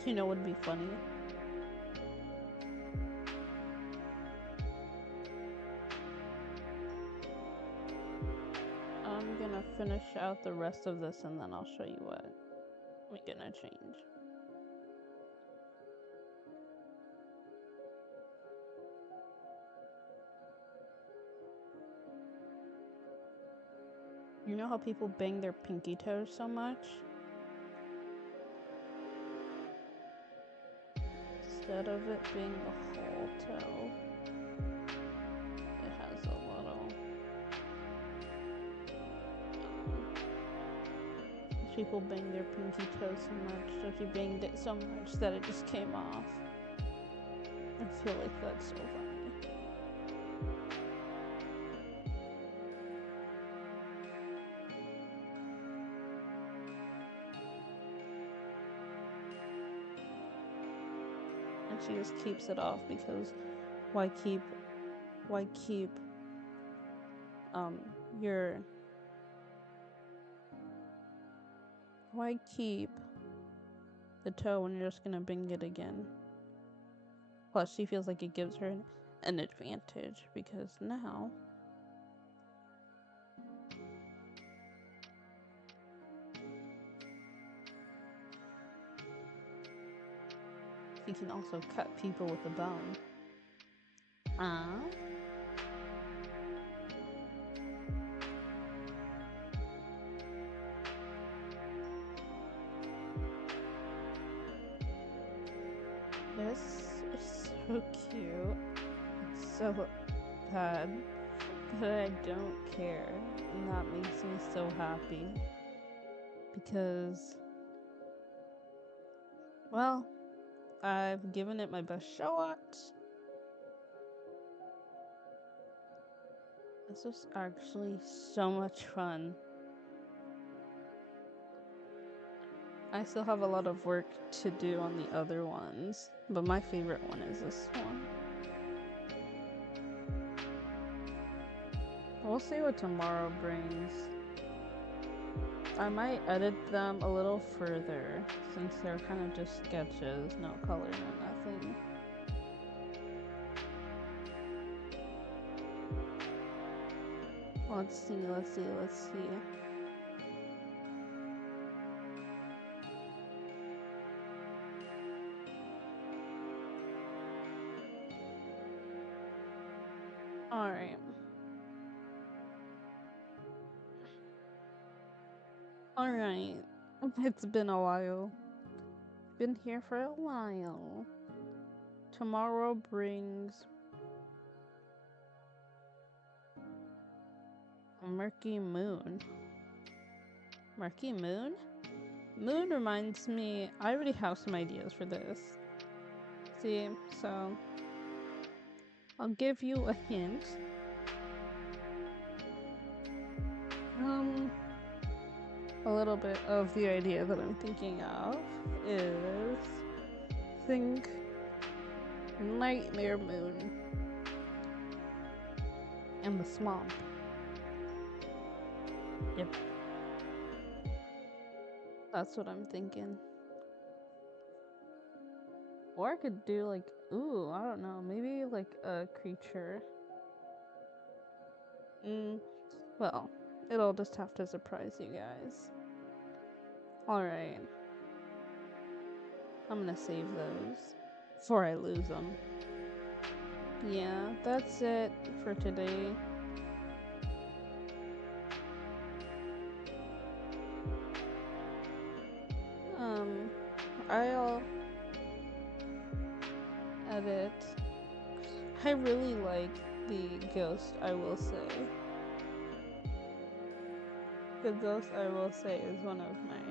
You know what would be funny? I'm gonna finish out the rest of this and then I'll show you what we're gonna change. You know how people bang their pinky toes so much? Instead of it being the whole toe, it has a little. People bang their pinky toes so much, so she banged it so much that it just came off. I feel like that's so funny. And she just keeps it off because why keep your why keep the toe when you're just gonna bang it again? Plus she feels like it gives her an advantage because now she can also cut people with a bone. This is so cute. It's so bad, but I don't care. And that makes me so happy. Because, well, I've given it my best shot. This was actually so much fun. I still have a lot of work to do on the other ones, but my favorite one is this one. We'll see what tomorrow brings. I might edit them a little further since they're kind of just sketches, no color, no nothing. Let's see. Alright. Alright. It's been a while. Been here for a while. Tomorrow brings a murky moon. Murky moon? Moon reminds me, I already have some ideas for this. See, so I'll give you a hint. A little bit of the idea that I'm thinking of is think nightmare moon and the swamp. Yep. That's what I'm thinking. Or I could do like, ooh, I don't know, maybe like a creature. Well, it'll just have to surprise you guys. Alright. I'm gonna save those before I lose them. Yeah, that's it for today. I'll edit. I really like the ghost, I will say. The ghost, I will say, is one of my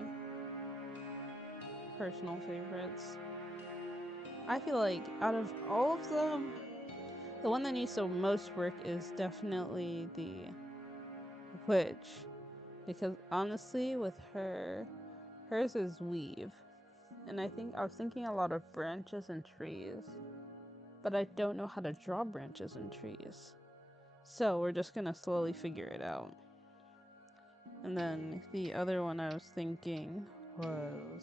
personal favorites. I feel like out of all of them, the one that needs the most work is definitely the witch. Because honestly, with her, hers is weave. And I was thinking a lot of branches and trees. But I don't know how to draw branches and trees. So we're just gonna slowly figure it out. And then the other one I was thinking was...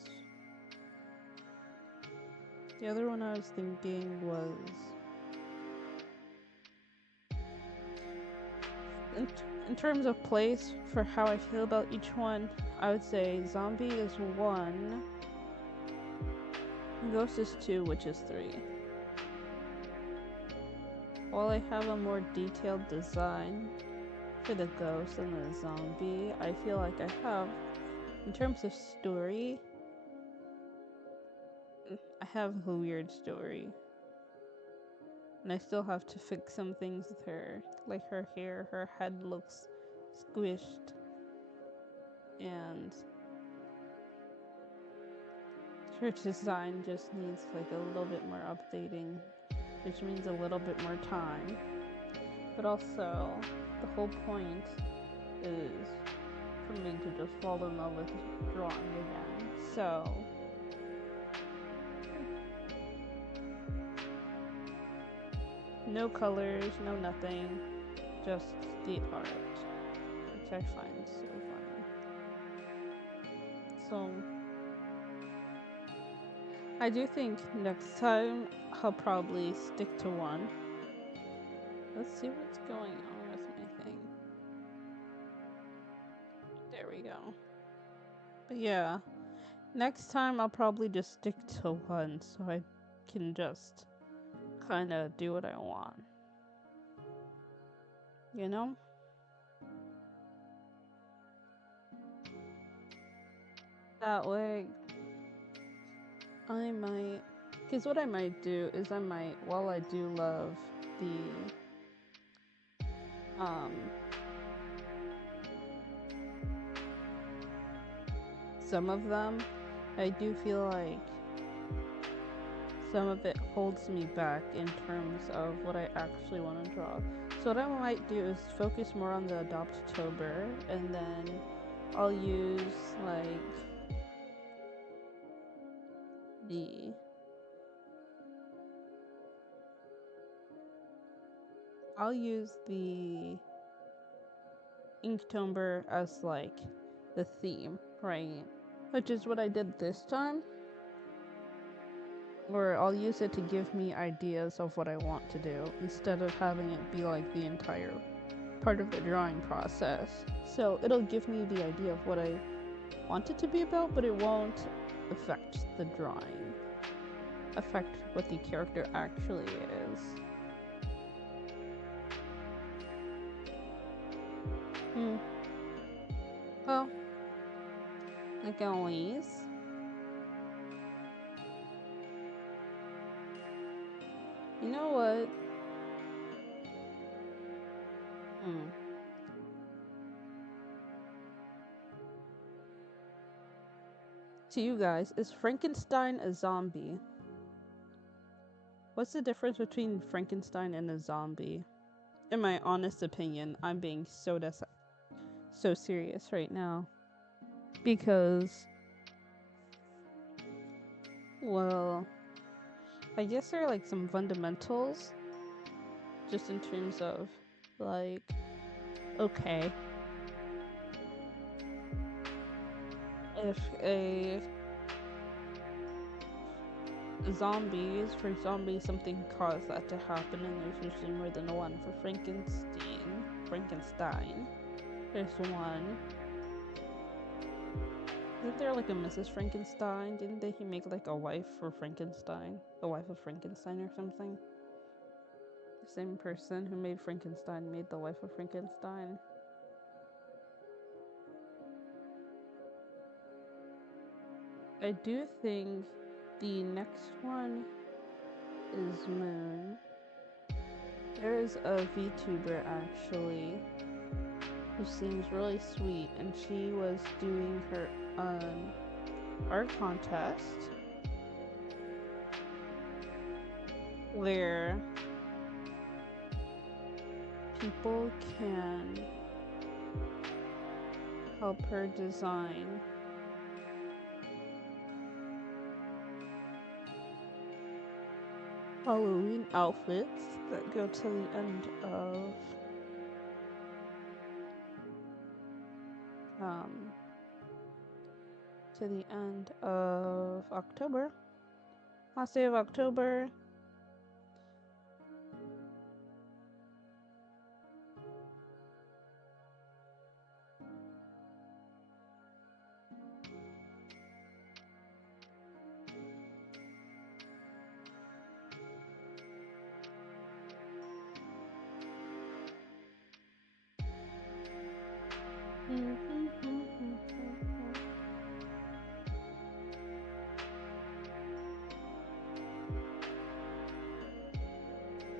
in terms of place for how I feel about each one, I would say zombie is 1, ghost is 2, witch is 3. While I have a more detailed design for the ghost and the zombie, I feel like I have, in terms of story, I have a weird story. And I still have to fix some things with her. Like her hair, her head looks squished. And her design just needs like a little bit more updating, which means a little bit more time. But also, the whole point is for me to just fall in love with drawing again. So, no colors, no nothing, just the art, which I find so funny. So, I do think next time I'll probably stick to 1. Let's see what's going on with my thing. There we go. But yeah, next time I'll probably just stick to 1 so I can just kind of do what I want. You know? That way, I might... Because what I might do is while I do love the... some of them, I do feel like some of it holds me back in terms of what I actually want to draw. So what I might do is focus more on the Adoptober, and then I'll use like the Inktober as like the theme, right? Which is what I did this time. Or I'll use it to give me ideas of what I want to do instead of having it be like the entire part of the drawing process. So it'll give me the idea of what I want it to be about, but it won't affect the drawing, affect what the character actually is. Well, like always, you know what? To you guys, is Frankenstein a zombie? What's the difference between Frankenstein and a zombie? In my honest opinion, I'm being so serious right now. Because, well, I guess there are like some fundamentals, just in terms of like, okay, if a zombies, for zombies, something caused that to happen, and there's usually more than one. For Frankenstein, there's one. Isn't there like a Mrs. Frankenstein? Didn't he make like a wife for Frankenstein? The wife of Frankenstein or something? The same person who made Frankenstein made the wife of Frankenstein. I do think The next one is Moon. There is a VTuber actually who seems really sweet, and she was doing her art contest where people can help her design Halloween outfits that go to the end of October. Last day of October.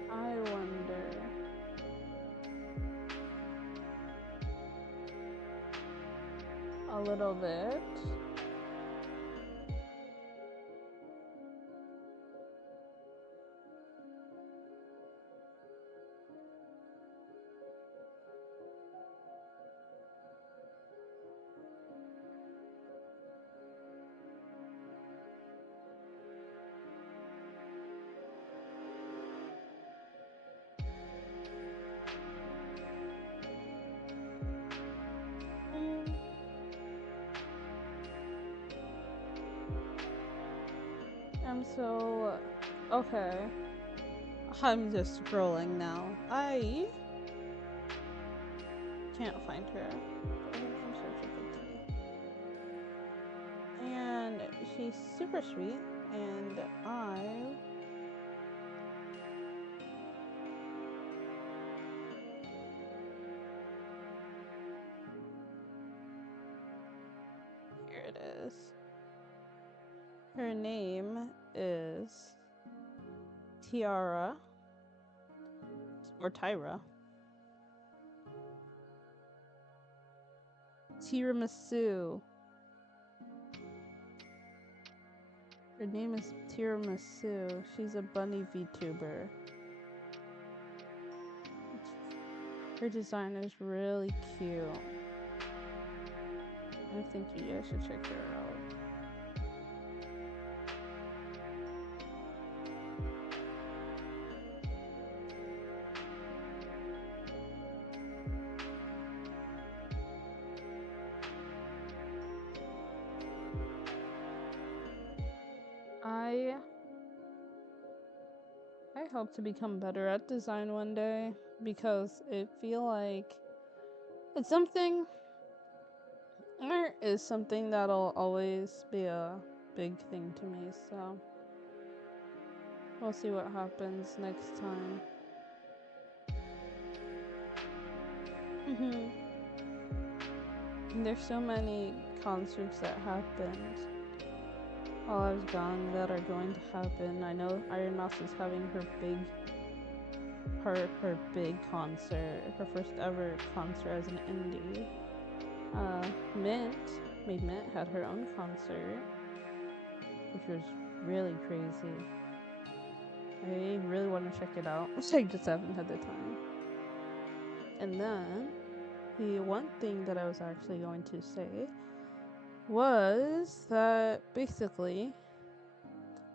I wonder a little bit. I'm so okay. I'm just scrolling now. I can't find her. But her name's such a good to me. And she's super sweet, and here it is. Her name is Tiara or Tyra. Tiramisu. Her name is Tiramisu. She's a bunny VTuber. Her design is really cute. I think you guys should check her out. I hope to become better at design one day, because I feel like it's something, art is something that'll always be a big thing to me, so we'll see what happens next time. There's so many concerts that happened while I was gone that are going to happen. I know Iron Mouse is having her big concert, her first ever concert as an indie. Mint had her own concert, which was really crazy. I really want to check it out. I just haven't had the time. And then the one thing that I was actually going to say was that basically,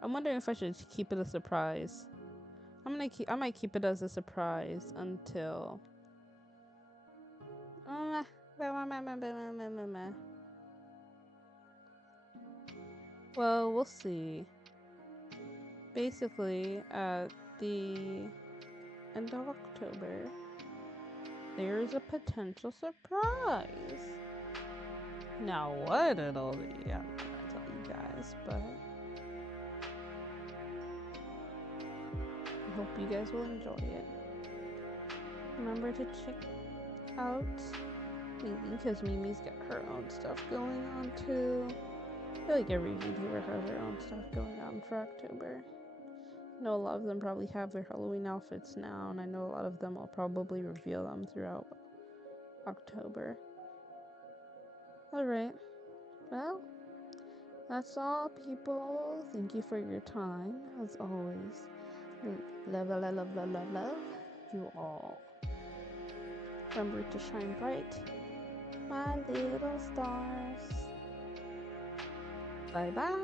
I'm wondering if I should keep it a surprise. I might keep it as a surprise until well, we'll see. Basically, at the end of October, there's a potential surprise. Now, what it'll be, I'm not gonna tell you guys, but I hope you guys will enjoy it. Remember to check out Mimi, because Mimi's got her own stuff going on too. I feel like every VTuber has their own stuff going on for October. I know a lot of them probably have their Halloween outfits now, and I know a lot of them will probably reveal them throughout October. Alright, well, that's all, people. Thank you for your time, as always. Love, love, love, love, love, love you all. Remember to shine bright, my little stars. Bye bye.